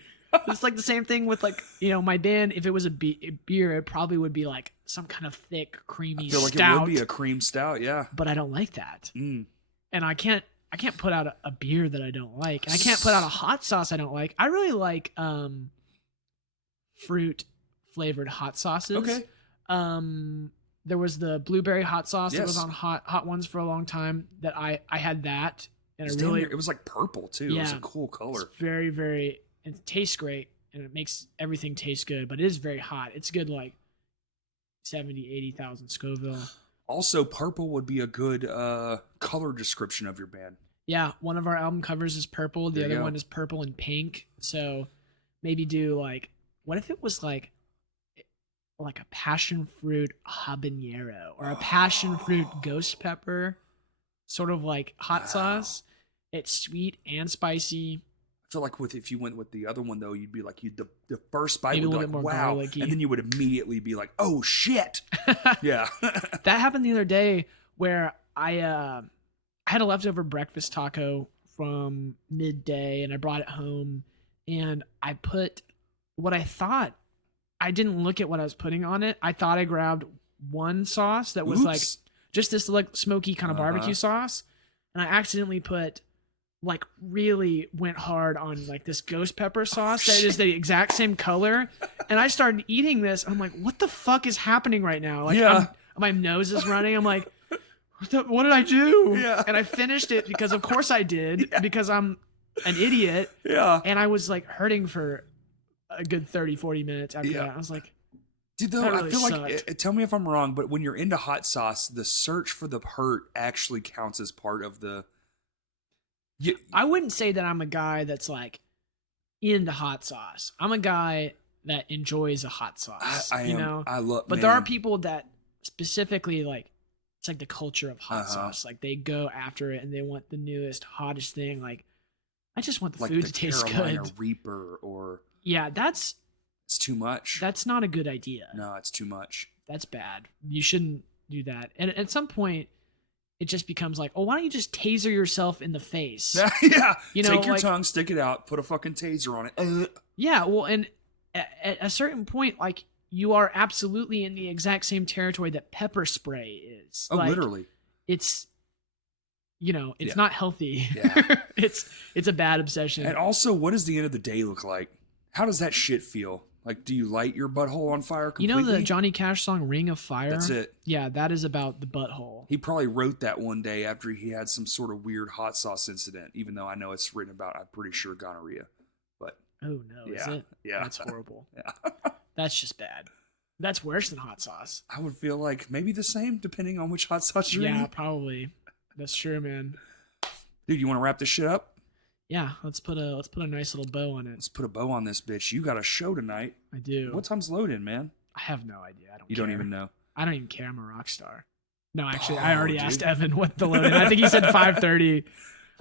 It's like the same thing with like, my band, if it was a beer, it probably would be like some kind of thick, creamy stout. I feel like it would be a cream stout, yeah. But I don't like that. And I can't put out a beer that I don't like. And I can't put out a hot sauce I don't like. I really like fruit flavored hot sauces. Okay. There was the blueberry hot sauce that was on hot ones for a long time. That I had that, and it was like purple too. Yeah, it was a cool color. It's very, very. It tastes great, and it makes everything taste good. But it is very hot. It's good, like 70,000-80,000 Scoville. Also, purple would be a good color description of your band. Yeah, one of our album covers is purple. The other one is purple and pink. So maybe do like, what if it was like a passion fruit habanero or a passion fruit ghost pepper, sort of like hot sauce. It's sweet and spicy. I feel like if you went with the other one though, you'd be like the first bite maybe would be like wow, garlicky. And then you would immediately be like, oh shit. Yeah. That happened the other day where I had a leftover breakfast taco from midday and I brought it home and I put what I thought. I didn't look at what I was putting on it. I thought I grabbed one sauce that was like just this like smoky kind of barbecue sauce. And I accidentally really went hard on like this ghost pepper sauce that is the exact same color. And I started eating this. I'm like, what the fuck is happening right now? Like my nose is running. I'm like, what did I do? Yeah. And I finished it because of course I did because I'm an idiot. Yeah. And I was like hurting for a good 30-40 minutes after that. I was like, dude, though, really I feel sucked. Like, tell me if I'm wrong, but when you're into hot sauce, the search for the hurt actually counts as part of the... I wouldn't say that I'm a guy that's like into hot sauce. I'm a guy that enjoys a hot sauce. But there are people that specifically like, it's like the culture of hot sauce. Like they go after it and they want the newest, hottest thing. Like, I just want the food to taste Carolina good. Reaper or... Yeah, it's too much. That's not a good idea. No, it's too much. That's bad. You shouldn't do that. And at some point, it just becomes like, oh, why don't you just taser yourself in the face? Yeah. Take your tongue, stick it out, put a fucking taser on it. Yeah, well, and at a certain point, like, you are absolutely in the exact same territory that pepper spray is. Oh, like, literally. It's... it's not healthy. Yeah. It's a bad obsession. And also, what does the end of the day look like? How does that shit feel? Like, do you light your butthole on fire completely? You know the Johnny Cash song Ring of Fire? That's it. Yeah, that is about the butthole. He probably wrote that one day after he had some sort of weird hot sauce incident, even though I know it's written about, I'm pretty sure, gonorrhea. But oh, no, is it? Yeah. That's horrible. Yeah. That's just bad. That's worse than hot sauce. I would feel like maybe the same, depending on which hot sauce you're eating. Yeah, probably. That's true, man. Dude, you want to wrap this shit up? Yeah, let's put a nice little bow on it. Let's put a bow on this bitch. You got a show tonight. I do. What time's load-in, man? I have no idea. You don't even know. I don't even care. I'm a rock star. No, actually, I already asked Evan what the load-in. I think he said 5:30.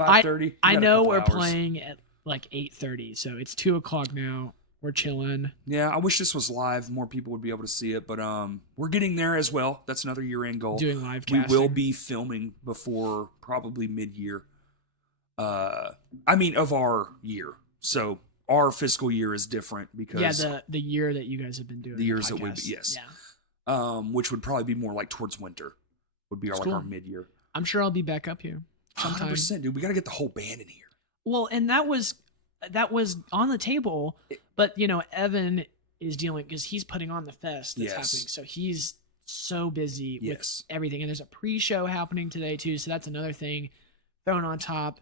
5:30. I know we're playing at like 8:30, so it's 2:00 now. We're chilling. Yeah, I wish this was live. More people would be able to see it, but we're getting there as well. That's another year-end goal. Doing live We casting. will be filming before probably mid-year. Of our year. So our fiscal year is different because the year that you guys have been doing the years the that we podcast. yes, yeah. Which would probably be more like towards winter. Would be our cool. our mid-year. I'm sure I'll be back up here sometime. 100%, dude. We got to get the whole band in here. Well, and that was on the table, but Evan is dealing because he's putting on the fest that's happening, so he's so busy with everything, and there's a pre-show happening today too, so that's another thing thrown on top.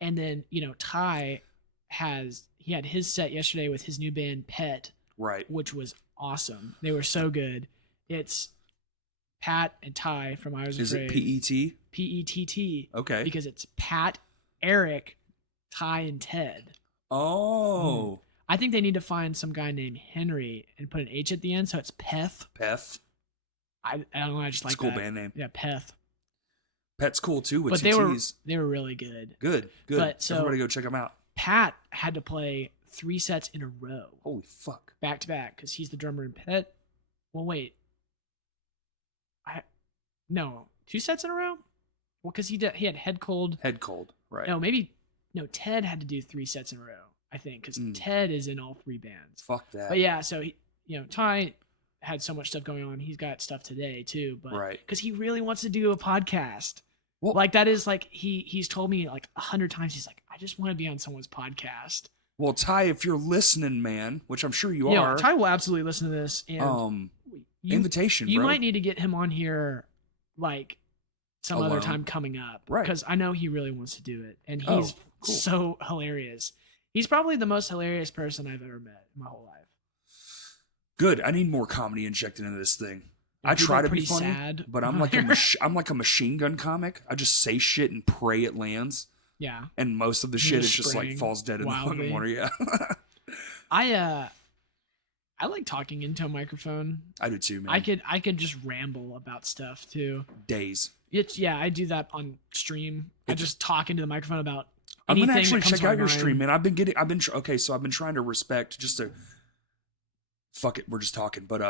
And then Ty had his set yesterday with his new band Pet, right, which was awesome. They were so good. It's Pat and Ty from I Was Afraid. Is it P-E-T? P-E-T-T. Okay. Because it's Pat, Eric, Ty, and Ted. Oh. I think they need to find some guy named Henry and put an H at the end, so it's Peth. Peth. I don't know. I just like it's a cool that. band name. Yeah, Peth. Pet's cool too with but two T's. They were really good. Good. But so everybody go check them out. Pat had to play 3 sets in a row. Holy fuck. Back to back, because he's the drummer in Pet. Well, wait. No, 2 sets in a row? Well, because he had Head Cold. Head Cold, right. No, Ted had to do 3 sets in a row, I think, because Ted is in all 3 bands. Fuck that. But yeah, so, Ty had so much stuff going on. He's got stuff today, too. But right. Because he really wants to do a podcast. Well, like, that is, like, he's told me, like, 100 times, he's like, I just want to be on someone's podcast. Well, Ty, if you're listening, man, which I'm sure you are. Ty will absolutely listen to this. And invitation, you bro. might need to get him on here, like, some other time coming up. Right. Because I know he really wants to do it. And he's cool. so hilarious. He's probably the most hilarious person I've ever met in my whole life. Good. I need more comedy injected into this thing. I try to be funny, sad but I'm like a machine gun comic. I just say shit and pray it lands. Yeah. And most of the shit is just like falls dead in the fucking water. Yeah. I like talking into a microphone. I do too, man. I could just ramble about stuff too. Days. I do that on stream. I just talk into the microphone about I'm anything. gonna actually check out your mind. stream, man. So I've been trying to respect fuck it, we're just talking, but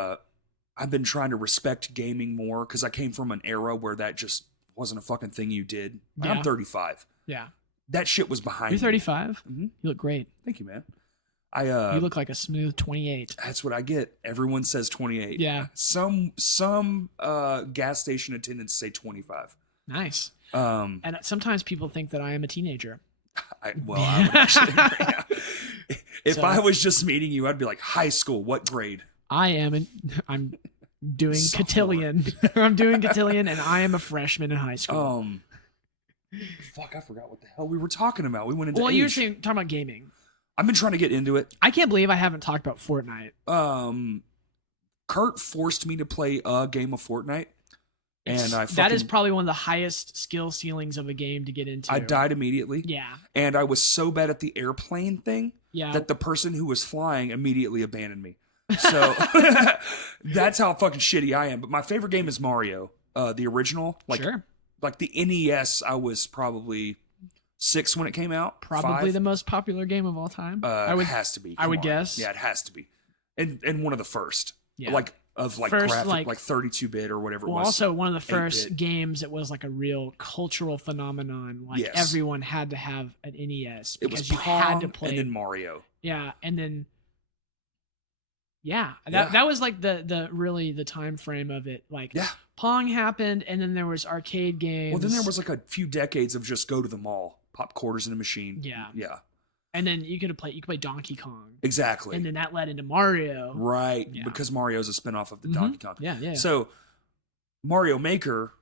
I've been trying to respect gaming more because I came from an era where that just wasn't a fucking thing you did. Yeah. I'm 35. Yeah. That shit was behind You're 35? Mm-hmm. You look great. Thank you, man. You look like a smooth 28. That's what I get. Everyone says 28. Yeah. Some gas station attendants say 25. Nice. And sometimes people think that I am a teenager. I would actually. Yeah. If I was just meeting you, I'd be like, high school, what grade? I'm doing cotillion. I'm doing cotillion, and I am a freshman in high school. Fuck, I forgot what the hell we were talking about. We went into you were talking about gaming. I've been trying to get into it. I can't believe I haven't talked about Fortnite. Kurt forced me to play a game of Fortnite. And that is probably one of the highest skill ceilings of a game to get into. I died immediately. Yeah. And I was so bad at the airplane thing that the person who was flying immediately abandoned me. So that's how fucking shitty I am. But my favorite game is Mario, the original. Sure. Like the NES, I was probably 6 when it came out. Probably 5. the most popular game of all time. It has to be. I would guess. Yeah, it has to be. And one of the first. Yeah. First, graphic, like 32-bit or whatever it was. Well, also one of the first 8-bit. games that was like a real cultural phenomenon. Like everyone had to have an NES because you had to play. And then Mario. Yeah, and then that was like the really the time frame of it. Like Pong happened, and then there was arcade games. Well, then there was like a few decades of just go to the mall, pop quarters in a machine. Yeah. Yeah. And then you could play Donkey Kong. Exactly. And then that led into Mario. Right. Yeah. Because Mario's a spinoff of the Donkey Kong. Yeah. So Mario Maker,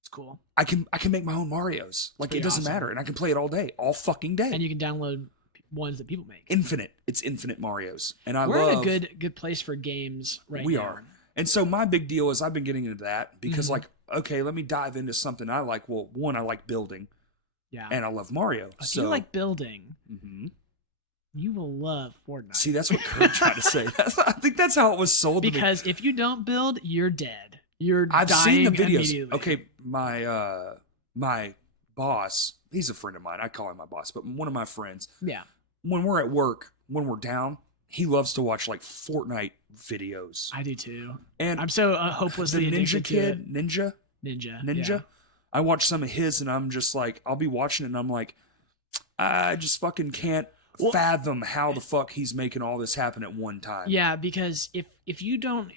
it's cool. I can make my own Marios. Like it doesn't matter. And I can play it all day. All fucking day. And you can download ones that people make. Infinite. It's infinite Marios. And We're in a good place for games right now. We are. And so my big deal is I've been getting into that because okay, let me dive into something I like. Well, one, I like building. Yeah. And I love Mario. If you like building, mm-hmm. you will love Fortnite. See, that's what Kurt tried to say. I think that's how it was sold to me. Because if you don't build, you're dead. I've seen the videos. Okay, my boss, he's a friend of mine. I call him my boss, but one of my friends. Yeah. When we're at work, when we're down, he loves to watch like Fortnite videos. I do too. And I'm so the hopelessly Ninja addicted to Kid, it. Ninja. Yeah. I watch some of his, and I'm just like, I'll be watching it, and I'm like, I just fucking can't fathom how the fuck he's making all this happen at one time. Yeah, because if you don't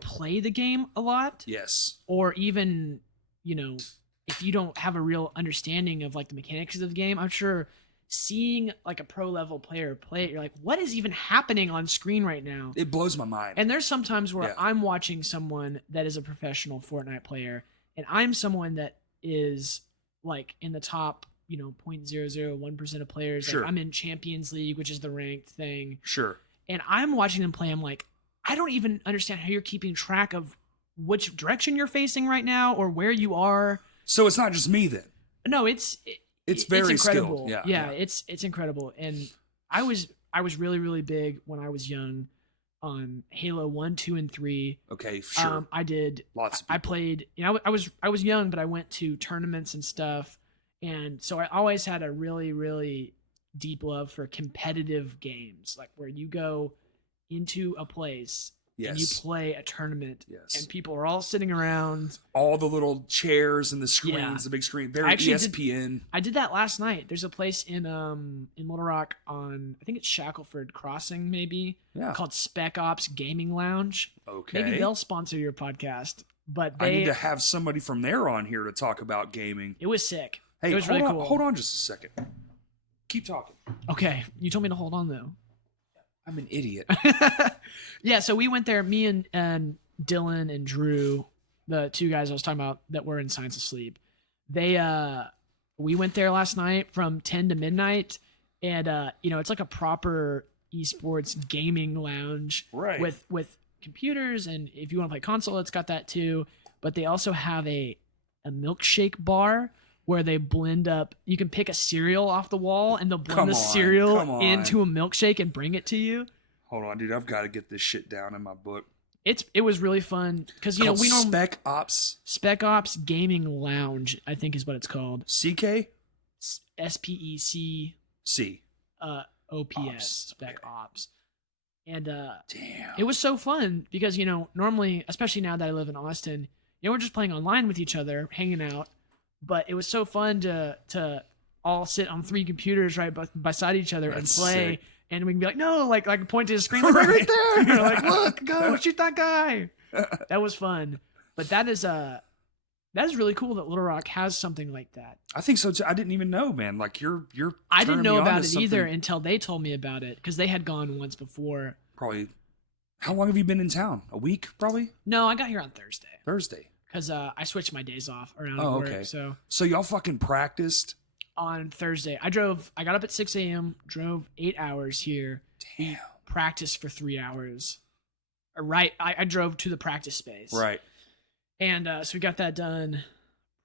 play the game a lot, Yes. or even, you know, if you don't have a real understanding of like the mechanics of the game, I'm sure seeing like a pro level player play it, you're like, what is even happening on screen right now? It blows my mind. And there's some times where Yeah. I'm watching someone that is a professional Fortnite player, and I'm someone that is like in the top, you know, 0.001% of players. Sure. Like, I'm in Champions League, which is the ranked thing. Sure. And I'm watching them play. I'm like, I don't even understand how you're keeping track of which direction you're facing right now or where you are. So it's not just me then. No, it's very incredible. skilled. Yeah, it's incredible. And I was really, really big when I was young on Halo 1, 2, and 3. Okay, sure. I did Lots of I people. played, you know, I was young, but I went to tournaments and stuff. And so I always had a really, really deep love for competitive games, like where you go into a place and you Yes. play a tournament, Yes. and people are all sitting around. All the little chairs and the screens, Yeah. the big screen, very I actually ESPN. I did that last night. There's a place in Little Rock on, I think it's Shackleford Crossing, maybe, Yeah. called Spec Ops Gaming Lounge. Okay. Maybe they'll sponsor your podcast. But I need to have somebody from there on here to talk about gaming. it was sick. Hey, it was hold really on, cool. hold on just a second. Keep talking. Okay, you told me to hold on though. I'm an idiot. Yeah, so we went there. Me and Dylan and Drew, the two guys I was talking about that were in Science of Sleep. We went there last night from 10 to midnight, and you know, it's like a proper esports gaming lounge, Right. with computers, and if you want to play console, it's got that too. But they also have a milkshake bar where they blend up. You can pick a cereal off the wall, and they'll blend Come the on, cereal come on. into a milkshake and bring it to you. Hold on, dude. I've got to get this shit down in my book. It was really fun because, you know, Called we normally Spec Ops Spec Ops Gaming Lounge, I think is what it's called. CK SPEC C. OPS Ops, Spec okay. Ops. And Damn. it was so fun because, you know, normally, especially now that I live in Austin, you know, we're just playing online with each other, hanging out. But it was so fun to all sit on 3 computers right beside each other That's and play. sick. And we can be like, no, like point to the screen, like, right there. You're like, look, go shoot that guy. That was fun. But that is really cool that Little Rock has something like that. I think so too. I didn't even know, man. Like you're. I didn't turning know me on about to it either something. until they told me about it because they had gone once before. Probably. How long have you been in town? A week, probably. No, I got here on Thursday Thursday. because I switched my days off around Oh, work. okay. So So y'all fucking practiced. on Thursday, I got up at 6 a.m., drove 8 hours here. Damn. Practiced for 3 hours. Right, I drove to the practice space. Right. And so we got that done.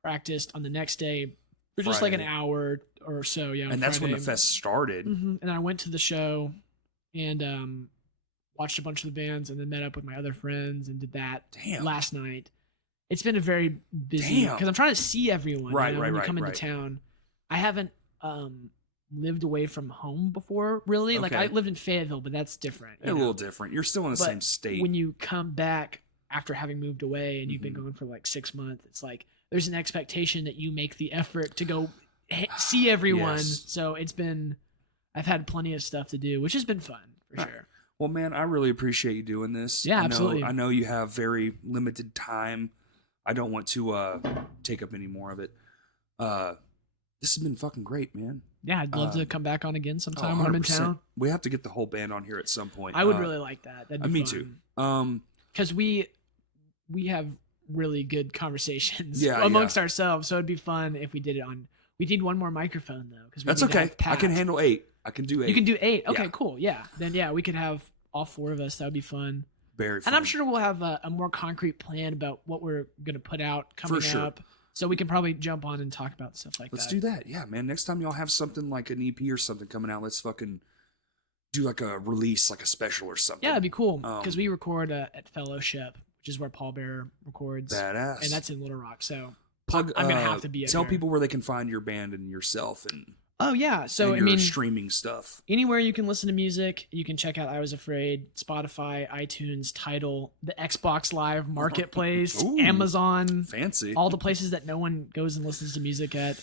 Practiced on the next day for just like an Friday. hour or so. Yeah, on And that's when the Friday. fest started. And I went to the show and watched a bunch of the bands, and then met up with my other friends and did that Damn. last night. It's been a very busy Damn. because I'm trying to see everyone. Right, you know, right, when you right, come into right. town. I haven't lived away from home before, really. Like Okay. I lived in Fayetteville, but that's different. A you know? little different. You're still in the But same state. When you come back after having moved away and you've been Mhm. gone for like 6 months, it's like there's an expectation that you make the effort to go see everyone. Yes. So I've had plenty of stuff to do, which has been fun for Right. sure. Well, man, I really appreciate you doing this. Yeah, I know, absolutely. I know you have very limited time. I don't want to take up any more of it. This has been fucking great, man. Yeah, I'd love to Um, come back on again Oh, sometime when I'm in 100%. town. We have to get the whole band on here at some point. I would really like that. That'd be me fun. too. Because we have really good conversations Yeah, amongst ourselves. So it'd be fun if we did it on. We need one more microphone though, because That's okay. I can handle 8. I can do 8. You can do 8. Okay, Yeah. cool. Yeah. Then yeah, we could have all 4 of us. That would be fun. Very fun. And I'm sure we'll have a more concrete plan about what we're gonna put out coming sure. up. So we can probably jump on and talk about stuff like Let's that. do that. Yeah, man. Next time y'all have something like an EP or something coming out, let's fucking do like a release, like a special or something. Yeah, it'd be cool because Um, we record at Fellowship, which is where Paul Bear records, Badass. and that's in Little Rock. So Plug. I'm gonna have to be. Tell people where they can find your band and yourself and. Oh yeah, so and your streaming stuff. Anywhere you can listen to music, you can check out I Was Afraid, Spotify, iTunes, Tidal, the Xbox Live Marketplace, Ooh, Amazon, fancy. all the places that no one goes and listens to music at.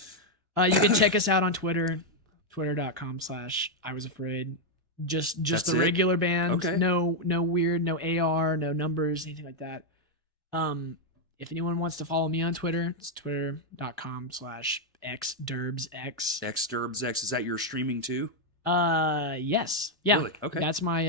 You can check us out on Twitter, twitter.com/IWasAfraid. Just That's the it? regular band. Okay. No weird, no AR, no numbers, anything like that. If anyone wants to follow me on Twitter, it's twitter.com/xderbsx. Xderbsx. Is that your streaming too? Yes. Yeah. Really? Okay. That's my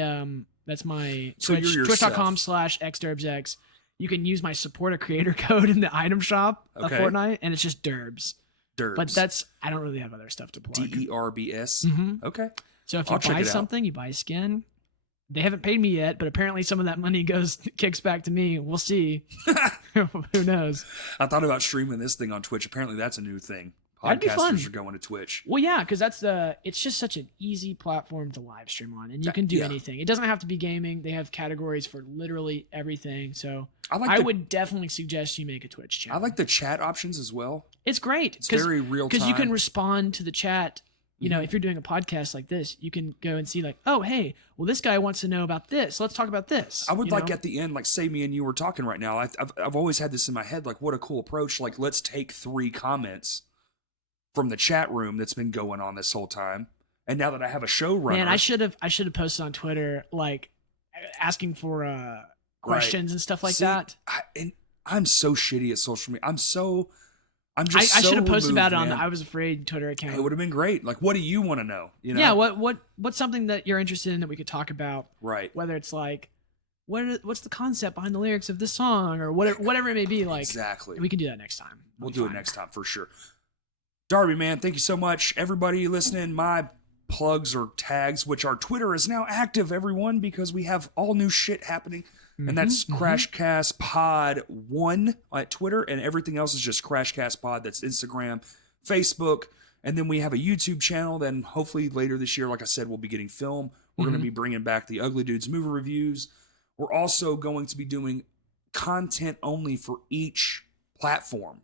So Twitch, you're yourself. twitch.com/xderbsx. You can use my support a creator code in the item shop of Okay. Fortnite, and it's just Derbs. Derbs. But I don't really have other stuff to plug. DERBS. Mhm. Okay. So if I'll you check buy it out. something, you buy a skin. They haven't paid me yet, but apparently some of that money kicks back to me. We'll see. Who knows? I thought about streaming this thing on Twitch. Apparently, that's a new thing. That'd be fun. Podcasters are going to Twitch. Well, yeah, because it's just such an easy platform to live stream on, and you can do Yeah. anything. It doesn't have to be gaming. They have categories for literally everything. So I would definitely suggest you make a Twitch channel. I like the chat options as well. It's great. It's very real time. Because you can respond to the chat. You know, Mhm. if you're doing a podcast like this, you can go and see like, oh, hey, well, this guy wants to know about this. Let's talk about this. I would you like know? at the end, like say me and you were talking right now. I've always had this in my head. Like, what a cool approach. Like, let's take 3 comments from the chat room that's been going on this whole time. And now that I have a showrunner, Man, I should have posted on Twitter like asking for questions and stuff like See, that. I'm so shitty at social media. I'm I just should have so posted about it on removed, the I Was Afraid Twitter account. It would have been great. Like, what do you want to know? You know? Yeah, what's something that you're interested in that we could talk about? Right. Whether it's like, what's the concept behind the lyrics of this song, or whatever it may be. Like, Exactly. we can do that next time. We'll It'll do be it fine. next time for sure. Darby, man, thank you so much. Everybody listening, my plugs or tags, which our Twitter is now active, everyone, because we have all new shit happening. And that's Crashcast Pod 1 at Twitter, and everything else is just Crashcast Pod. That's Instagram, Facebook, and then we have a YouTube channel. Then hopefully later this year, like I said, we'll be getting film. We're going to be bringing back the Ugly Dudes movie reviews. We're also going to be doing content only for each platform.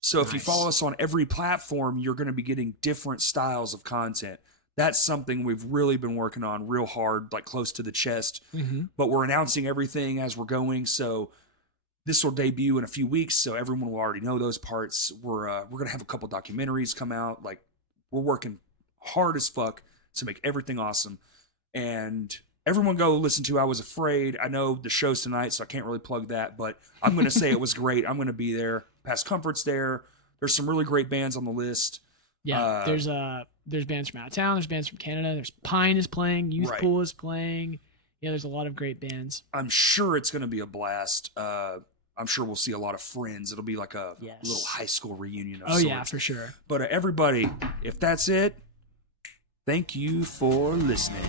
So if you Nice. follow us on every platform, you're going to be getting different styles of content. That's something we've really been working on real hard, like close to the chest. But we're announcing everything as we're going. So this will debut in a few weeks. So everyone will already know those parts. We're going to have a couple documentaries come out. Like, we're working hard as fuck to make everything awesome. And everyone go listen to I Was Afraid. I know the show's tonight, so I can't really plug that. But I'm going to say it was great. I'm going to be there. Past Comfort's there. There's some really great bands on the list. Yeah, there's bands from out of town. There's bands from Canada. There's Pine is playing. Youth Right. Pool is playing. Yeah, there's a lot of great bands. I'm sure it's going to be a blast. I'm sure we'll see a lot of friends. It'll be like a Yes. little high school reunion of Oh sorts. yeah, for sure. But everybody, if that's it, thank you for listening.